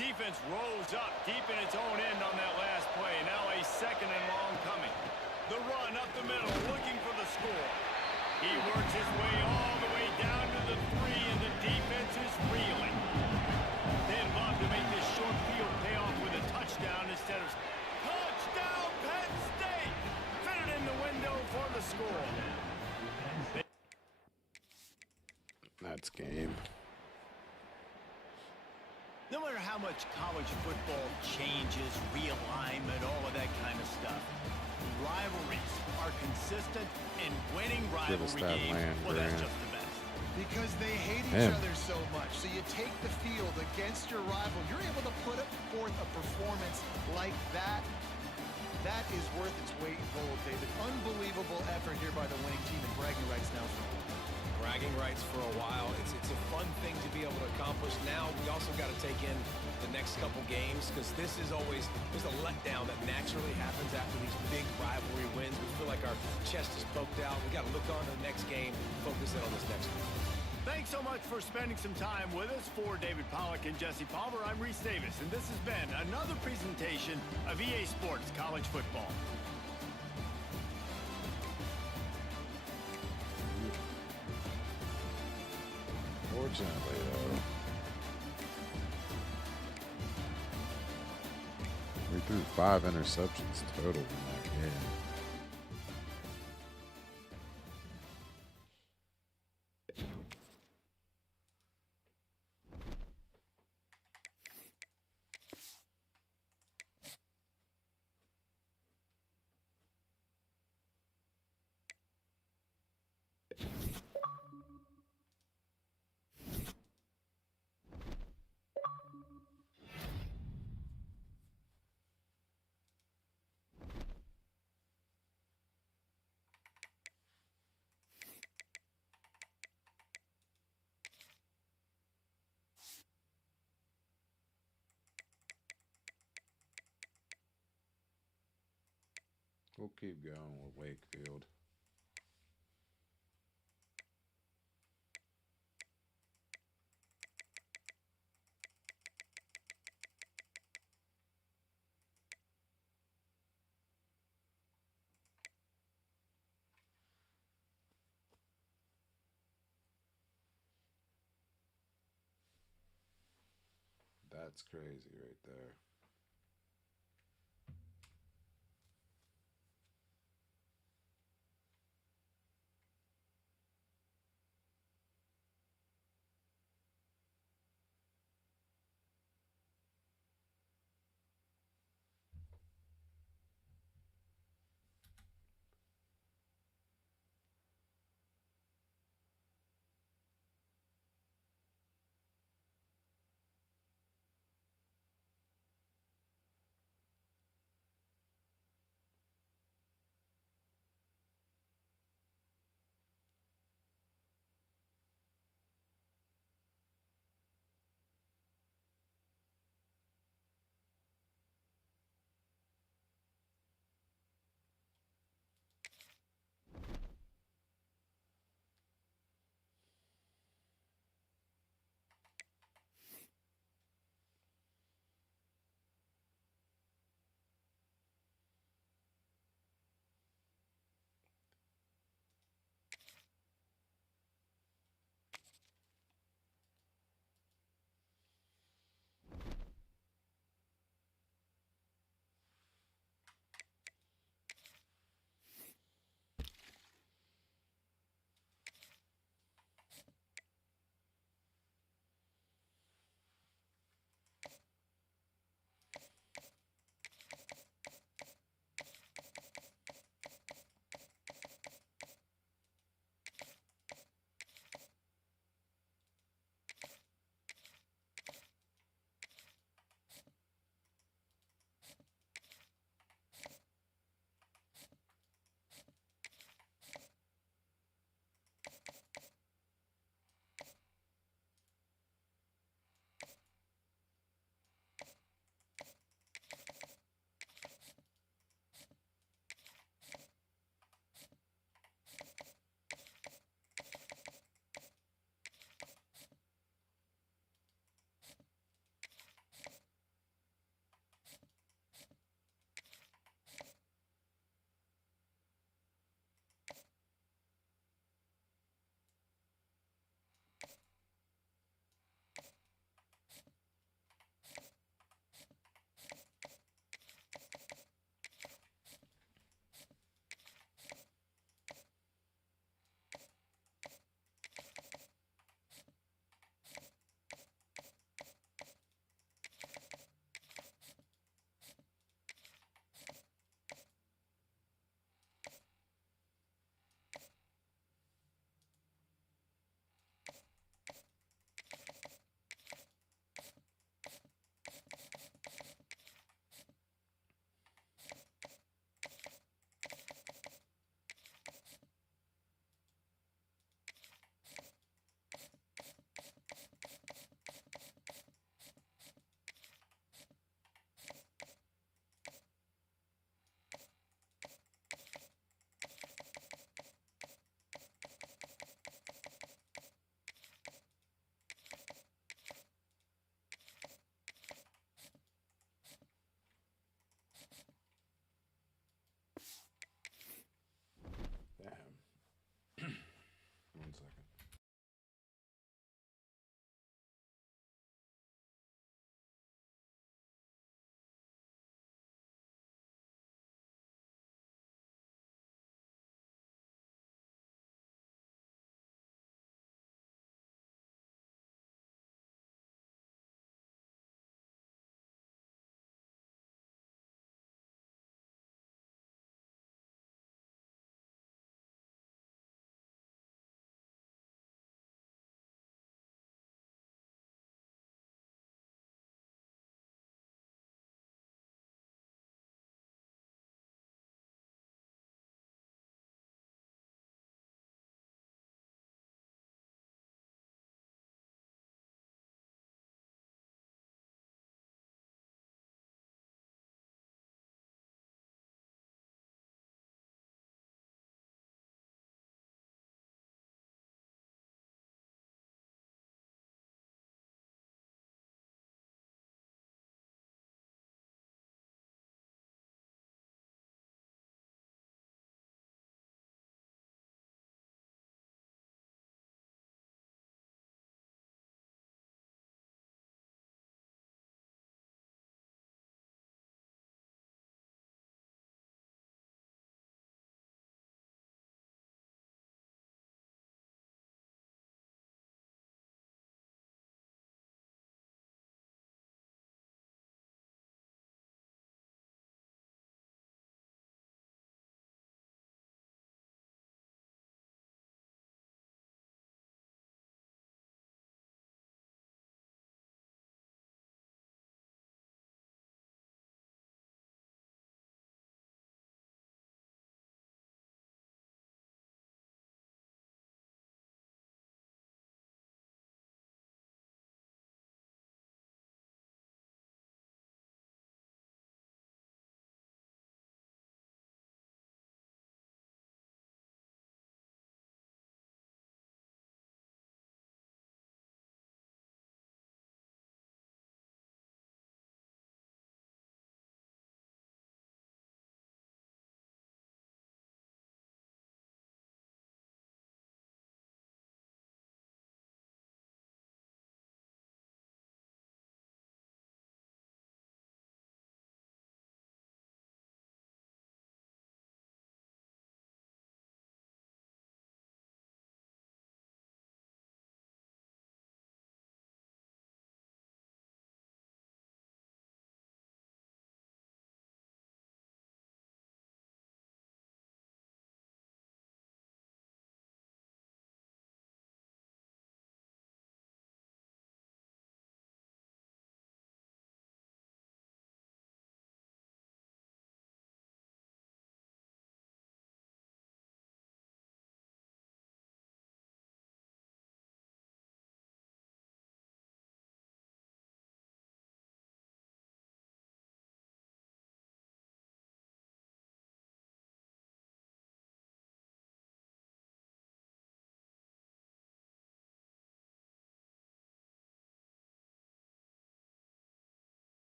Defense rolls up deep in its own end on that last play. Now a second and long coming. The run up the middle, looking for the score. He works his way all the way down to the 3, and the defense is reeling. They'd love to make this short field pay off with a touchdown instead of touchdown Penn State. Fit it in the window for the score. That's game. No matter how much college football changes, realignment, all of that kind of stuff, rivalries are consistent, and winning Give us rivalry that games, land well, that's grant. just the best. Because they hate each Him. other so much. So you take the field against your rival. You're able to put forth a performance like that. That is worth its weight in gold, David. Unbelievable effort here by the winning team, and bragging rights now for all. Bragging rights for a while. It's a fun thing to be able to accomplish. Now we also got to take in the next couple games, because this is always, there's a letdown that naturally happens after these big rivalry wins. We feel like our chest is poked out. We got to look on to the next game, focus in on this next one. Thanks so much for spending some time with us. For David Pollack and Jesse Palmer, I'm Reese Davis, and this has been another presentation of EA Sports College Football. Fortunately, though, we threw 5 interceptions total in that game. We'll keep going with Wakefield. That's crazy right there.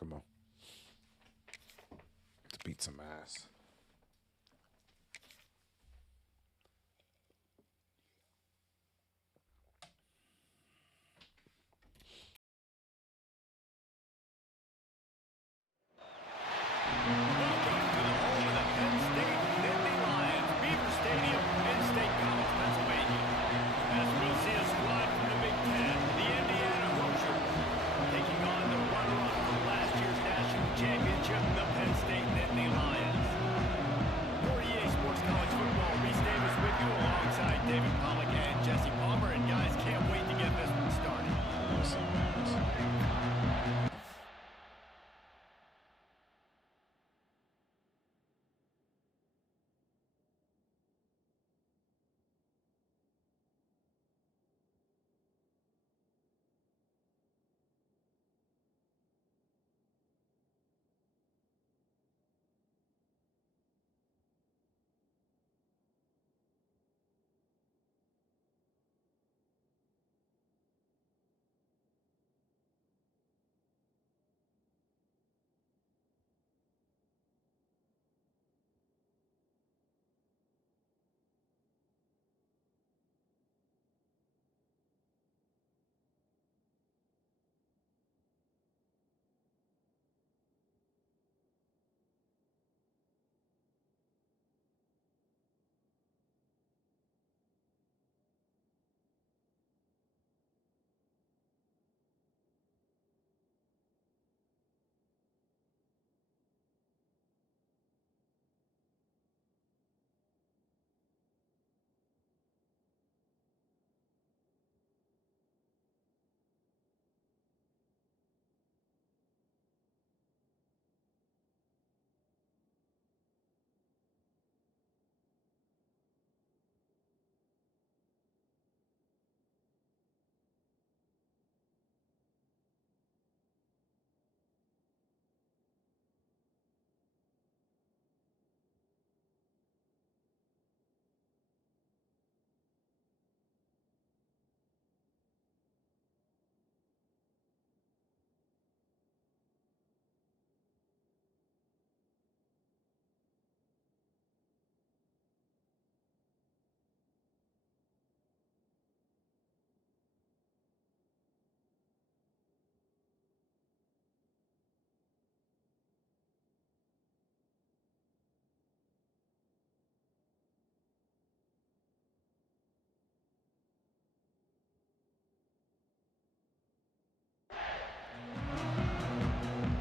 Come on. Let's beat some ass. Welcome to the home of the Penn State Nittany Lions, Beaver Stadium, Penn State College, Pennsylvania. As we'll see a squad from the Big Ten, the Indiana Hoosiers, taking on the runner-up from last year's national championship, the Penn State Nittany Lions. For EA Sports College Football, Reese Davis with you alongside David Pollack and Jesse Palmer. And guys, can't wait to get this one started.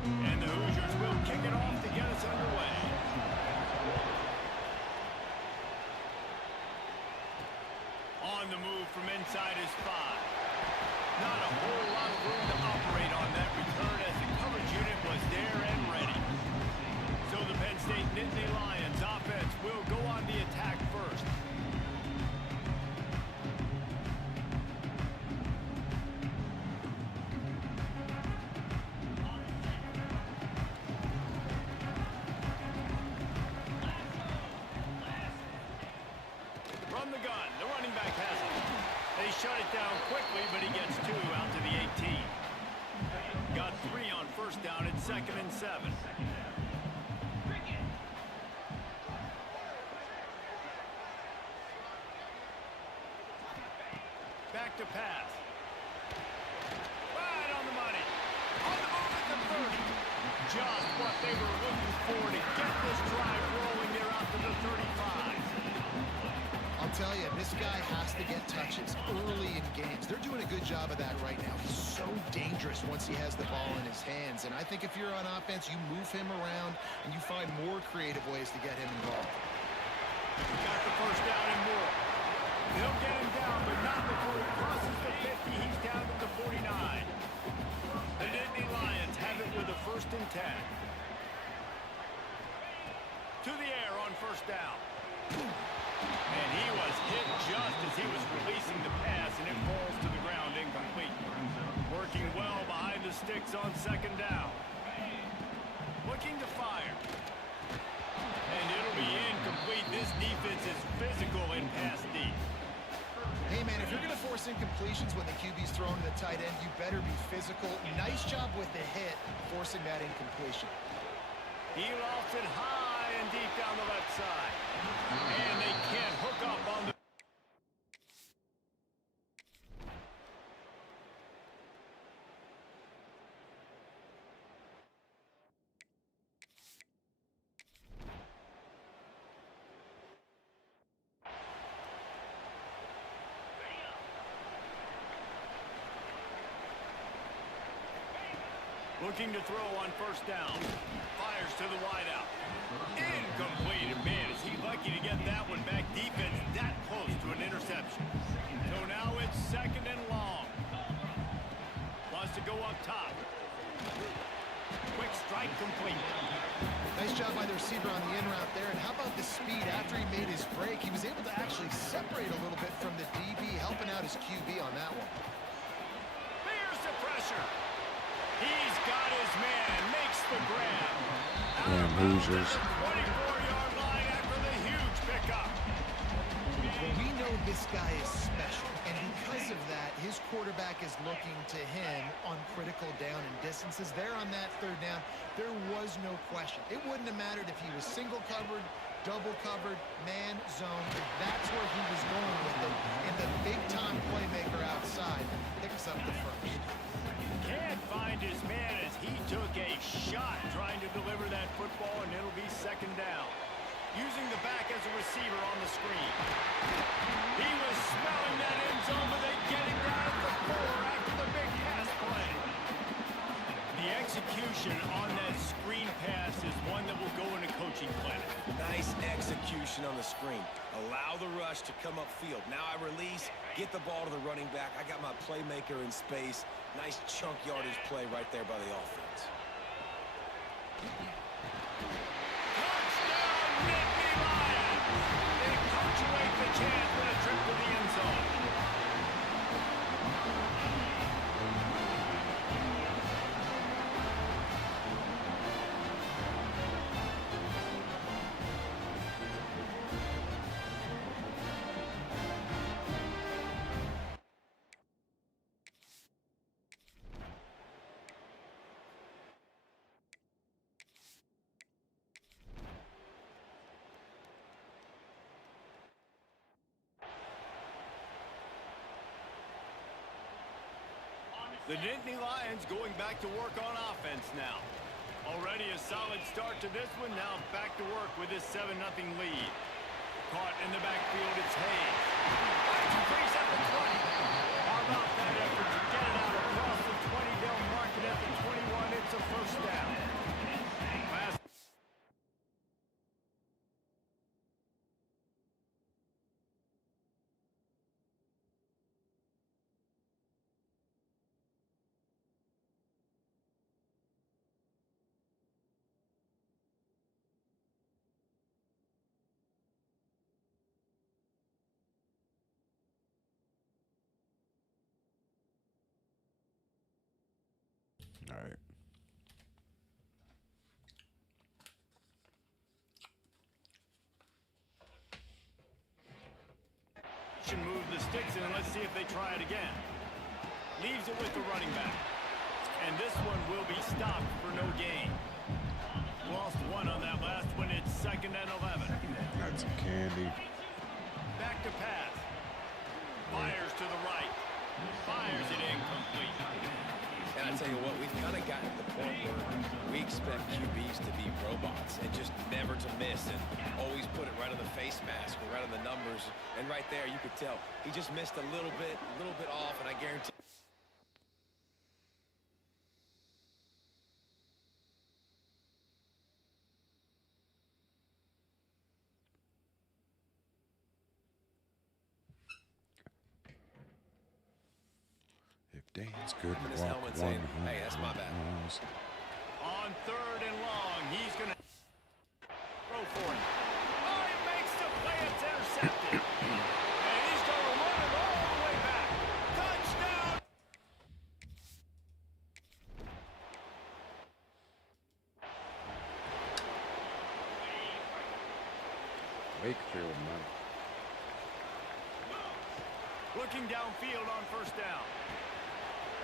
And the Hoosiers will kick it off to get us underway. On the move from inside his 5. Not a whole lot of room to operate on that return as the coverage unit was there and ready. So the Penn State Nittany Lions offense will go on the attack first. From the gun, the running back has it. They shut it down quickly, but he gets 2 out to the 18. Got 3 on first down at 2nd and 7. Back to pass. Right on the money. On the move at the 30. Just what they were looking for to get this drive rolling there out to the 35. I'll tell you, this guy has to get touches early in games. They're doing a good job of that right now. He's so dangerous once he has the ball in his hands. And I think if you're on offense, you move him around and you find more creative ways to get him involved. Got the first down and more. They'll get him down, but not before he crosses the 50. He's down to the 49. The Nittany Lions have it with a 1st and 10. To the air on first down. And he was hit just as he was releasing the pass, and it falls to the ground incomplete. Working well behind the sticks on 2nd down. Looking to fire. And it'll be incomplete. This defense is physical in pass deep. Hey, man, if you're going to force force incompletions when the QB's thrown to the tight end, you better be physical. Nice job with the hit, forcing that incompletion. He lofts it high and deep down the left side. And they can't hook up on the... Looking to throw on first down. Fires to the wideout. Incomplete. And man, is he lucky to get that one back. Defense that close to an interception. So now it's second and long. Wants to go up top. Quick strike complete. Nice job by the receiver on the in route there. And how about the speed after he made his break? He was able to actually separate a little bit from the DB, helping out his QB on that one. Here's the pressure. He's got his man. Makes the grab. Damn Hoosiers. 24-yard line after the huge pickup. We know this guy is special, and because of that, his quarterback is looking to him on critical down and distances. There on that third down, there was no question. It wouldn't have mattered if he was single covered, double covered, man zone. That's where he was going with it, and the big-time playmaker outside picks up the first. Can't find his man as he took a shot trying to deliver that football, and it'll be second down. Using the back as a receiver on the screen. He was smelling that end zone, but they get him down at the 4 after the big pass play. The execution on that screen pass is one that will go in a coaching clinic. Nice execution on the screen. Allow the rush to come upfield. Now I release, get the ball to the running back. I got my playmaker in space. Nice chunk yardage play right there by the offense. Touchdown, Nittany Lions! They punctuate the chance with a trip to the end zone. The Nittany Lions going back to work on offense now. Already a solid start to this one. Now back to work with this 7-0 lead. Caught in the backfield, it's Hayes. Frees at the 20. How about that effort to get it out across the 20? They'll mark it at the 21. It's a first down. Pass. All right. Move the sticks in and let's see if they try it again. Leaves it with the running back. And this one will be stopped for no gain. Lost one on that last one. It's second and 11. That's a candy. Back to pass. Fires to the right. Fires it incomplete. And I tell you what, we've kind of gotten to the point where we expect QBs to be robots and just never to miss and always put it right on the face mask or right on the numbers. And right there, you could tell he just missed a little bit off, and I guarantee. If Dan's good Him in his walk helmet one saying, home, "Hey, that's my bad." miles. On third and long, he's going to throw for it. Oh, he makes the play. It's intercepted. And he's going to run it all the way back. Touchdown! Wakefield, man. Looking downfield on first down.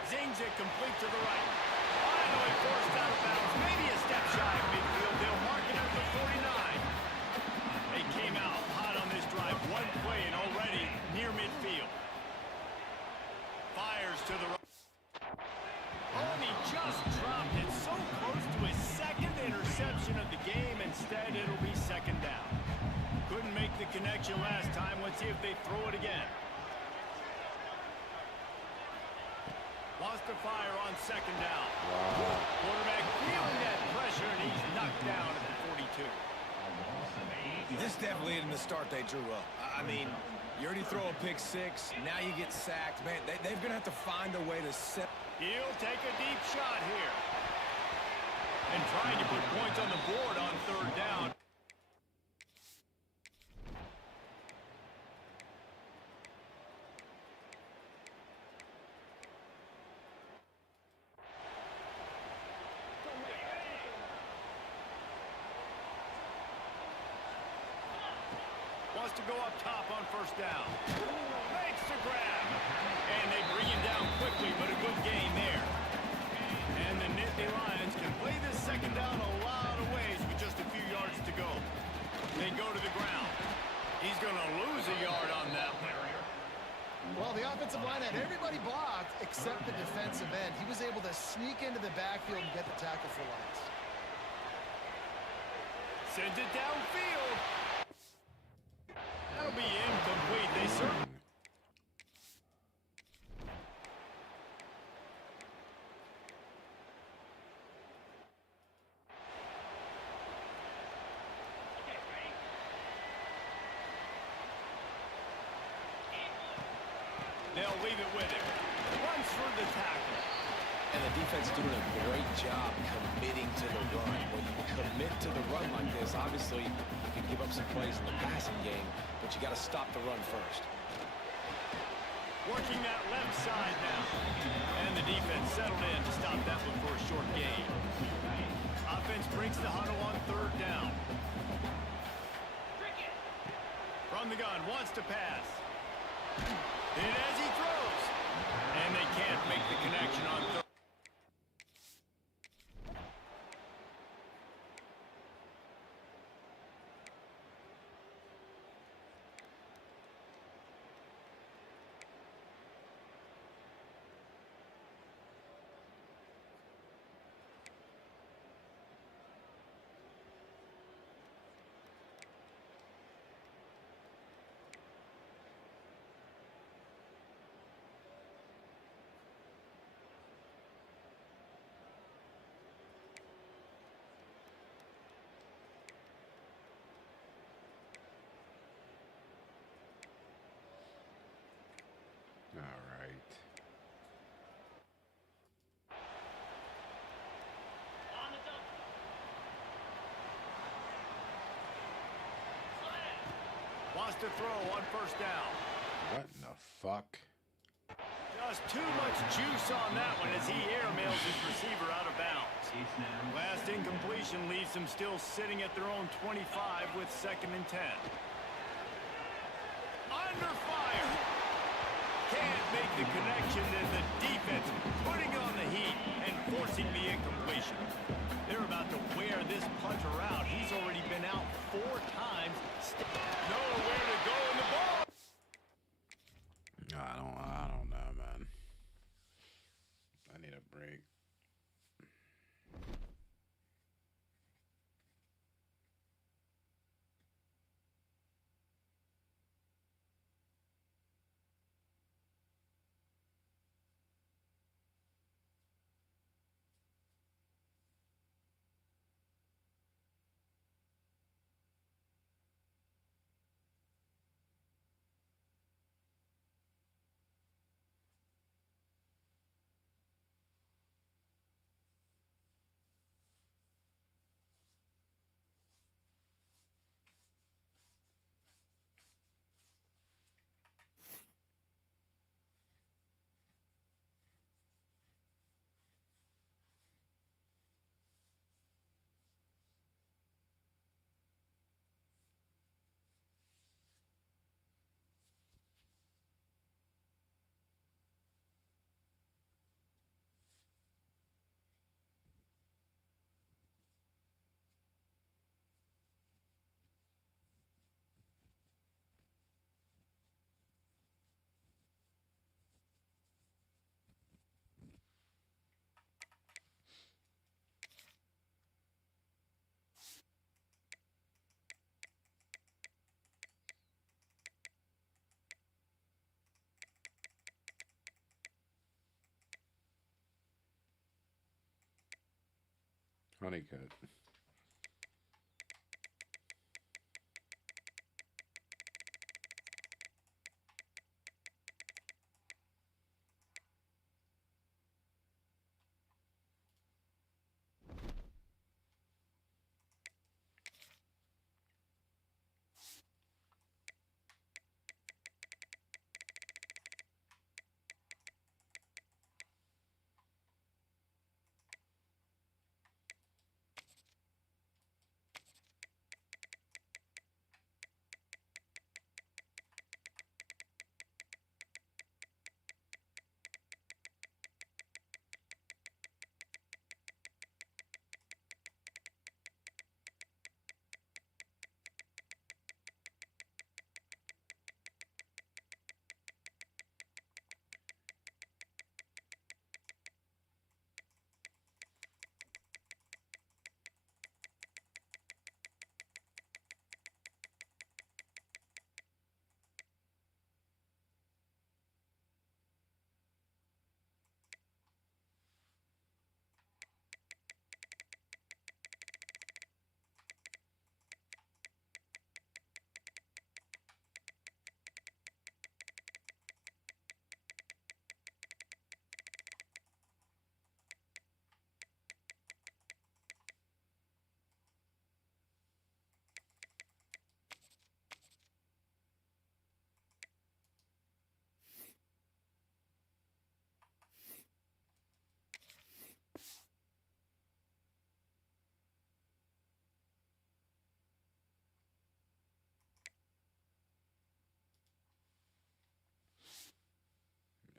Zings it complete to the right. Finally forced out of bounds. Maybe a step shy of midfield. They'll mark it at the 49. They came out hot on this drive. One play and already near midfield. Fires to the right. Oh, he just dropped it so close to his second interception of the game. Instead, it'll be second down. Couldn't make the connection last time. Let's see if they throw it again. Wants to fire on second down. Wow. Quarterback feeling that pressure, and he's knocked down at the 42. This definitely isn't the start they drew up. I mean, you already throw a pick six, now you get sacked. Man, they're going to have to find a way to set. He'll take a deep shot here. And trying to put points on the board on third down. Wants to go up top on first down. Makes the grab. And they bring him down quickly, but a good gain there. And the Nittany Lions can play this second down a lot of ways with just a few yards to go. They go to the ground. He's going to lose a yard on that one. Well, the offensive line had everybody blocked except the defensive end. He was able to sneak into the backfield and get the tackle for loss. Sends it downfield. That'll be incomplete. They certainly... They'll leave it with him. Runs for the tackle. And the defense doing a great job committing to the run. When you commit to the run like this, obviously you can give up some plays in the passing game, but you got to stop the run first. Working that left side now. And the defense settled in to stop that one for a short gain. Offense breaks the huddle on third down. From the gun, wants to pass. And as he throws. And they can't make the connection on third. All right. Wants to throw on first down. What in the fuck? Just too much juice on that one as he airmails his receiver out of bounds. Last incompletion leaves them still sitting at their own 25 with 2nd and 10. Under fire. Can't make the connection, and the defense putting on the heat and forcing the incompletion. They're about to wear this punter out. He's already been out 4 times. Nowhere to go in the ball. I don't know, man. I need a break. Honeycut.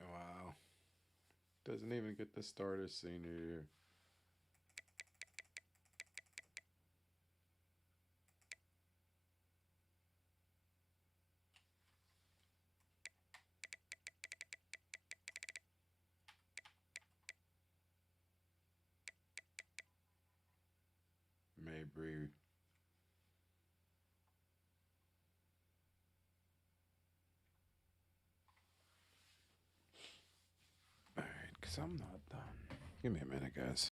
Wow. Doesn't even get to start his senior year. Mabry. All right, because I'm not done. Give me a minute, guys.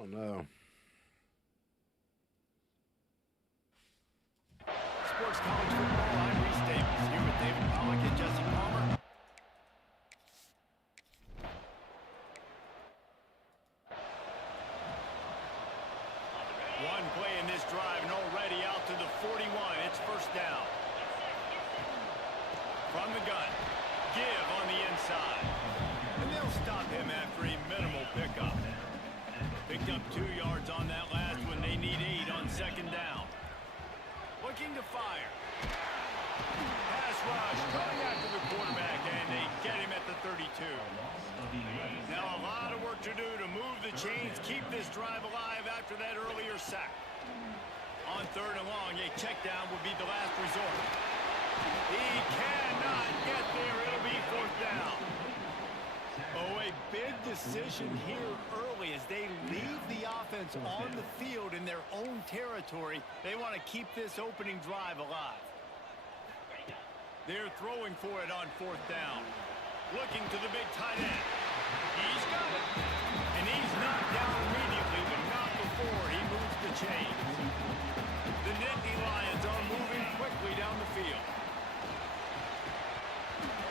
don't know. Sports College Football, I'm Reese Davis, here with David Pollack and Jesse Palmer. One play in this drive and already out to the 41. It's first down. From the gun, give on the inside. And they'll stop him after a minimal pickup. Picked up 2 yards on that last one. They need 8 on second down. Looking to fire. Pass rush, going after the quarterback, and they get him at the 32. Now a lot of work to do to move the chains, keep this drive alive after that earlier sack. On third and long, a check down would be the last resort. He cannot get there. It'll be fourth down. Oh, a big decision here early as they leave the offense on the field in their own territory. They want to keep this opening drive alive. They're throwing for it on fourth down. Looking to the big tight end. He's got it. And he's knocked down immediately, but not before he moves the chains. The Nittany Lions are moving quickly down the field.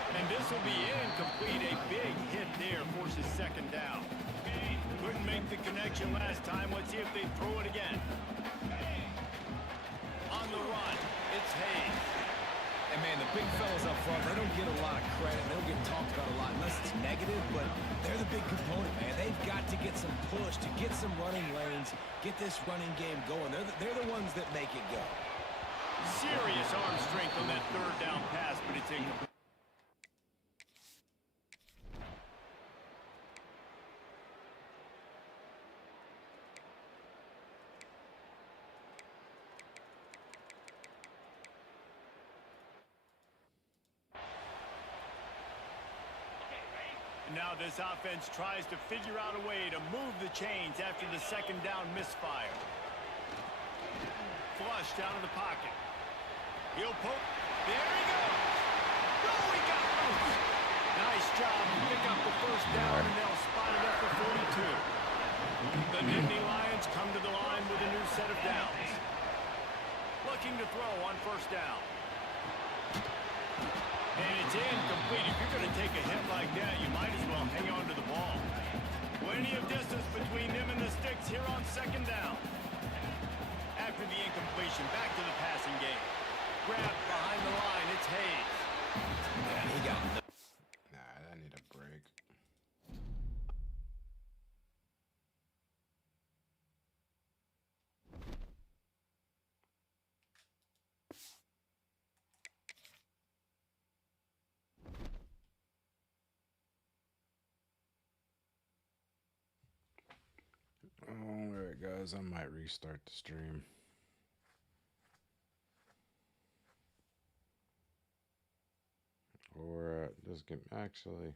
And this will be incomplete. A big hit there forces second down. Couldn't make the connection last time. Let's see if they throw it again. On the run, it's Hayes. And man, the big fellas up front, they don't get a lot of credit. They don't get talked about a lot unless it's negative, but they're the big component, man. They've got to get some push, to get some running lanes, get this running game going. They're the ones that make it go. Serious arm strength on that third down pass, but it's incomplete. Now this offense tries to figure out a way to move the chains after the second down misfire. Flushed out of the pocket. He'll poke. There he goes. Oh, he got loose. Nice job to pick up the first down, and they'll spot it up for 42. The Nittany Lions come to the line with a new set of downs. Looking to throw on first down. And it's incomplete. If you're going to take a hit like that, you might as well hang on to the ball. Plenty of distance between them and the sticks here on second down. After the incompletion, back to the passing game. Grabbed behind the line, it's Hayes. Yeah, he got it. Nah, I need a break. Alright guys, I might restart the stream. Or just get actually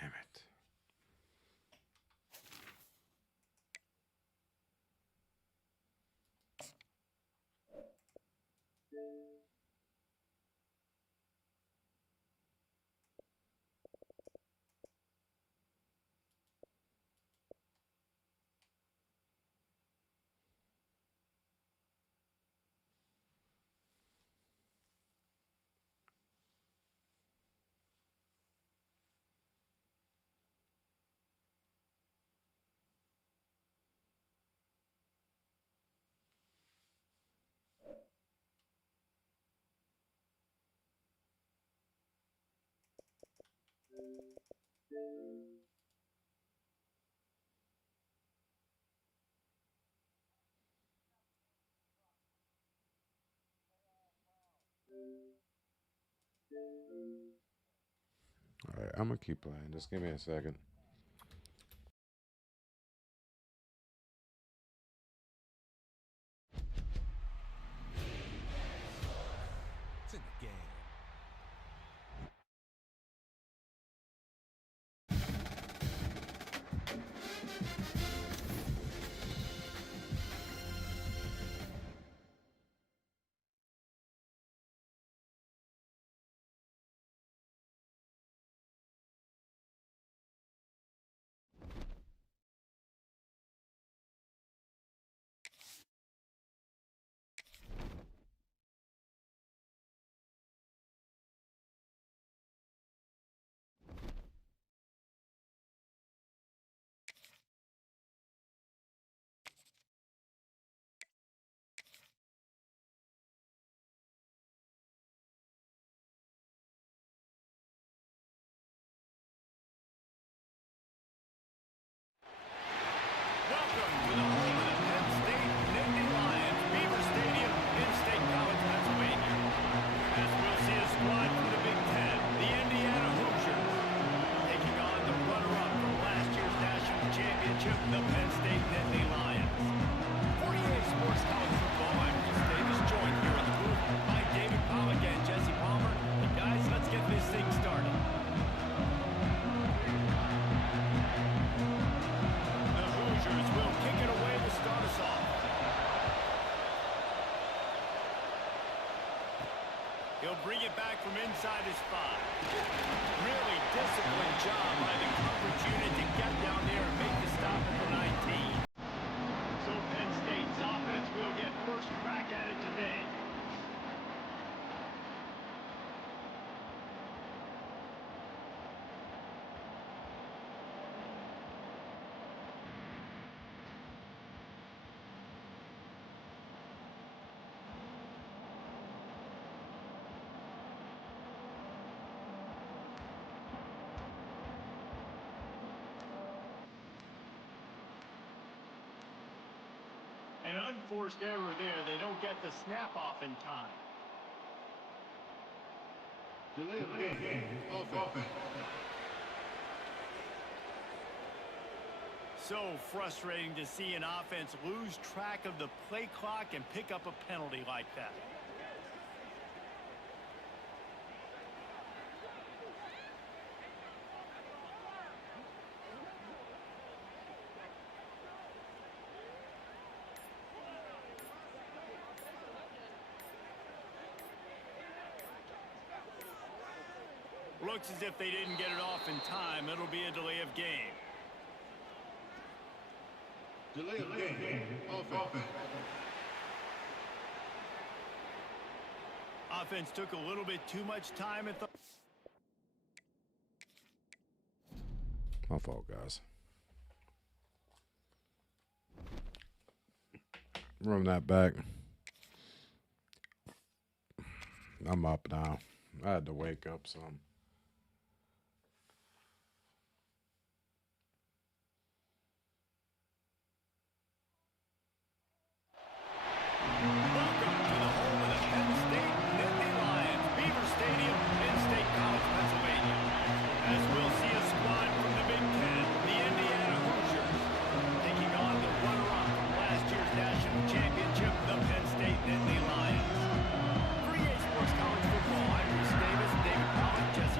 damn it. All right, I'm gonna keep playing. Just give me a second. It's in the game. Welcome to the home of the Penn State Nittany Lions, Beaver Stadium in State College, Pennsylvania. As we'll see a squad from the Big Ten, the Indiana Hoosiers, taking on the runner-up from last year's national championship, the Penn State Nittany Lions. 48 Sports College Football, I'm Chris Davis, joined here in the booth by David Pollack and Jesse Palmer. And guys, let's get this thing started. Will kick it away to start us off. He'll bring it back from inside his 5. Really disciplined job by the coverage unit to get down there and make the stop at the 19. So Penn State's offense will get first crack at it today. An unforced error there. They don't get the snap off in time. Delay of game. Offense. So frustrating to see an offense lose track of the play clock and pick up a penalty like that. Looks as if they didn't get it off in time. It'll be a delay of game. Delay of game. Offense. Offense took a little bit too much time at the... My fault, guys. Run that back. I'm up now. I had to wake up some. Welcome to the home of the Penn State Nittany Lions, Beaver Stadium in State College, Pennsylvania. As we'll see a squad from the Big Ten, the Indiana Hoosiers, taking on the runner-up from last year's national championship, the Penn State Nittany Lions. 48 Sports College Football, I'm Chris Davis, David Pollack, Jesse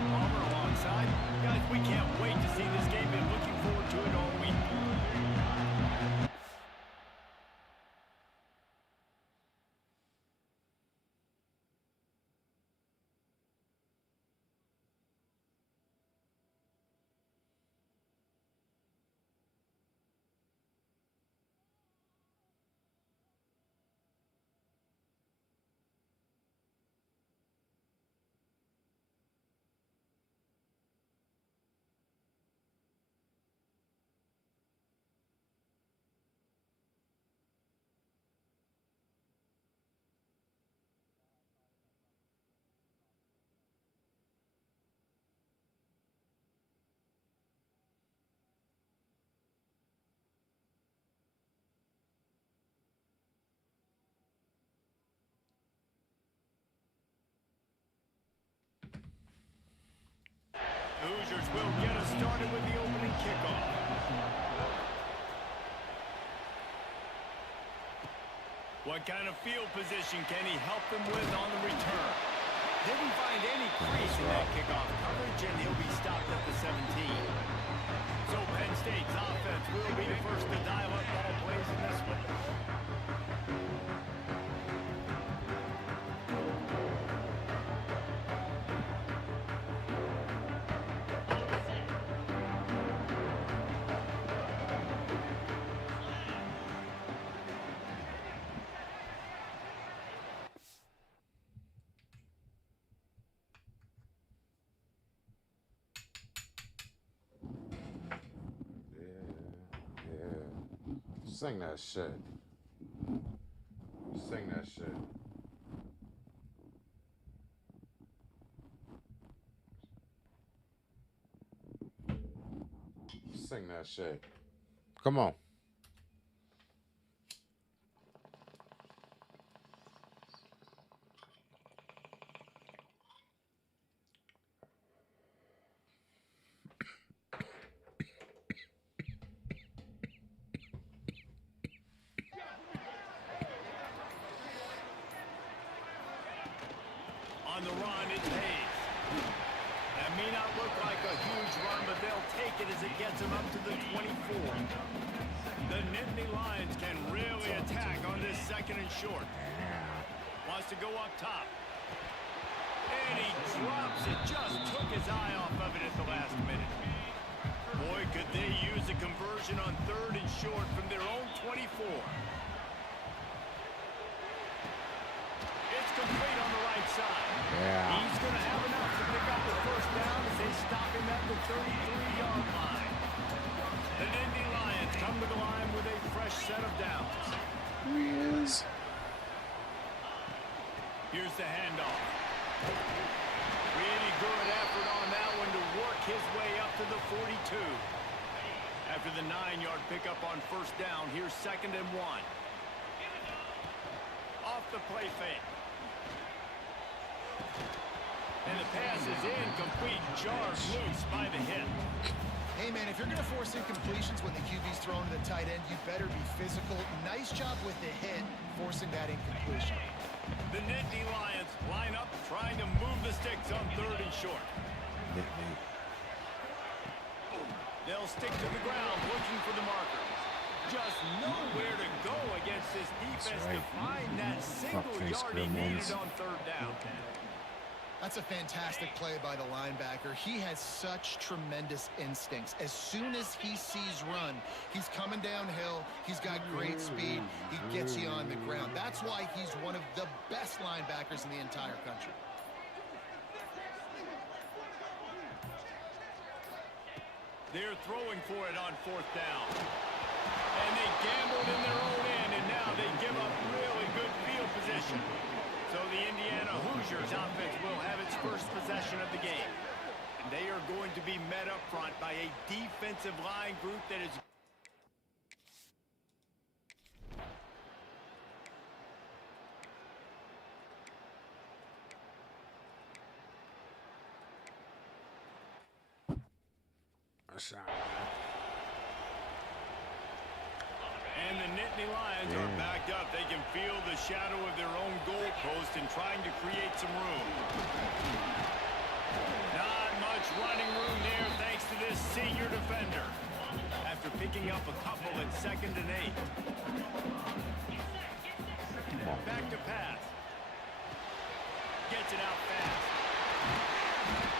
Hoosiers will get us started with the opening kickoff. What kind of field position can he help them with on the return? Didn't find any crease in that kickoff coverage, and he'll be stopped at the 17. So Penn State's offense will be the first to dial up ball plays in this one. Sing that shit. Sing that shit. Sing that shit. Come on. On the run, it pays. That may not look like a huge run, but they'll take it as it gets them up to the 24. The Nittany Lions can really attack on this second and short. Wants to go up top. And he drops it. Just took his eye off of it at the last minute. Boy, could they use a conversion on third and short from their own 24. It's complete on the right side. Yeah. He's going to have enough to pick up the first down as they stop him at the 33-yard line. The Nittany Lions come to the line with a fresh set of downs. Here he is. Here's the handoff. Really good effort on that one to work his way up to the 42. After the 9-yard pickup on first down, here's 2nd and 1. Off the play fake. And the pass is incomplete, jarred loose by the hit. Hey, man, if you're going to force incompletions when the QB's thrown to the tight end, you better be physical. Nice job with the hit, forcing that incompletion. The Nittany Lions line up, trying to move the sticks on third and short. They'll stick to the ground, looking for the marker. Just nowhere to go against this defense to find that single yard he needed on third down. That's a fantastic play by the linebacker. He has such tremendous instincts. As soon as he sees run, he's coming downhill. He's got great speed. He gets you on the ground. That's why he's one of the best linebackers in the entire country. They're throwing for it on fourth down. And they gambled in their own end, and now they give up really good field position. So the Indiana Hoosiers offense will have its first possession of the game. And they are going to be met up front by a defensive line group that is... And the Nittany Lions are backed up. They can feel the shadow of their own goalpost and trying to create some room. Not much running room there thanks to this senior defender. After picking up a couple at 2nd and 8. Back to pass. Gets it out fast.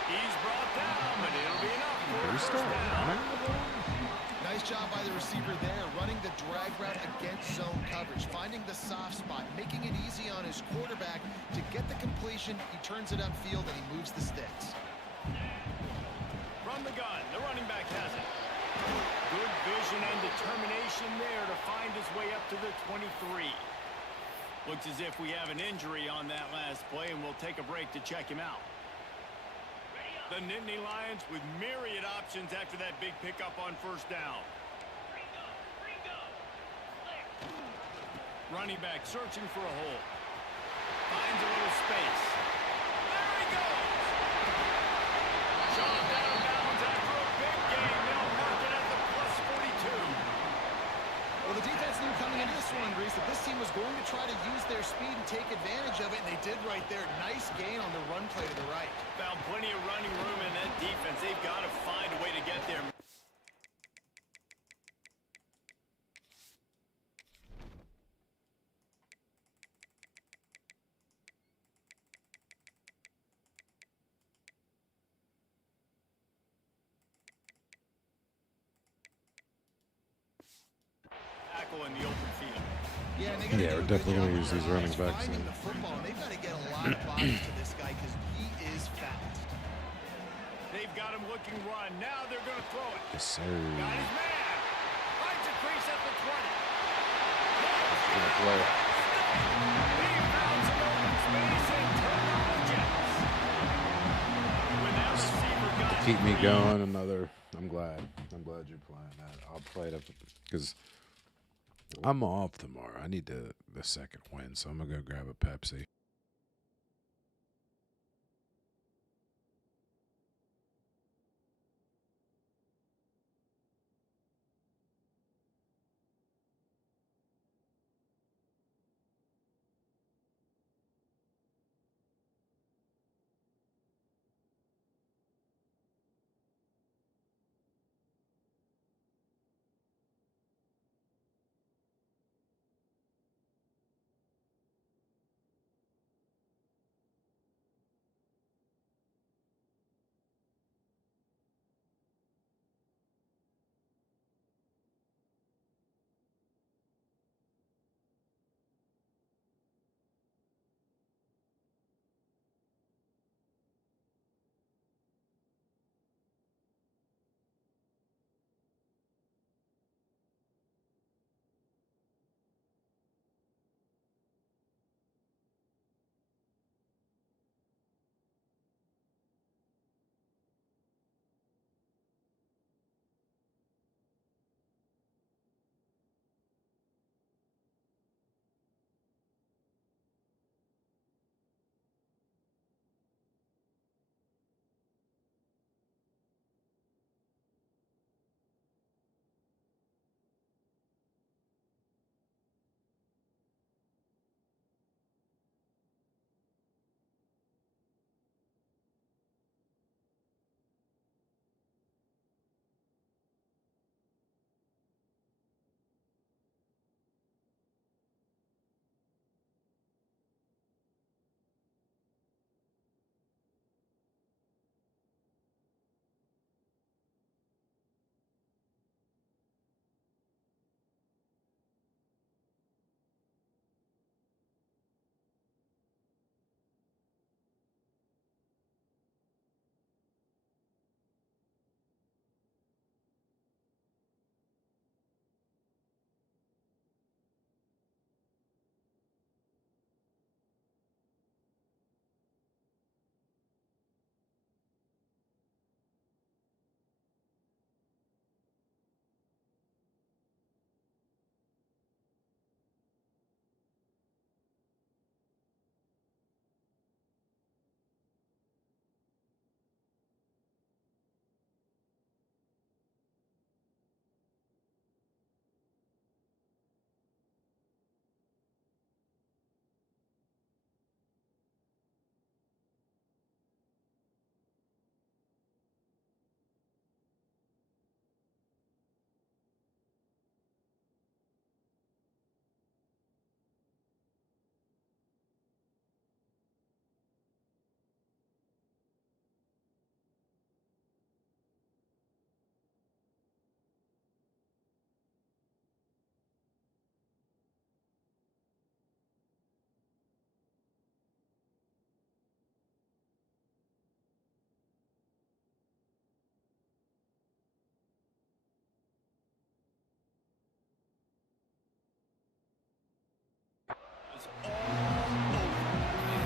He's brought down, but it'll be enough for a first down. Nice job by the receiver there, running the drag route against zone coverage, finding the soft spot, making it easy on his quarterback to get the completion. He turns it upfield and he moves the sticks. From the gun, the running back has it. Good vision and determination there to find his way up to the 23. Looks as if we have an injury on that last play, and we'll take a break to check him out. The Nittany Lions with myriad options after that big pickup on first down. Running back searching for a hole. Finds a little space. There he goes! Shoved out of bounds that this team was going to try to use their speed and take advantage of it, and they did right there. Nice gain on the run play to the right. Found plenty of running room in that defense. They've got to find a way to get there. Tackle in the open field. Yeah, and they gotta Yeah, do we're a good definitely job gonna on use their these running eyes backs finding in. the football, and they've got to get a lot of bodies to this guy because he is fast. They've got him looking run. Now they're going to throw it. Yes, sir. Got his man. Finds a crease at the 20. Gonna play it. He found some open space and turned on the Jets. When that receiver got Keep me free, going. Another. I'm glad you're playing that. I'll play it because I'm off tomorrow. I need the second win, so I'm gonna go grab a Pepsi.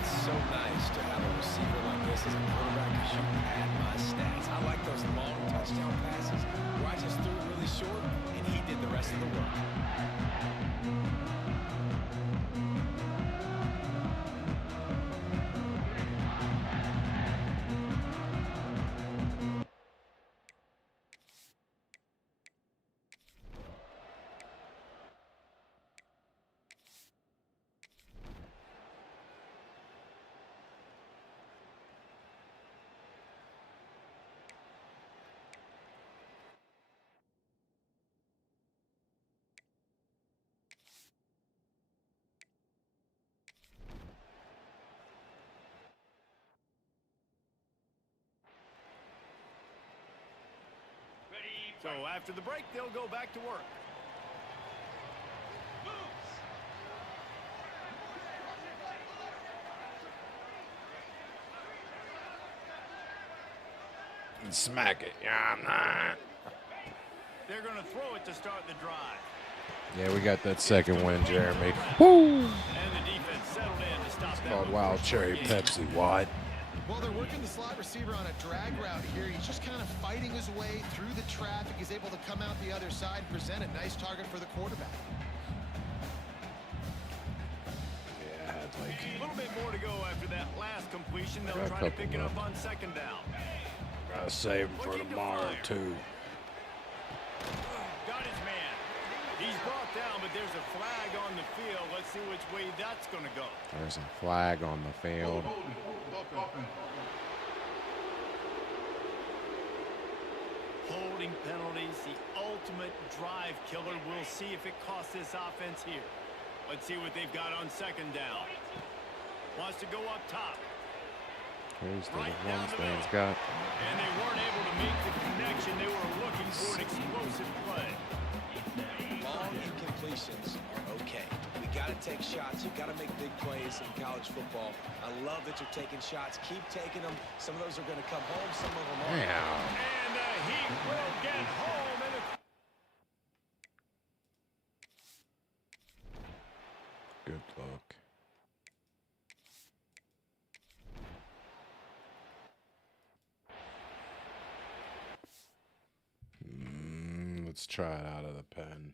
It's so nice to have a receiver like this as a quarterback because you can add my stats. I like those long touchdown passes where I just threw it really short and he did the rest of the work. So after the break, they'll go back to work. Smack it. Yeah, I'm not. They're going to throw it to start the drive. Yeah, we got that second win, Jeremy. Woo! And the defense settled in to stop that. Called Wild Cherry Pepsi. What? Well, they're working the slot receiver on a drag route here. He's just kind of fighting his way through the traffic. He's able to come out the other side and present a nice target for the quarterback. Yeah, I had like A little bit more to go after that last completion. They'll Got a try to couple pick it up left. on second down. gotta save him for tomorrow too. Got his man. He's brought down, but there's a flag on the field. Let's see which way that's going to go. There's a flag on the field. Holding penalties, the ultimate drive killer. We'll see if it costs this offense here. Let's see what they've got on second down. Wants to go up top. Here's the Right ones down the that he's middle. got. And they weren't able to make the connection. They were looking for an explosive play. Long incompletions are okay. We got to take shots. You got to make big plays in college football. I love that you're taking shots. Keep taking them. Some of those are going to come home. Some of them aren't. Damn. And he will get home. And Good luck. Let's try it out of the pen.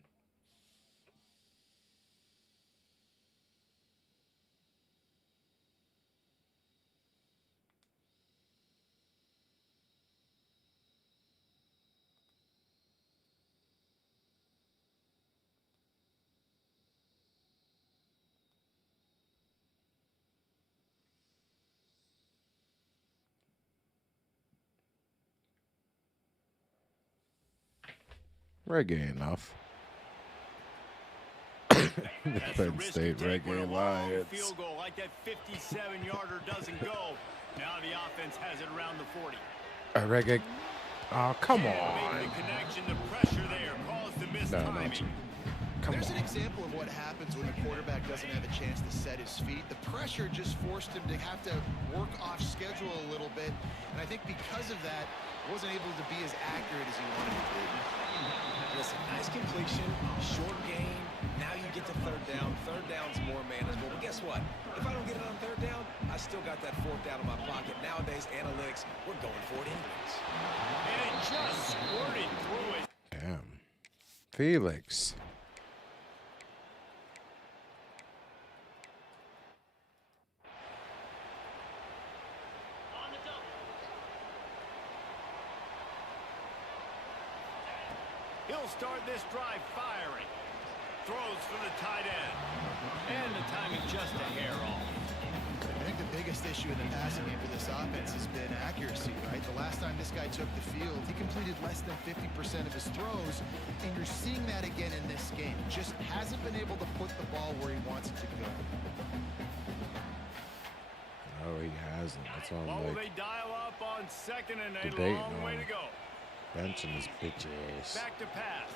Reggae enough. The that's the Penn risk State you take when a Reggae long Lions. field goal like that 57-yarder doesn't go. Now the offense has it around the 40. Reggae. Oh, come Can't on. make the connection. The pressure there caused the missed No, timing. not you. Come There's on. an example of what happens when the quarterback doesn't have a chance to set his feet. The pressure just forced him to have to work off schedule a little bit. And I think because of that, wasn't able to be as accurate as he wanted to be. Listen, nice completion, short gain. Now you get to third down. Third down's more manageable. But guess what? If I don't get it on third down, I still got that fourth down in my pocket. Nowadays, analytics, we're going for it anyways. And it just squirted through it. Damn. Felix. He'll start this drive firing. Throws for the tight end. And the timing just a hair off. I think the biggest issue in the passing game for this offense has been accuracy, right? The last time this guy took the field, he completed less than 50% of his throws, and you're seeing that again in this game. Just hasn't been able to put the ball where he wants it to go. No, he hasn't. That's why What I'm will like they dial up on second and a debating long way on to go? benching his bitch ass. Back to pass.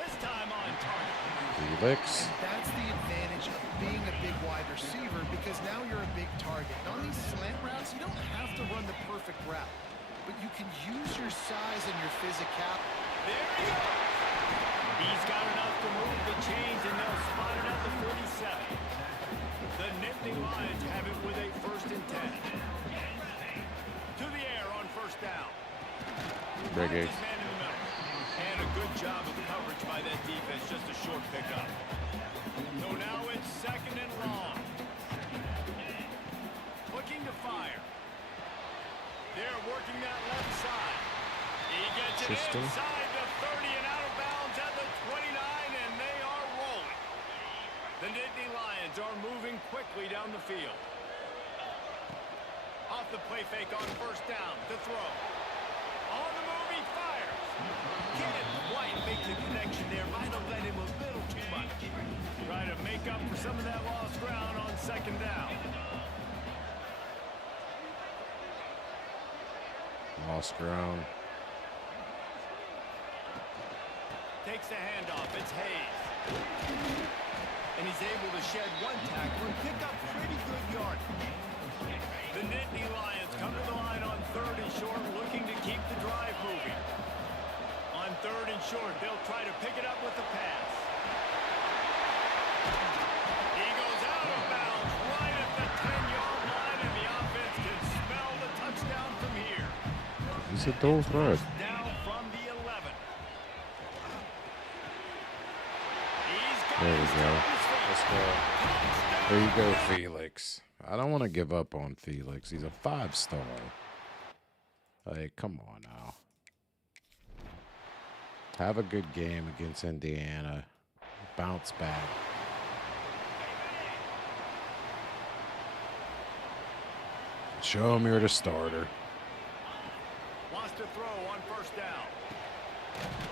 This time on target. Felix. That's the advantage of being a big wide receiver, because now you're a big target. And on these slant routes, you don't have to run the perfect route, but you can use your size and your physicality. There he goes. He's got enough to move the chains, and they'll spot it at the 47. The Nittany Lions have it with a 1st and 10. To the air on first down. Reggae. Finds his man in the middle. And a good job of coverage by that defense. Just a short pickup. So now it's second and long. Looking to fire. They're working that left side. He gets it System. inside the 30 and out of bounds at the 29, and they are rolling. The Nittany Lions are moving quickly down the field. Off the play fake on first down to throw. On the move, he fires. Can't quite make the connection there. Might have let him a little too much. Try to make up for some of that lost ground on second down. Lost ground. Takes the handoff. It's Hayes. And he's able to shed one tackle and pick up pretty good yardage. The Nittany Lions come to the line on 3rd and short, looking to keep the drive moving. On 3rd and short, they'll try to pick it up with the pass. He goes out of bounds right at the 10-yard line, and the offense can smell the touchdown from here. He's a dual threat. Down from the 11. There we go. Let's go. There you go, Felix. I don't want to give up on Felix. He's a 5-star. Like, come on now. Have a good game against Indiana. Bounce back. Show him you're the starter. Wants to throw on 1st down.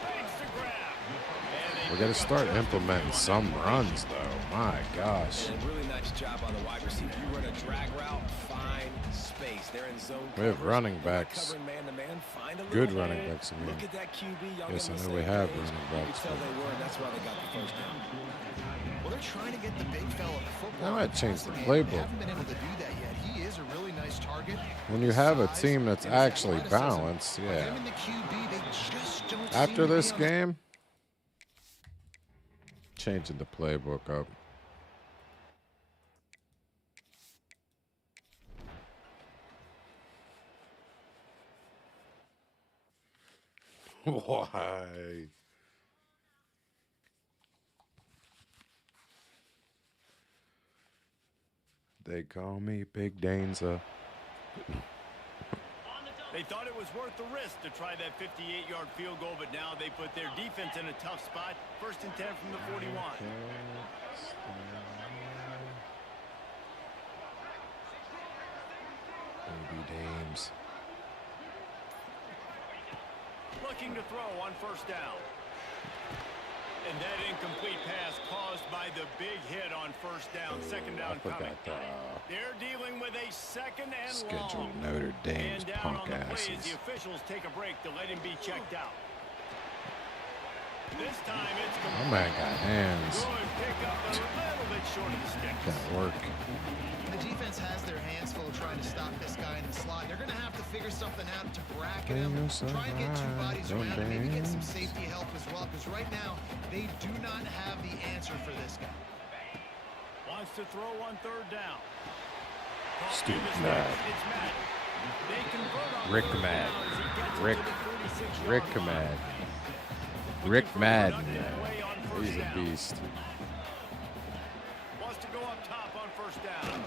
Thanks to grab. We got to start implementing some runs, though. My gosh. And a really nice job on the wide receiver. You run a drag route, find space. They're in zone. We have running backs. Covering man to man, find a Good little running head. backs, I mean. Look at that QB. Y'all Yes, on I the know we same have page. running You backs, could tell but- they were, and that's why they got the 1st down. Well, they're trying to get the big fella the football. They might change the They playbook. haven't been able to do that yet. He is a really nice target. When you have a Size team that's and his actually athleticism. balanced, But yeah. him and the QB, they just don't After seem to this be on the- game, changing the playbook up. Why? They call me Big Danza. They thought it was worth the risk to try that 58-yard field goal, but now they put their defense in a tough spot. 1st and 10 from the 41. Baby dames. Looking to throw on 1st down. And that incomplete pass caused by the big hit on 1st down, 2nd I down coming. forgot They're dealing with a 2nd and scheduled long. Notre Dame's And down punk on the play as asses. the officials take a break to let him be checked out. This time it's My complete. man got hands. Good pick up a little bit short of the stick. Can't work. The defense has their hands full trying to stop this guy in the slot. They're going to have to figure something out to bracket him, try and get 2 bodies Don't around him, maybe get some dance. safety help as well, because right now they do not have the answer for this guy. Wants to throw on 3rd down. Stupid It's Mad. Mad. They convert on Rick 3rd Mad. down as he gets it Rick. to the 46-yard Rick line. Mad. Rick Madden. Play on 1st He's a down. beast. Wants to go up top on 1st down.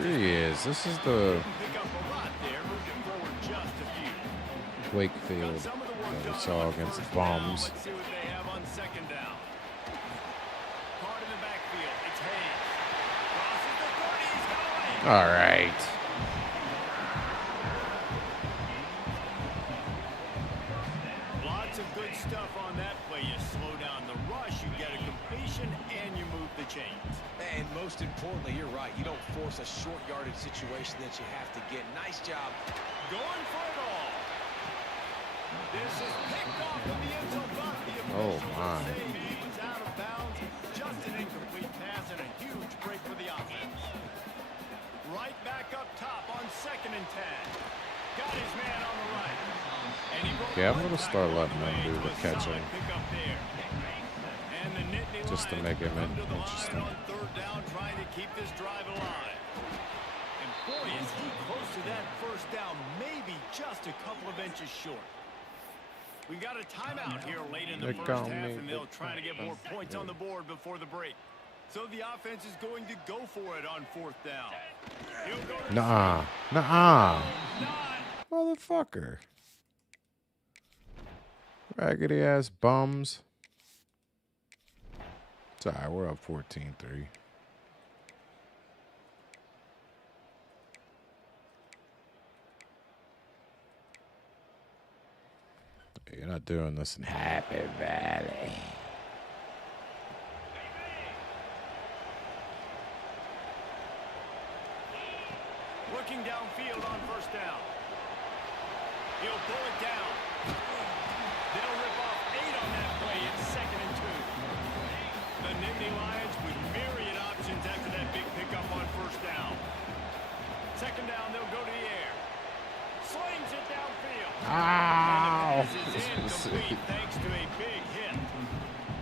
There he is. This is the Pick up a lot there, moving forward just a few. Wakefield Some of the work that we done saw on against 1st the Bums. down. Let's see what they have on 2nd down. Card in the backfield. It's Hayes. Crosses the 30. He's got away. All right. Lots of good stuff on that play. You slow down the rush, you get a completion, and you move the chains. And most importantly, you're right. You don't force a short yardage situation that you have to get. Nice job. Going for it all. This is picked off of the end zone, but the Oh, official my. will say he was out of bounds. Just an incomplete pass and a huge break for the offense. Right back up top on 2nd and 10. Got his man on the right. And he broke Yeah, I'm one gonna start tackle letting them away do to the a catching. solid pickup there. And the Nittany Just to Lions make it come to the interesting. line on 3rd down, trying to keep this drive alive. And boy, is he close to that 1st down, maybe just a couple of inches short. We got a timeout here late in the They first call half, me and they'll the try to get more points on the board before the break. So the offense is going to go for it on 4th down. He'll go to Nuh-uh. Nuh-uh. nine. Motherfucker. Raggedy ass bums. It's all right. We're up 14-3. You're not doing this in Happy Valley. Looking downfield on 1st down. He'll pull it down. They'll rip off 8 on that play. Nittany Lions with myriad options after that big pickup on first down. Second down, they'll go to the air. Slings it downfield. Ow! And the pass is incomplete thanks to a big hit.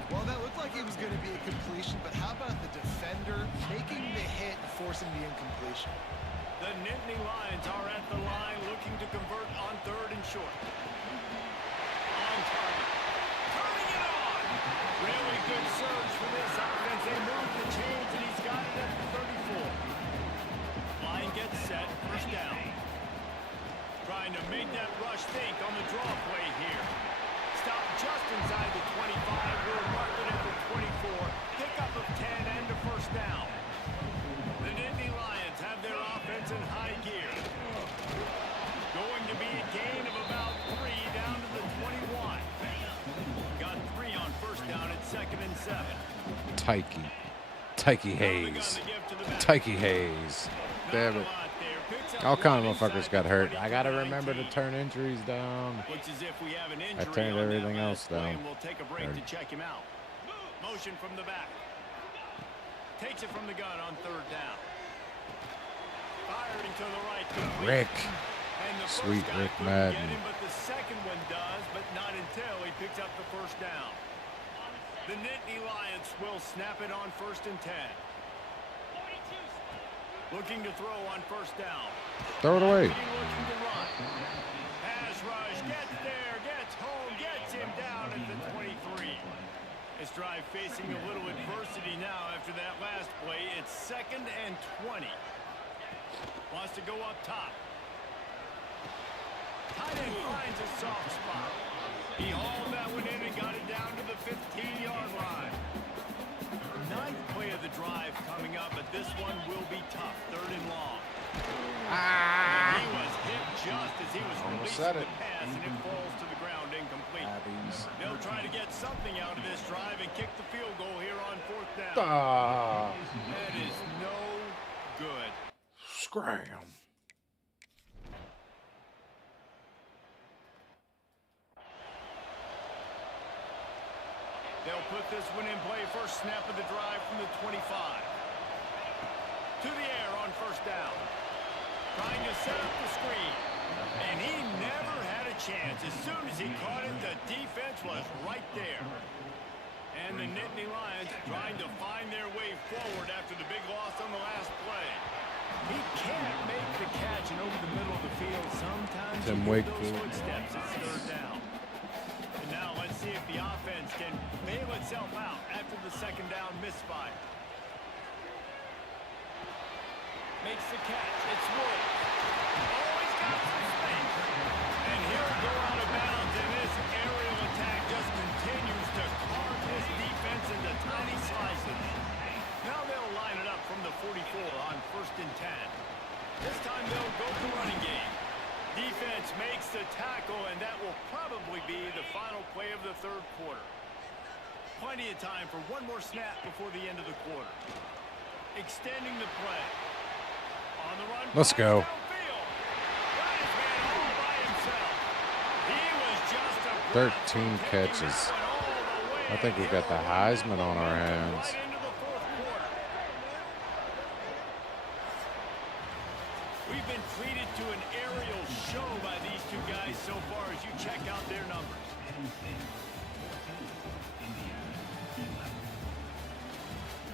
Well, that looked like it was going to be a completion, but how about the defender making the hit and forcing the incompletion? The Nittany Lions are at the line looking to convert on third and short. On target. Turning it on. Really good surge for this offense. They move the chains, and he's got it at the 34. Line gets set. First down. Trying to make that rush think on the draw play here. Stop just inside the 25. We'll mark it at the 24. Pickup of 10 and a first down. The Nittany Lions have their offense in high gear. Going to be a gain of about 3 down to the 21. Got 3 on first down at second and 7. Tyke Hayes. Tyke Hayes. Damn it. All kind of motherfuckers got hurt. I gotta remember to turn injuries down. Looks as if we have an I injury turned on that everything else last play, down. and we'll take a break to check him out. Motion from the back. Takes it from the gun on third down. Firing to the right. Rick. And the first Sweet guy Rick couldn't Madden. get him, but the second one does, but not until he picks up the first down. The Nittany Lions will snap it on first and 10. Looking to throw on first down. Throw it away. Looking to run. Pass rush. Gets there. Gets home. Gets him down at the 23. This drive facing a little adversity now after that last play. It's second and 20. Wants to go up top. Tight end finds a soft spot. He hauled that one in and got it down to the 15-yard line. Ninth play of the drive coming up, but this one will be tough. Third and long. And he was hit just as he was releasing the pass, and it falls to the ground incomplete. They'll try to get something out of this drive and kick the field goal here on fourth down. That is no good. Scram. They'll put this one in play. First snap of the drive from the 25. To the air on first down. Trying to set up the screen. And he never had a chance. As soon as he caught it, the defense was right there. And the Nittany Lions trying to find their way forward after the big loss on the last play. He can't make the catch, and over the middle of the field, sometimes Tim you hear those Wakefield. footsteps. It's third down. And now let's see if the offense can bail itself out after the second down misfire. Makes the catch. It's Wood. Always got some space. And he'll go out of bounds, and this aerial attack just continues to carve this defense into tiny slices. Now they'll line it up from the 44 on first and 10. This time they'll go the running game. Defense makes the tackle, and that will probably be the final play of the third quarter. Plenty of time for one more snap before the end of the quarter. Extending the play. On the run. Let's go. Downfield. Got his man all by himself. He was just a breath 13 from taking catches. that one all the way. I think we got the Heisman on our hands. Right into the fourth quarter. We've been treated to an aerial show by these two guys so far as you check out their numbers.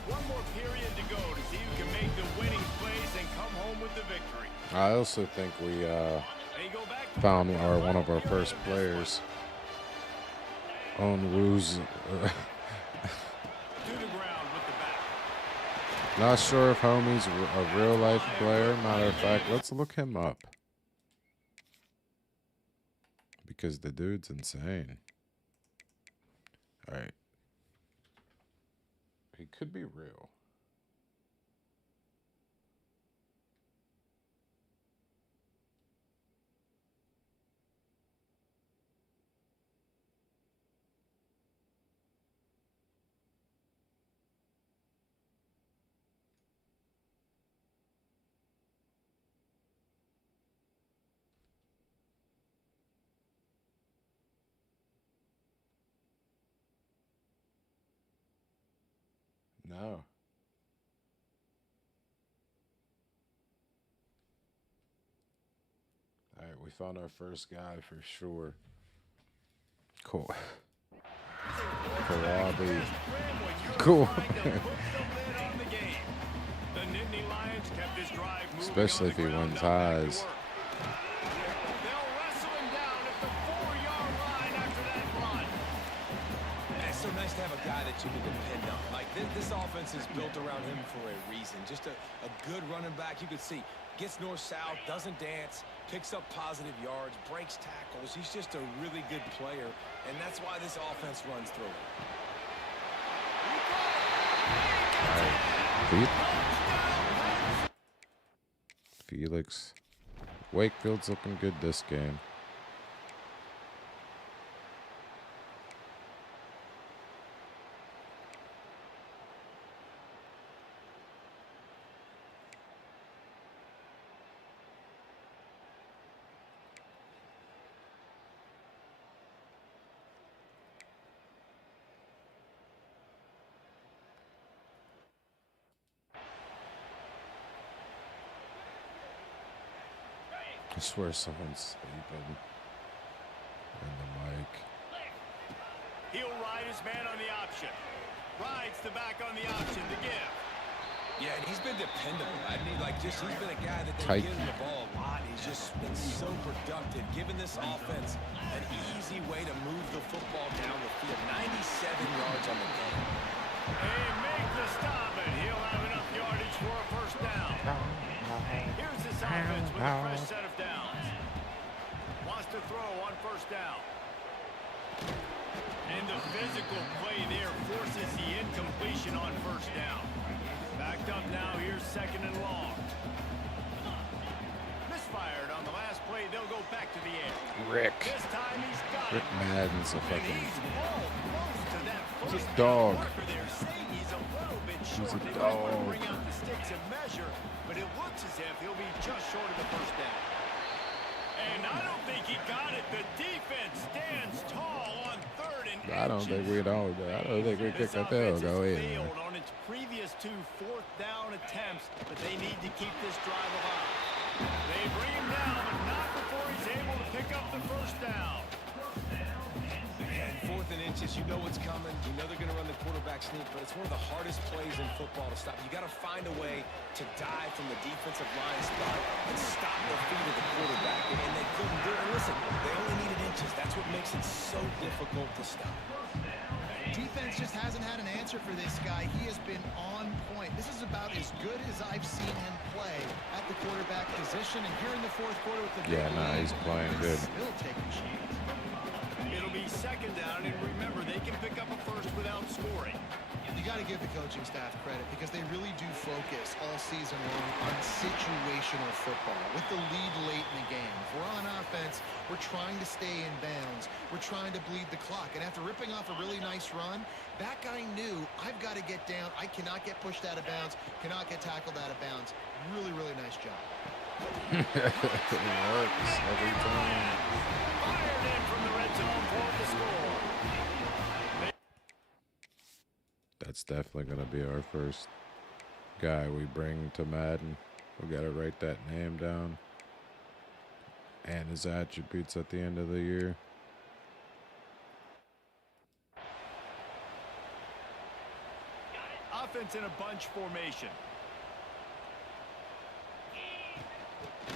One more period to go to see who can make the winning plays and come home with the victory. I also think we They go back to found one of our first players on Ruse. to the ground with the back. Not sure if homie's a real life player. Matter of fact, let's look him up. Because the dude's insane. Alright. He could be real. know. All right, we found our first guy for sure. Cool. Kawabi. Cool. Especially if he wins highs. It's so nice to have a guy that you can depend on. Like, this offense is built around him for a reason. Just a good running back. You can see, gets north-south, doesn't dance, picks up positive yards, breaks tackles. He's just a really good player, and that's why this offense runs through him. Felix. Wakefield's looking good this game. I swear someone's sleeping in the mic. He'll ride his man on the option. Rides the back on the option to give. Yeah, and he's been dependable. I mean, like, he's been a guy that they give him the ball a lot. He's just been so productive, giving this offense an easy way to move the football down the field. 97 yards on the game. They make the stop, and he'll have enough yardage for a first down. Here's this offense with a fresh set of downs. Wants to throw on first down. And the physical play there forces the incompletion on first down. Backed up now, here's second and long. Misfired on the last play, they'll go back to the air. Rick. This time he's got Rick Madden's a fucking... He's a dog. He's a little bit short. He's a They might want to dog. bring out the sticks and measure, but it looks as if he'll be just short of the first down. And I don't think he got it. The defense stands tall on third and I don't think we kick a field goal either. failed on its previous two fourth down attempts, but they need to keep this drive alive. They bring him down, but not before he's able to pick up the first down. And fourth and inches, you know what's coming. You know they're going to run the quarterback sneak, but it's one of the hardest plays in football to stop. You got to find a way to dive from the defensive line spot and stop the feet of the quarterback. And they couldn't do it. And listen, they only needed inches. That's what makes it so difficult to stop. Defense just hasn't had an answer for this guy. He has been on point. This is about as good as I've seen him play at the quarterback position. And here in the fourth quarter with the he's playing good. Still taking shots. It'll be second down, and remember, they can pick up a first without scoring. You got to give the coaching staff credit because they really do focus all season long on situational football with the lead late in the game. If we're on offense, we're trying to stay in bounds. We're trying to bleed the clock. And after ripping off a really nice run, that guy knew, I've got to get down. I cannot get pushed out of bounds, cannot get tackled out of bounds. Really, really nice job. It works every time. Fired in from the red zone for the score. That's definitely going to be our first guy we bring to Madden. We got to write that name down and his attributes at the end of the year. Offense in a bunch formation.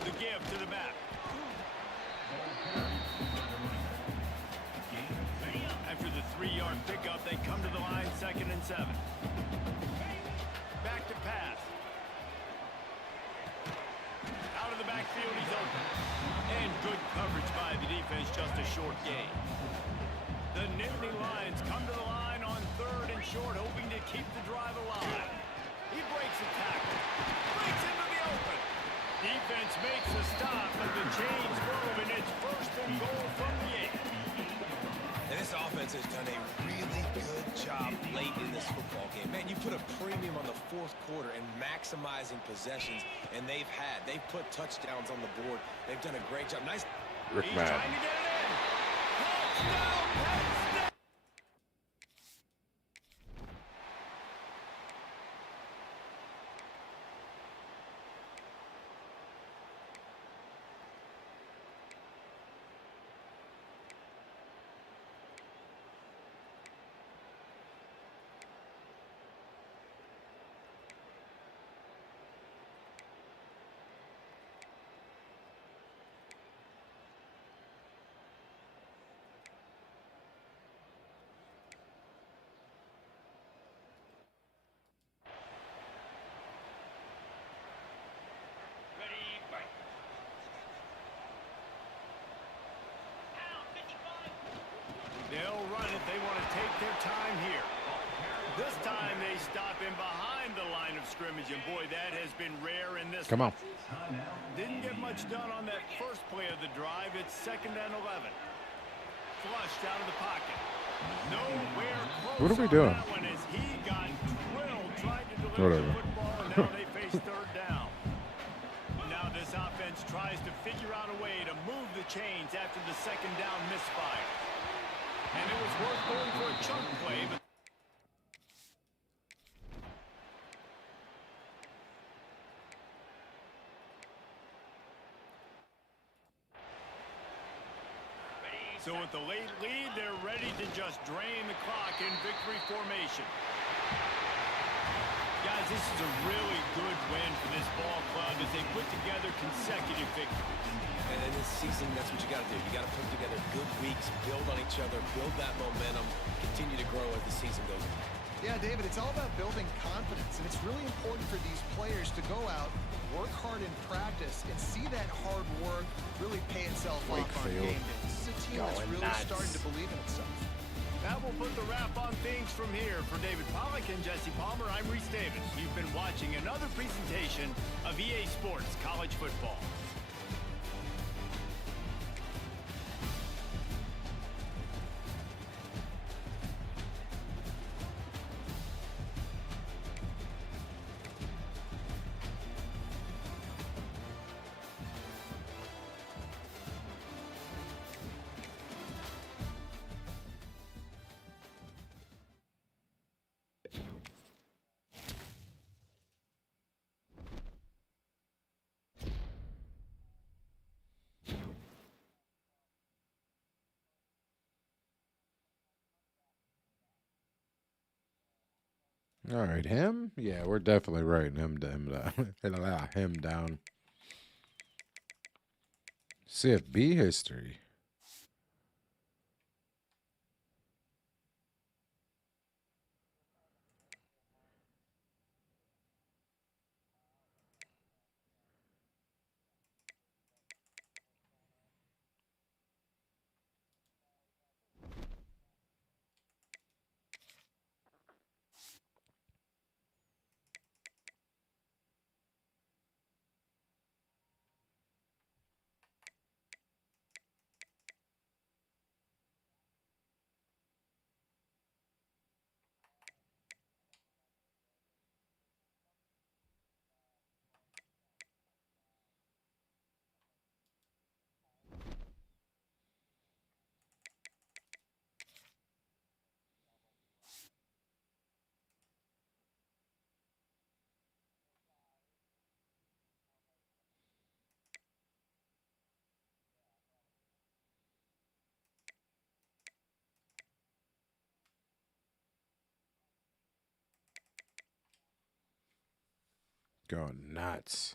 The give to the back. After the 3-yard pickup, they come to the line, 2nd and 7. Back to pass. Out of the backfield, he's open. And good coverage by the defense, just a short gain. The Nittany Lions come to the line on 3rd and short, hoping to keep the drive alive. He breaks a tackle. Breaks into the open. Defense makes a stop, but the chains move, and it's 1st and goal from the 8. And this offense has done a really good job late in this football game. Man, you put a premium on the fourth quarter and maximizing possessions, and they've put touchdowns on the board. They've done a great job. Nice. Rick He's Madden. trying to get it in. Touchdown, Penn State. This time they stop him behind the line of scrimmage, and boy, that has been rare in this Come on. Didn't get much done on that first play of the drive. It's 2nd and 11. Flushed out of the pocket. Nowhere close What are we on doing? that one as he got drilled, tried to deliver the football, and now they face 3rd down. Now this offense tries to figure out a way to move the chains after the 2nd down misfire. And it was worth going for a chunk play, but so with the late lead, they're ready to just drain the clock in victory formation. Guys, this is a really good win for this ball club as they put together consecutive victories. And in this season, that's what you got to do. You got to put together good weeks, build on each other, build that momentum, continue to grow as the season goes on. Yeah, David, it's all about building confidence, and it's really important for these players to go out, work hard in practice, and see that hard work really pay itself off on game day. This is a team that's really starting to believe in itself. That will put the wrap on things from here. For David Pollack and Jesse Palmer, I'm Reese Davis. You've been watching another presentation of EA Sports College Football. All right, him? Yeah, we're definitely writing him down. Him down. CFB history. Going nuts.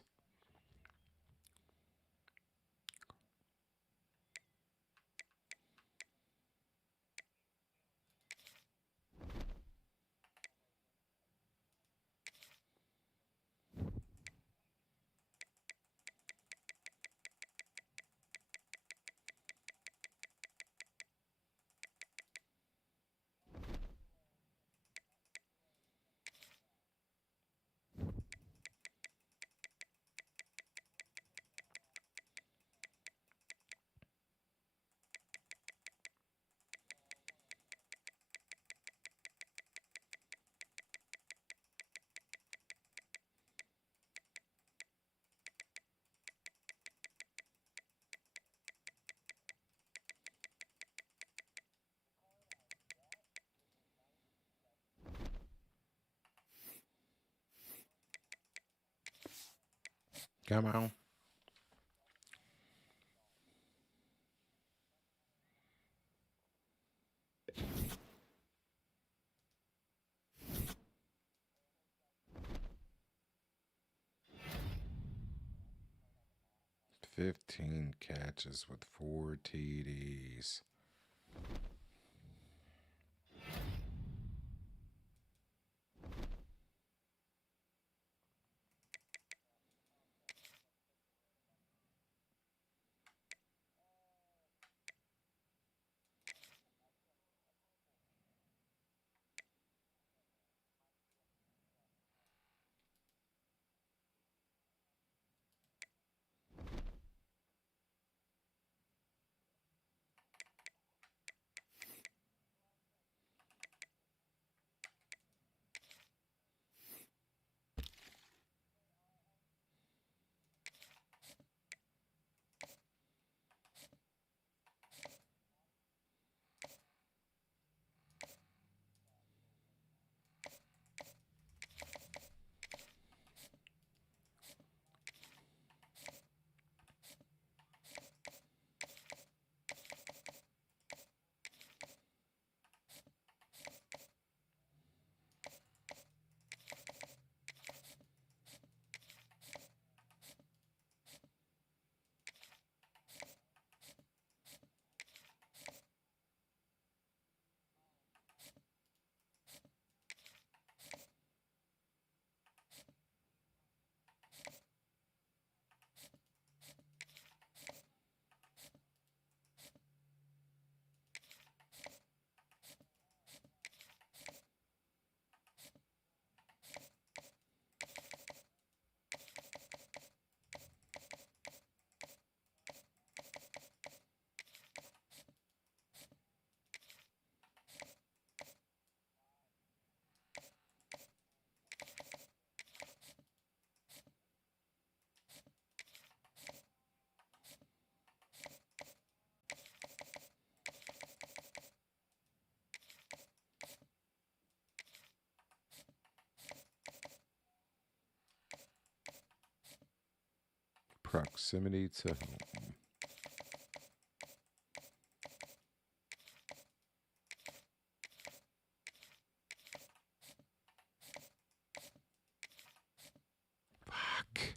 Come on. "15 catches with 4 TDs." Proximity to home. Fuck.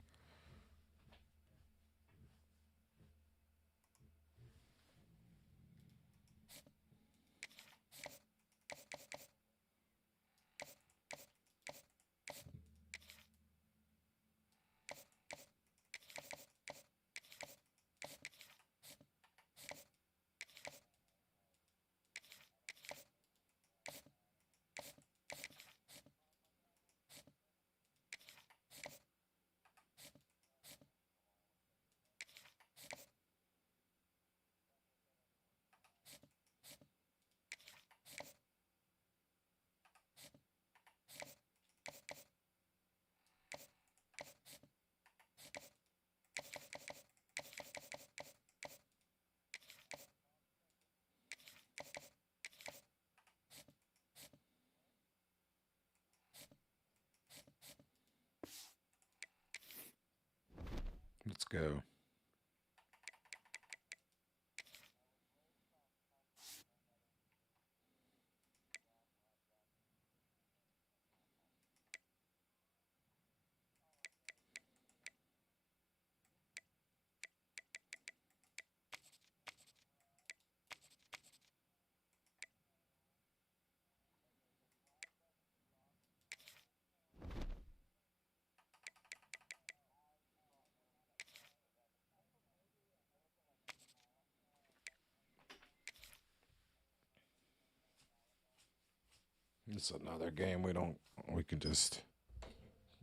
Let's go. It's another game we can just,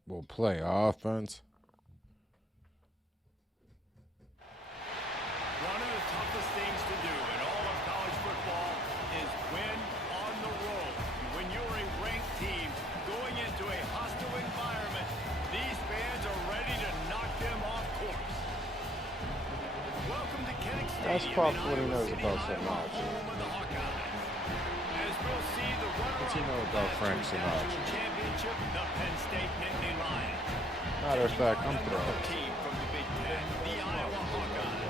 we'll play offense. One of the toughest things to do in all of college football is win on the road. When you're a ranked team going into a hostile environment, these fans are ready to knock them off course. Welcome to Kinnick Stadium. That's probably in what he Iowa knows City, about Iowa, Sinatra. home of the Hawkeyes. As we'll see the What's he know runner-up about Frank national Sinatra? championship, the Penn State Nittany Lions. Matter of fact, I'm Another thrilled. team from the Big Ten, the Iowa Hawkeyes.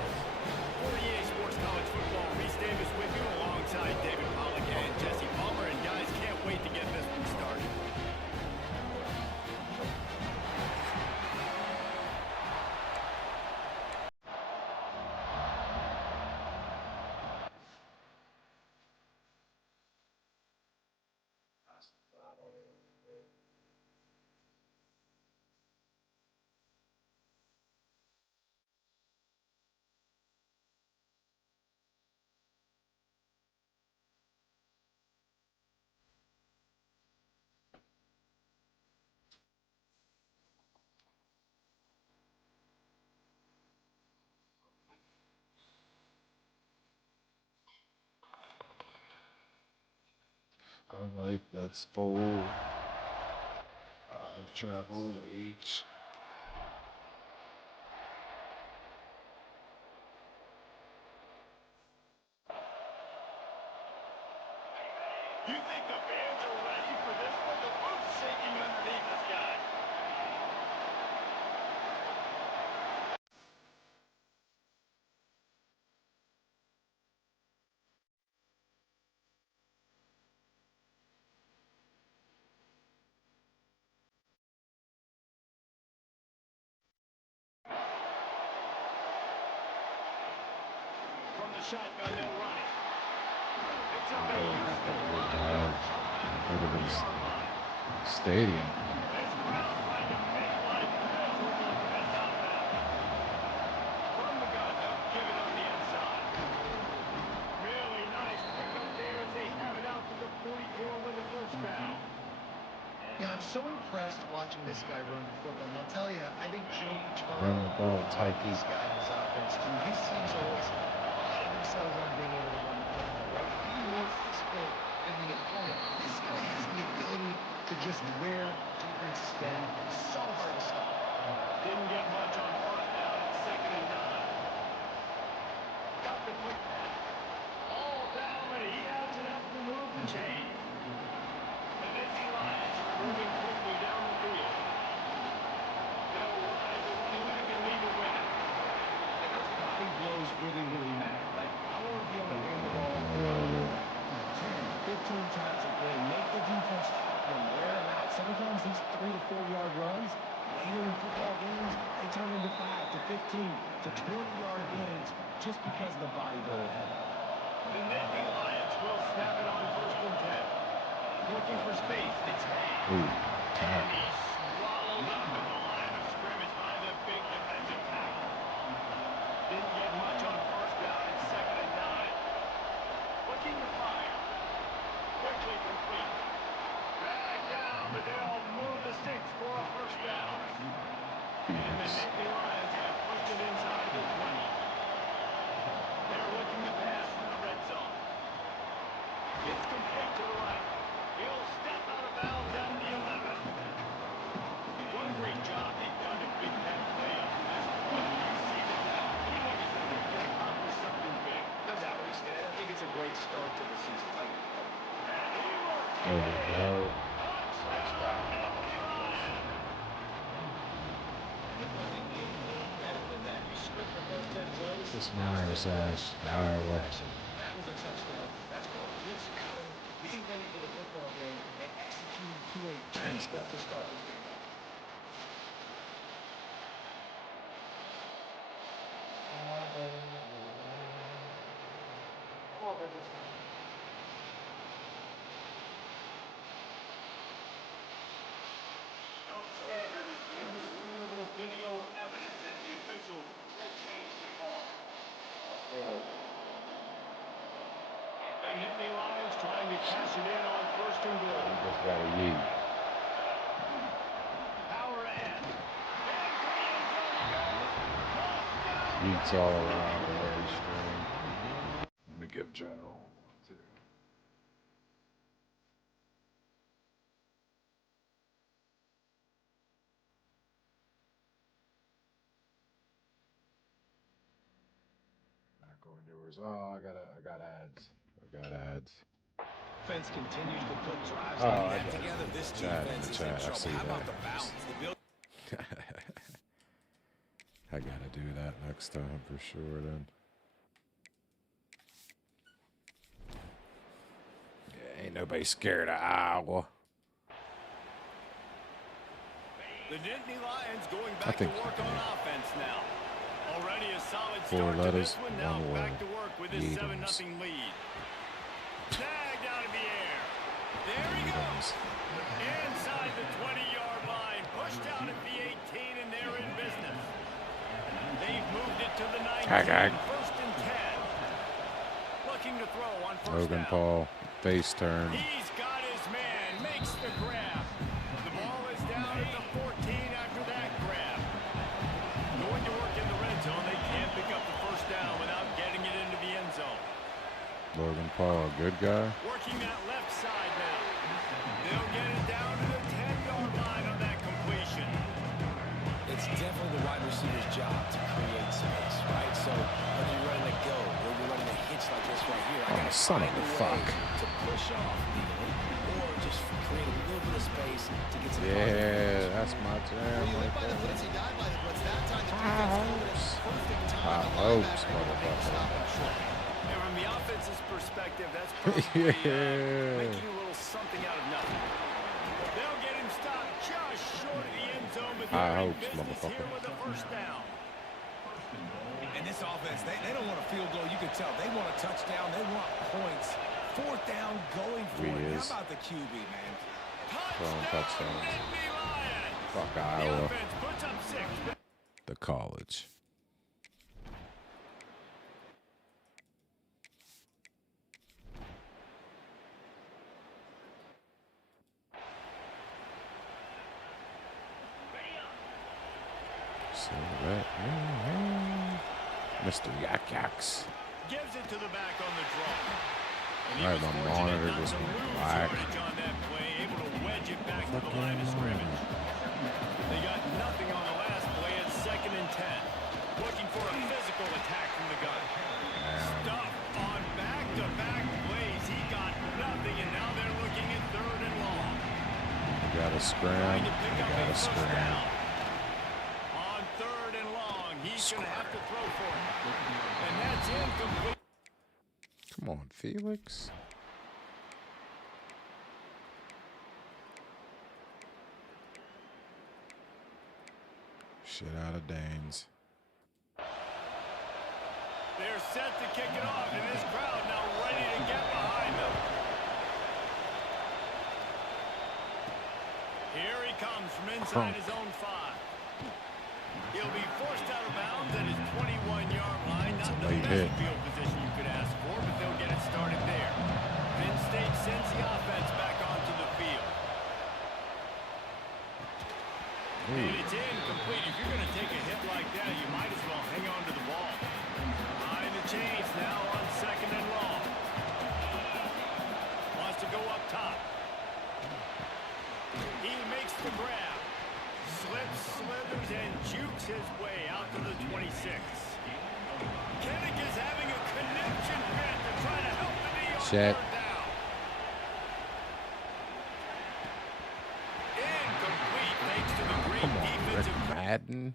48 Sports College Football, Reese Davis with you alongside David Pollock and Jesse Palmer. And guys, can't wait to get this one started. A life that's full of travel each. You think the fans are ready for this one? The roof's shaking underneath us, guys. From the shotgun, they'll run it. They took a Houston run and shot Go to it. this stadium. This crowd trying to make life miserable cannot matter. From the gun, they'll give it up the inside. Really nice pickup there as they have it out to the 44 with a first down. Yeah, I'm so impressed watching this guy run the football. And I'll tell you, I think Joe Run the ball, Paterno, Tyke. this guy in his offense too. His teams always pride themselves on being able to run the football, right? Being more physical than the opponent. This guy has the ability to just wear defenses down. It's so hard to stop. Didn't get much on first down at 2nd and 9. Got the quick pass. All down, and he has enough to move the chain. The Nittany Lions are moving quickly down the field. They'll ride the running back and lead the way. sometimes these 3 to 4 yard runs, later in football games, they turn into 5 to 15 to 20-yard gains just because of the body go ahead. The Nittany Lions will snap it on 1st and 10. Looking for space. It's Penn. Ooh, And tackle. he's swallowed up at the line of scrimmage by the big defensive tackle. Didn't get much on 1st down and 2nd and 9. Looking to fire. Quickly complete. Back down, but they'll move the sticks for a 1st down. And the Nittany Lions have pushed it inside the 20. They're looking to pass from the red zone. It's complete to the right. He'll step out of bounds at the 11. What a great job they've done in Big Penn play up to this point. You see the depth. He knows that they're going to accomplish something big. No doubt what he said. I think it's a great start to the season. And he works Oh, it in. no. Touchdown, Nittany Lions. Better than that. You script the first 10 plays. This Myers ass. Iowa. That was a touchdown. That's called good scouting, being ready for the football game, and executing to a step to start this game. Indisputable video evidence that the official will change the call. The Nittany Lions trying to cash it in on 1st and goal. Just got a yeet. Power ahead. And to the end zone he goes. Touchdown, Yeets all around the very string. Let me give General one, too. Back on yours. Oh, I got ads. I got ads. Offense continues to put drives Oh, like I that got it. together. This Chat, in defense the is chat, in I trouble. see How about that. the balance? The build I gotta do that next time for sure then. Yeah, ain't nobody scared of Iowa. The Nittany Lions going I back to think you work can. on offense now. Already a solid 4 start to letters, this one. Now 1 back word. to work with his Yeetums. 7-0 lead. Snagged out of the air. There he Yeetums. goes. Inside the 20-yard line. Pushed out at the 18, and they're in business. They've moved it to the 19. Okay. 1st and 10. Looking to throw on 1st Logan down. Paul, face turn. He's got his man. Makes the grab. The ball is down at the 14 after that grab. Going to work in the red zone. They can't pick up the 1st down without getting it into the end zone. Logan Paul, a good guy. Working that left side now. They'll get it down to the 10-yard line on that completion. It's definitely the wide receiver's job to create space, right? So whether you're running a go or you're running a hitch like this right here, I Oh, gotta son of find a a fuck. way to push off legally or just create a little bit of space to get some Yeah, that's my Were jam you right hit by the there. blitz? He dive-lighted once that time. The High defense threw it hopes. at perfect time. High The hopes, linebacker able to make a stop motherfucker. up short. And from the offense's perspective, that's probably Yeah. making a little something out of nothing. They'll get him stopped just short of the end zone, but High they're in hopes, business motherfucker. here with a 1st down. And this offense, they don't want a field goal. You can tell. They want a touchdown. They want points. 4th down going for We it. is. How about the QB, man? Throwing touchdowns. Nittany Lions. Fuck The Iowa. offense puts up 6. The college. So that, Mr. Yak Yaks. Gives it to the back on the draw. And he All right, was my fortunate monitor not just to went lose black. yardage on that play, able to wedge it back to the Fucking line of scrimmage. monitor. They got nothing on the last play at 2nd and 10. Looking for a physical attack from the gun. Stuff on back-to-back plays. He got nothing, and now they're looking at 3rd and long. You gotta scram. Trying to You pick up a gotta 1st scram. down. On 3rd and long, he's going to have to throw for it. And that's incomplete. Come on, Felix. shit out of Danes. They're set to kick it off, and this crowd now ready to get behind them. Here he comes from inside his own 5. He'll be forced out of bounds at his 21-yard line. Not the best field position you could ask for, but they'll get it started there. Penn State sends the offense back onto the field. And it's incomplete. If you're going to take a hit like that, you might as well hang on to the ball. Behind the chains now on 2nd and long. Wants to go up top. He makes the grab. Slips, slithers, and jukes his way out to the 26. Kinnick is having a connection fit to try to help the knee on Shit. 3rd down. Incomplete thanks to the great defensive. Madden.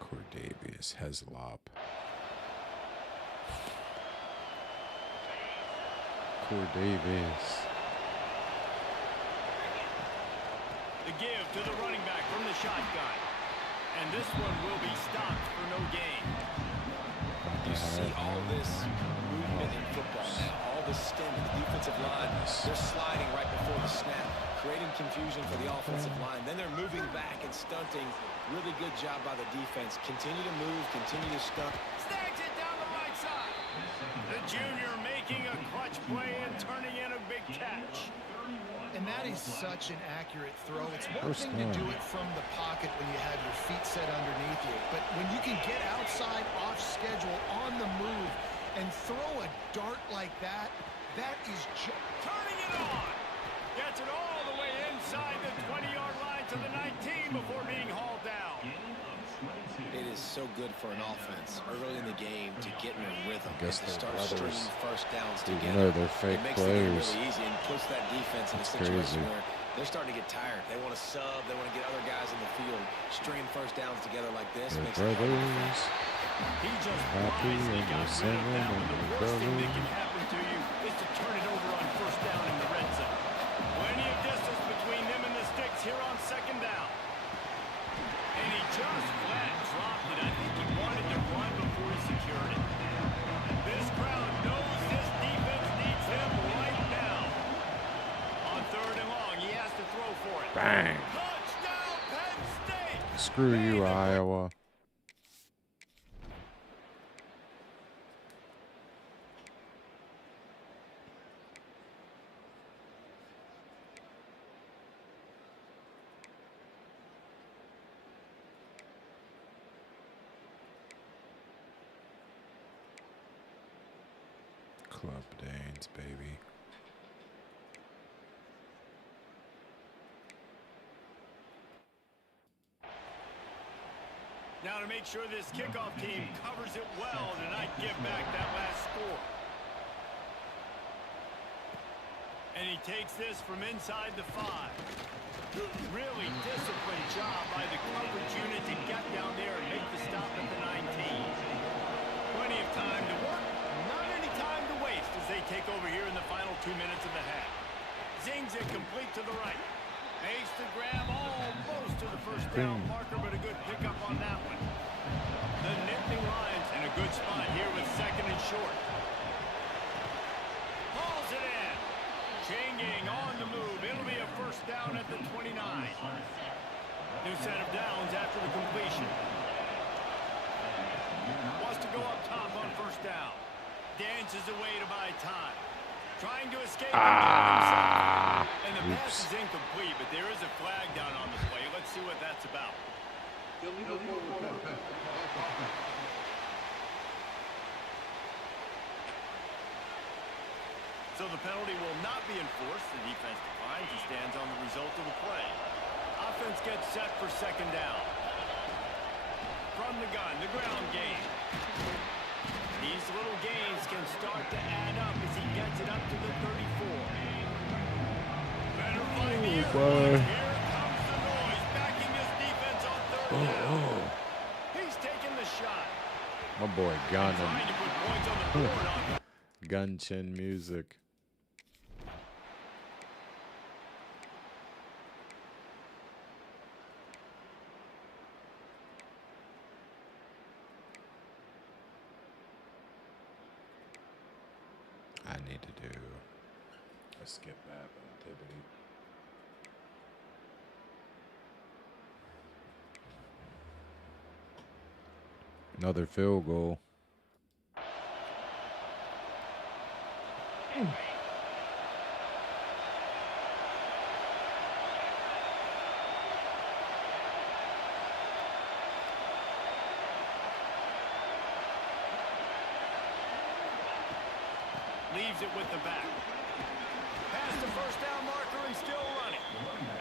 Cordavius Heslop. Cordavius. The give to the running back from the shotgun. And this one will be stopped for no gain. You see all this movement in football now. All this stemming. The defensive line, they're sliding right before the snap, creating confusion for the offensive line. Then they're moving back and stunting. Really good job by the defense. Continue to move, continue to stunt. Snags it down the right side. The junior making a clutch play and turning in a big catch. And that is such an accurate throw. It's one thing to do it from the pocket when you have your feet set underneath you, but when you can get outside, off schedule, on the move, and throw a dart like that, that is turning it on. Gets it all the way inside the 20-yard line to the 19 before being hauled down. It is so good for an offense early in the game to get in a rhythm and Guess to they're start brothers. stringing first downs Even together. though they're fake it makes the game players. really easy and puts that defense in a That's situation crazy. where they're starting to get tired. They want to sub. They want to get other guys in the field. Stringing first downs together like this They're makes it hard to defend. brothers. He just Happy wisely and got they're rid of that one. The singing worst thing and that can happen to you is to turn it over on first down in the red zone. Plenty of distance between them and the sticks here on 2nd down. And he just flat dropped it. I think he wanted to run before he secured it. This crowd knows this defense needs him right now. On 3rd and long, he has to throw for it. Bang. Touchdown, Penn State! Screw you, Iowa. Club Danes, baby. Now to make sure this kickoff team covers it well to not give back that last score. And he takes this from inside the 5. Really disciplined job by the coverage unit to get down there and make the stop at the 19. Plenty of time to work, not any time to waste as they take over here in the final 2 minutes of the half. Zings it complete to the right. Makes the grab almost to the first down marker, but a good pickup on that one. The Nittany Lions in a good spot here with 2nd and short. Hauls it in. Changing on the move. It'll be a first down at the 29. New set of downs after the completion. Wants to go up top on first down. Dances away to buy time. Trying to escape. And the pass is incomplete, but there is a flag down on the play. Let's see what that's about. So the penalty will not be enforced. The defense declines and stands on the result of the play. Offense gets set for 2nd down. From the gun, the ground game. These little gains can start to add up as he gets it up to the 34. Better find the air. Here comes the noise, backing his defense on 3rd down. He's taking the shot. My boy Trying gunning. to put points on the board on Gun chin music. I need to do a skip map activity. Another field goal. leaves it with the back. Past the first down marker and still running.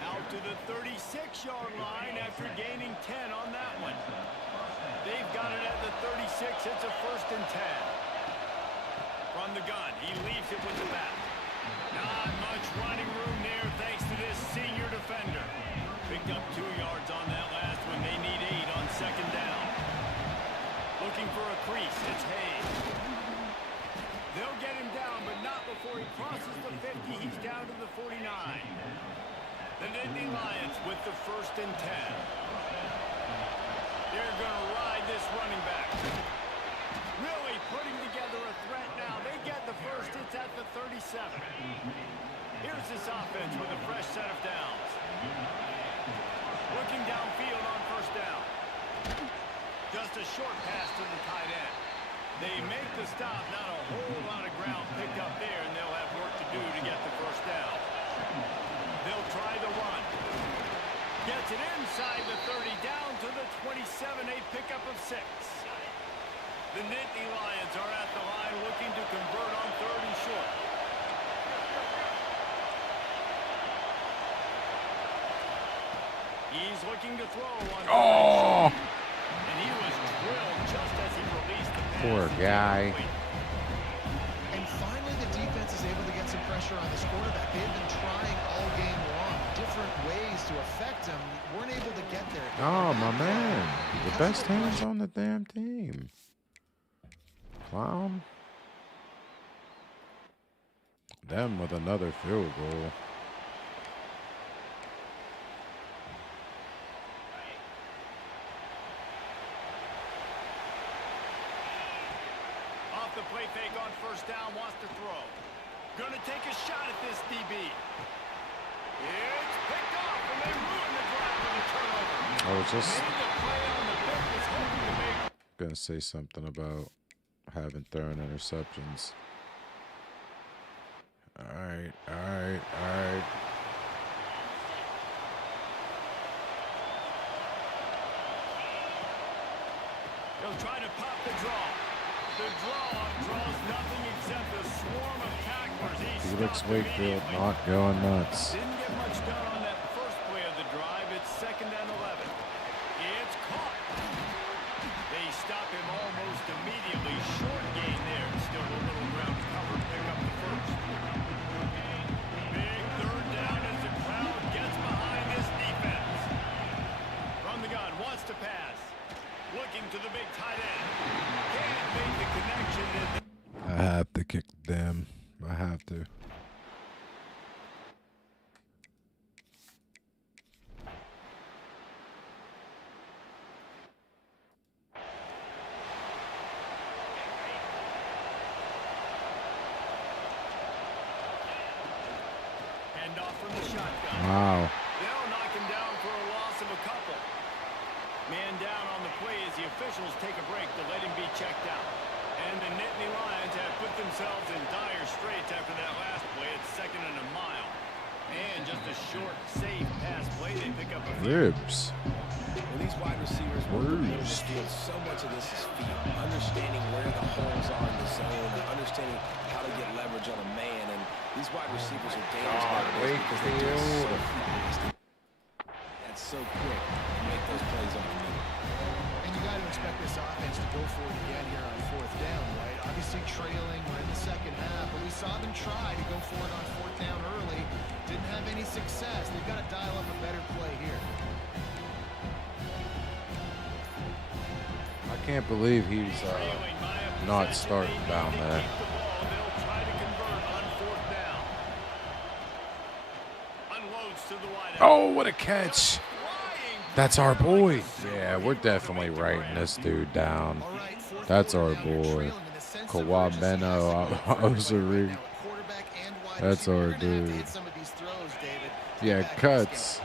Out to the 36-yard line after gaining 10 on that one. They've got it at the 36. It's a 1st and 10. From the gun, he leaves it with the back. Not much running room there thanks to this senior defender. Picked up 2 yards on that last one. They need 8 on 2nd down. Looking for a crease. It's Hayes. They'll get him down, but not before he crosses the 50. He's down to the 49. The Nittany Lions with the 1st and 10. They're going to ride this running back. Really putting together a threat now. They get the first. It's at the 37. Here's this offense with a fresh set of downs. Looking downfield on 1st down. Just a short pass to the tight end. They make the stop. Not a whole lot of ground picked up there, and they'll have work to do to get the 1st down. They'll try the run. Gets it inside the 30, down to the 27, a pickup of 6. The Nittany Lions are at the line looking to convert on 3rd and short. He's looking to throw on 3rd and short. And he was drilled just as he released the pass. Poor guy. And finally the defense is able to get some pressure on this quarterback. They've been trying all game long, different ways to affect him. Weren't able to get there. Oh, my man. The best hands on the damn team. Clown. Them with another field goal. Off the play fake on 1st down, wants to throw. Gonna take a shot at this DB. It's picked off, and they ruin the drive with a turnover. I was just Made the play on the pick, was hoping to make. gonna say something about having thrown interceptions. All right. He'll try to pop the draw. The draw draws nothing except a swarm of tacklers. Felix Wakefield not going nuts. Didn't get much done on that first play of the drive. It's 2nd and 11. It's caught. They stop him almost immediately. Short gain there. Still a little ground to cover. Pick up the 1st. Big 3rd down as the crowd gets behind this defense. From the gun, wants to pass. Looking to the big tight end. Can't make the connection. I have to kick them. I have to. Hand off from the shotgun. Wow. They'll knock him down for a loss of a couple. Man down on the play as the officials take a break to let him be checked out. And the Nittany Lions have put themselves in dire straits after that last play. It's 2nd and a mile. And just a short, safe pass play. They pick up a few. Ribs. When these wide receivers work the middle of the field, so much of this is feel. Understanding where the holes are in the zone, and understanding how to get leverage on a man. And these wide receivers are dangerous nowadays because they're just so fast. That's so quick to make those plays on the middle. And you got to expect this offense to go for it again here on 4th down, right? Obviously trailing, we're in the 2nd half, but we saw them try to go for it on 4th down early. Didn't have any success. They've got to dial up a better play here. I can't believe he's not starting down there. Oh, what a catch. That's our boy. Yeah, we're definitely writing this dude down. That's our boy. Kawabeno Osiri. That's our dude. Yeah, cuts.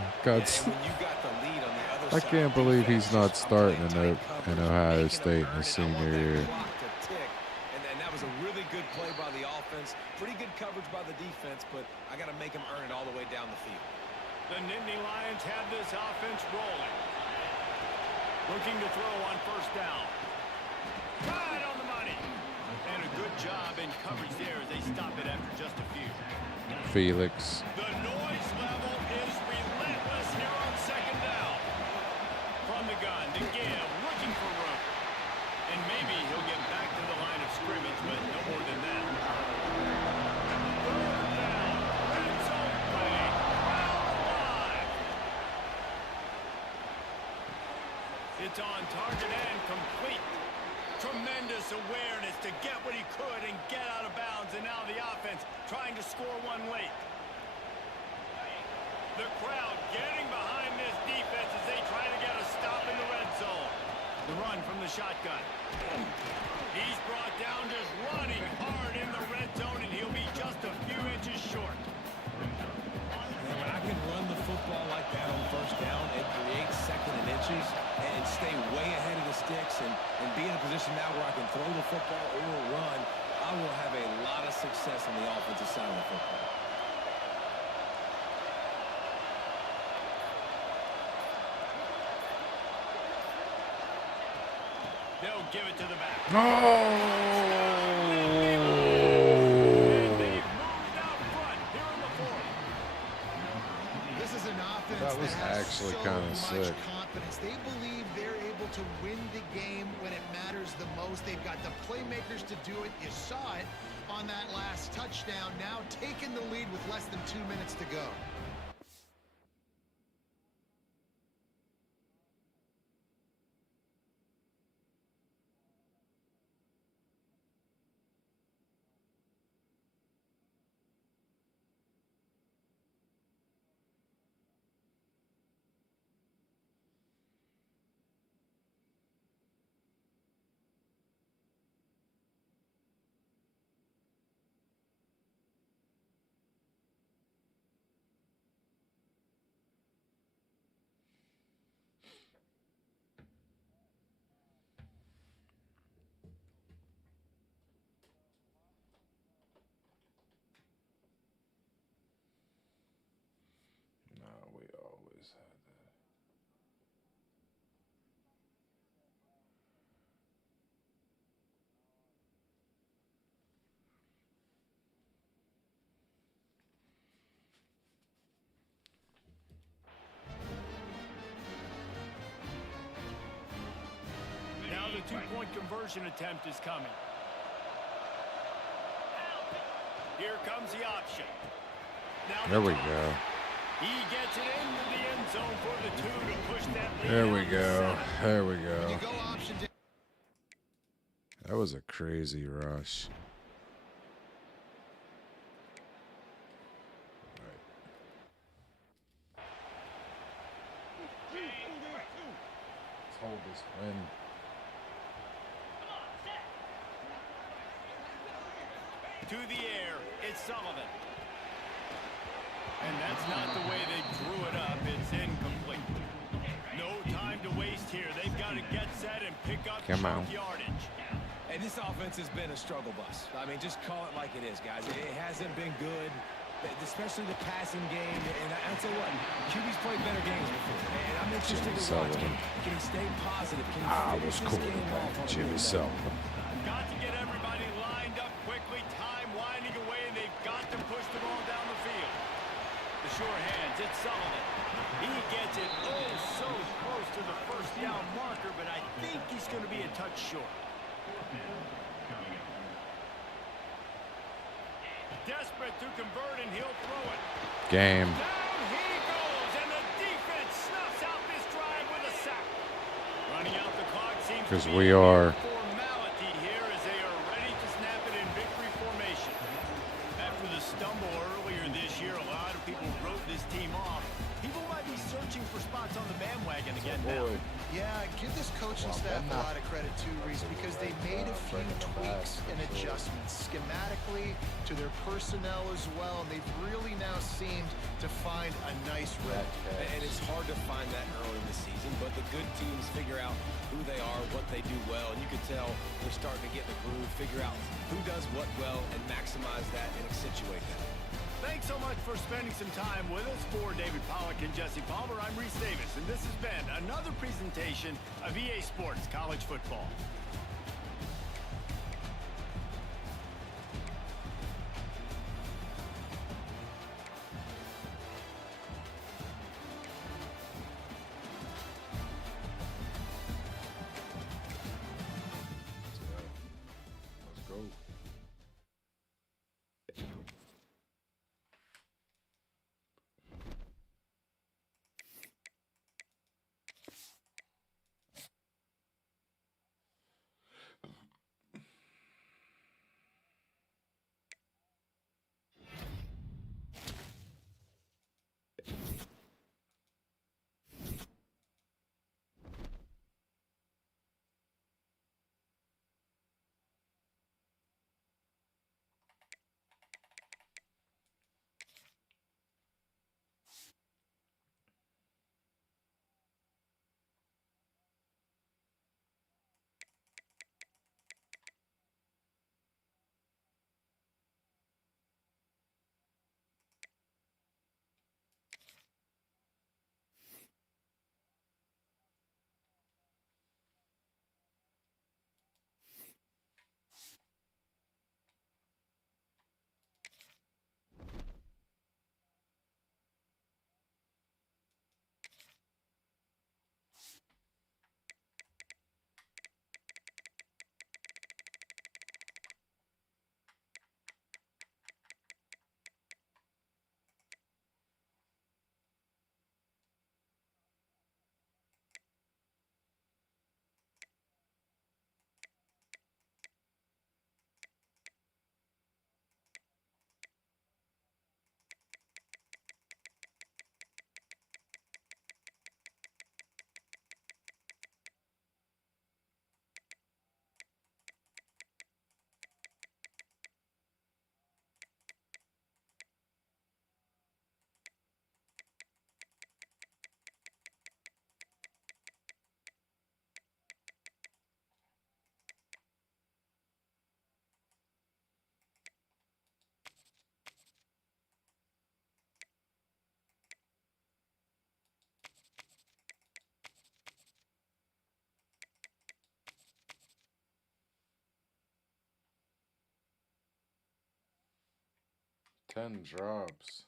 I can't believe he's not starting in Ohio State in his senior year. And that was a really good play by the offense. Pretty good coverage by the defense, but I got to make him earn it all the way down the field. The Nittany Lions have this offense rolling. Looking to throw on first down. Right on the money. And a good job in coverage there as they stop it after just a few. Felix. The noise level is relentless here on second down. From the gun to give, looking for room. And maybe he'll get back to the line of scrimmage, but no more than that. Third down. Red zone play. Crowd alive. It's on target and complete. Tremendous awareness to get what he could and get out of bounds. And now the offense trying to score one late. The crowd getting behind this defense as they try to get a stop in the red zone. The run from the shotgun. He's brought down just running hard in the red zone, and he'll be just a few inches short. When I can run the football like that on first down and create second and inches and stay way ahead of the sticks and be in a position now where I can throw the football or run, I will have a lot of success on the offensive side of the football. They'll give it to the back. Oh! This is an offense That was has actually so kinda much sick. confidence. They believe they're able to win the game when it matters the most. They've got the playmakers to do it. You saw it on that last touchdown. Now taking the lead with less than 2 minutes to go. No, we always had that. Now the two-point conversion attempt is coming. Here comes the option. Now There the we toss. go. He gets it into the end zone for the two to push that lead. There we out to go. 7. There we You go. go option to That was a crazy rush. Let's hold this win. To the air, it's Sullivan. And that's not the way they drew it up. It's incomplete. No time to waste here. They've got to get set and pick up Come on. yardage. And this offense has been a struggle bus. I mean, just call it like it is, guys. It hasn't been good, especially the passing game. And I'll tell you what, QB's played better games before. And I'm interested to watch. Can he stay positive? Can he finish this game off on Jimmy a Sullivan. Got to get everybody lined up quickly. Time winding away, and they've got to push the ball down the field. The sure hands, it's Sullivan. He gets it so close to the first down marker, but I think he's going to be a touch short. Desperate to convert, and he'll throw it. Game. Down he goes, and the defense snuffs out this drive with a sack. Running out the clock seems because we are. Formality here as they are ready to snap it in victory formation. After the stumble earlier this year, a lot of people wrote this team off. People might be searching for spots on the bandwagon again now. Yeah, give this coaching staff a lot of credit too, Reese, because they made a few tweaks and adjustments schematically to their personnel as well, and they've really now seemed to find a nice rhythm. And it's hard to find that early in the season, but the good teams figure out who they are, what they do well, and you can tell they're starting to get in the groove, figure out who does what well, and maximize that and accentuate that. Thanks so much for spending some time with us. For David Pollack and Jesse Palmer, I'm Reese Davis, and this has been another presentation of EA Sports College Football. Let's go. Ten drops.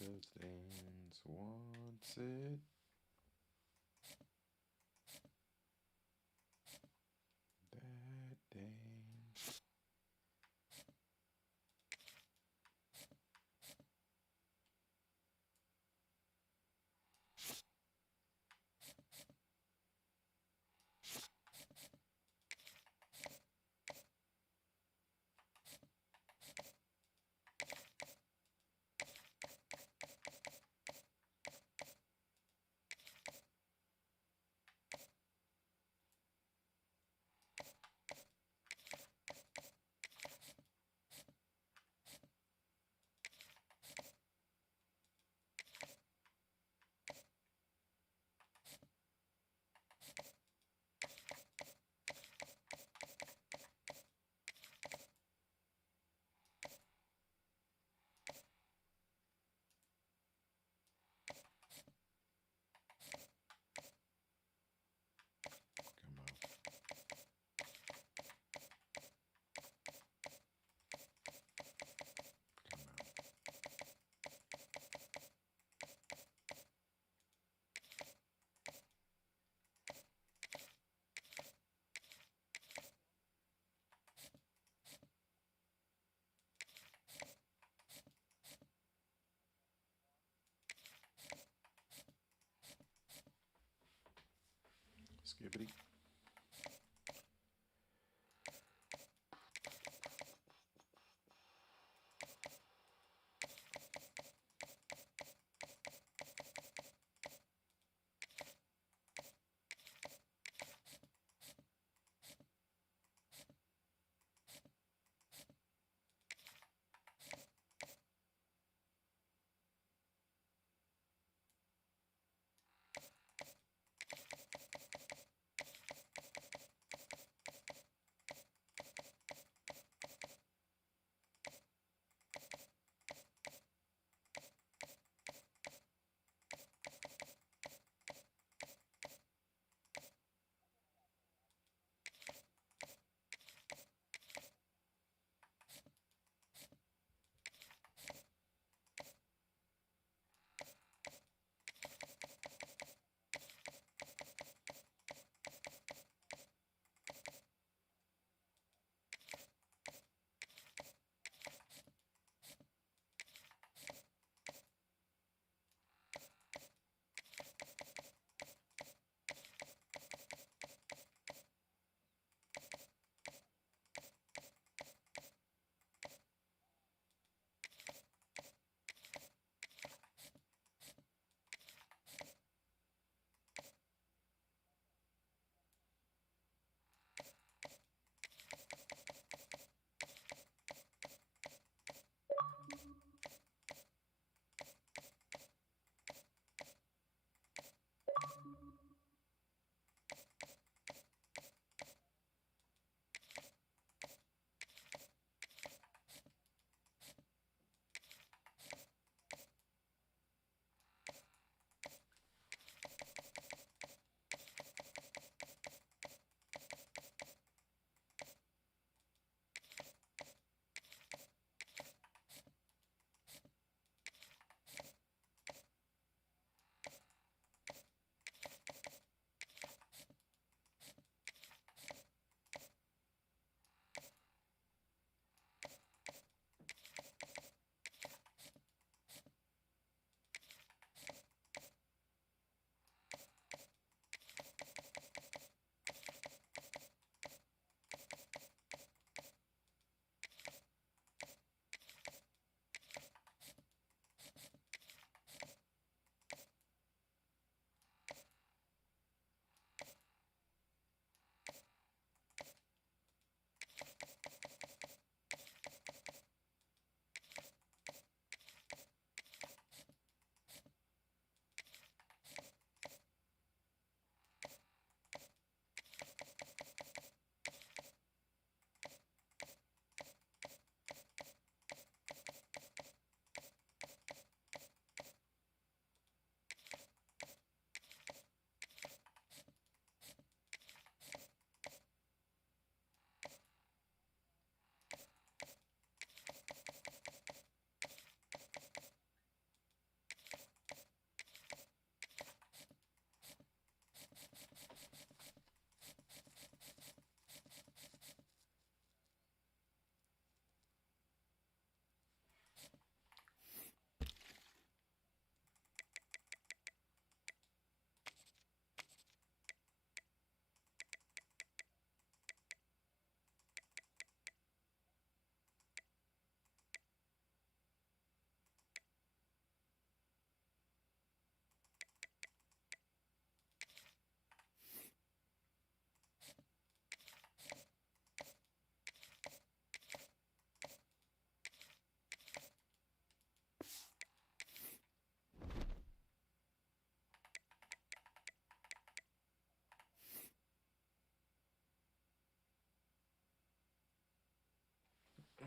Cause Dance wants it. That dance. Skibbity.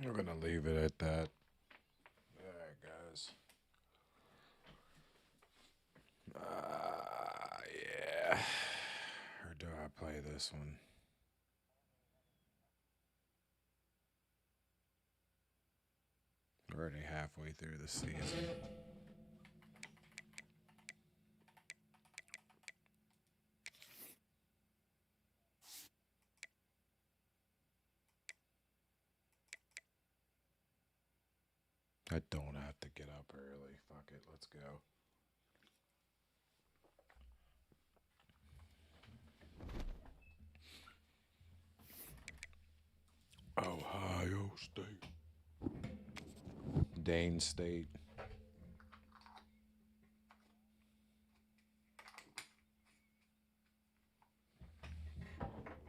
We're gonna leave it at that. All right, guys. Yeah. Or do I play this one? We're already halfway through the season. I don't have to get up early. Fuck it. Let's go. Ohio State. Dane State.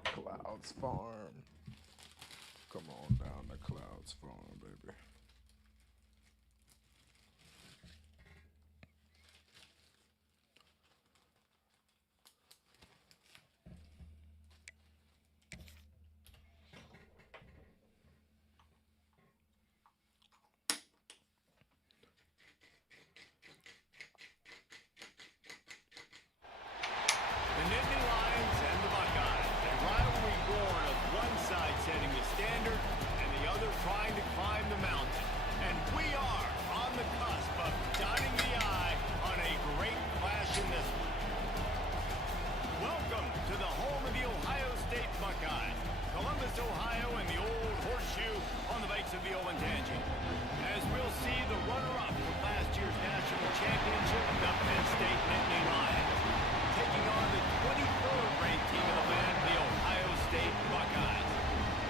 Clouds Farm. Come on down to Clouds Farm, baby. The Nittany Lions and the Buckeyes. A rivalry born of one side setting the standard and the other trying to climb the mountain. And we are on the cusp of dotting the I on a great clash in this one. Welcome to the home of the Ohio State Buckeyes. Columbus, Ohio, and the old horseshoe on the banks of the Olentangy. As we'll see the runner-up from last year's national championship, the Penn State Nittany Lions, taking on the 23rd ranked team in the land, the Ohio State Buckeyes.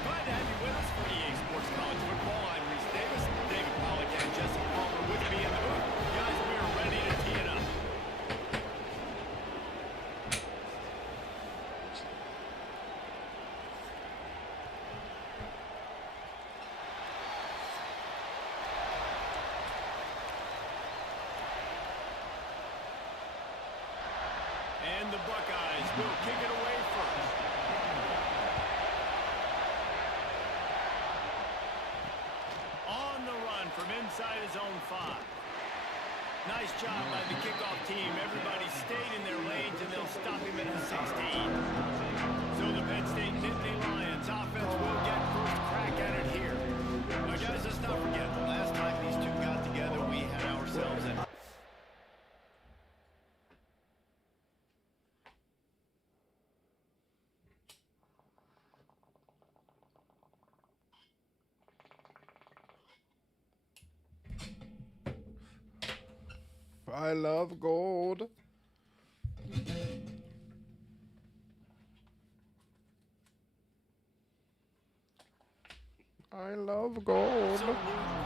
Glad to have you with us for EA Sports College Football. I'm Reese Davis, David Pollack, and Jesse Palmer with me in the booth. Guys, we are ready to tee it up. And the Buckeyes will kick it away first. On the run from inside his own 5. Nice job by the kickoff team. Everybody stayed in their lanes, and they'll stop him at the 16. So the Penn State Nittany Lions offense will get first crack at it here. Now, guys, let's not forget, the last time these two got together, we had ourselves a I love gold. I love gold. absolute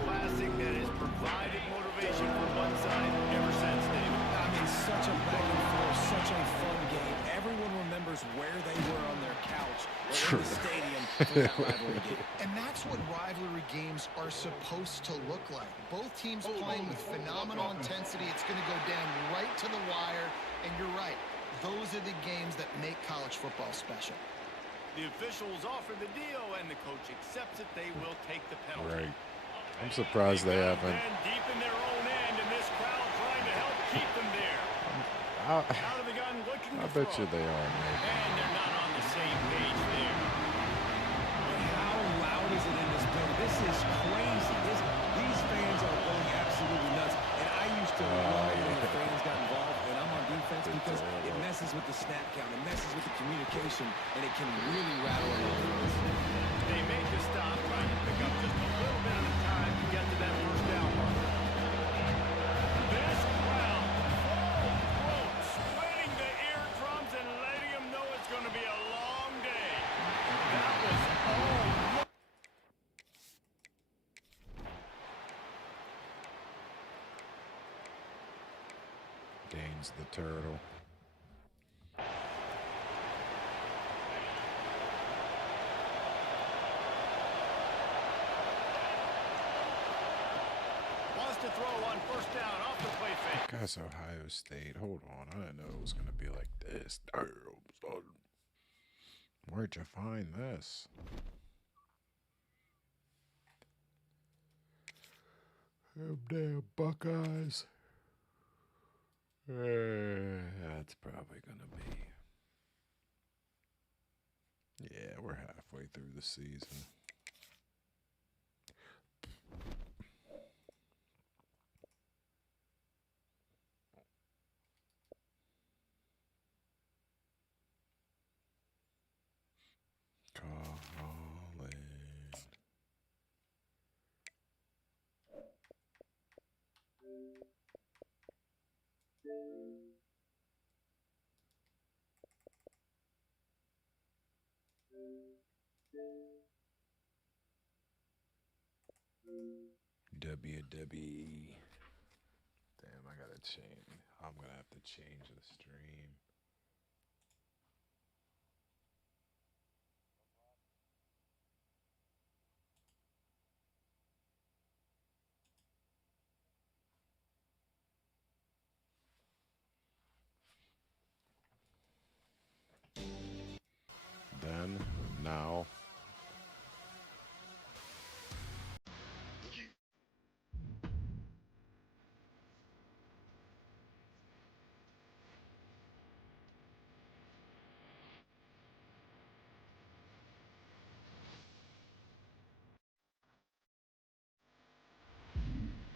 classic that has provided motivation for one side ever since, David. I mean, such a back and forth, such a fun game. Everyone remembers where they were on their couch or in the stadium for that rivalry game. And that's what rivalry games are supposed to look like. Both teams playing with phenomenal intensity. It's going to go down right to the wire. And you're right. Those are the games that make college football special. The officials offer the deal, and the coach accepts it. They will take the penalty. Right. I'm surprised they haven't. And deep in their own end, and this crowd trying to help keep them there. I Out of the gun, looking to bet throw. you they are, man. And they're not on the same page there. How loud is it in this building? This is crazy. These fans are going absolutely nuts. And I used to love when the fans got involved, and I'm on defense because it messes with the snap count, it messes with the communication, and it can really rattle an offense. They make the stop, trying to pick up just a little bit of the time to get to that first down marker. This crowd, full throat, sweating the eardrums and letting them know it's going to be a long day. That was all. Dane's the turtle. Wants to throw on first down off the play fake. Guys, Ohio State. Hold on. I didn't know it was going to be like this. Damn, son. Where'd you find this? Them damn Buckeyes. That's probably going to be. Yeah, we're halfway through the season. Colin. WWE. Damn, I gotta change. I'm gonna have to change the stream. Then, now.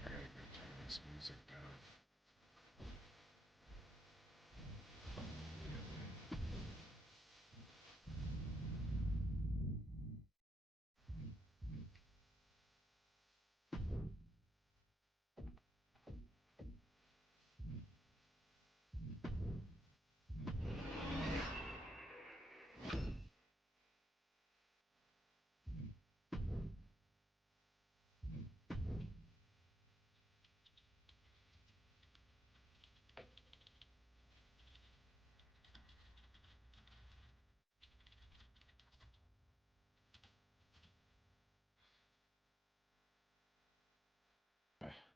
I gotta go turn this music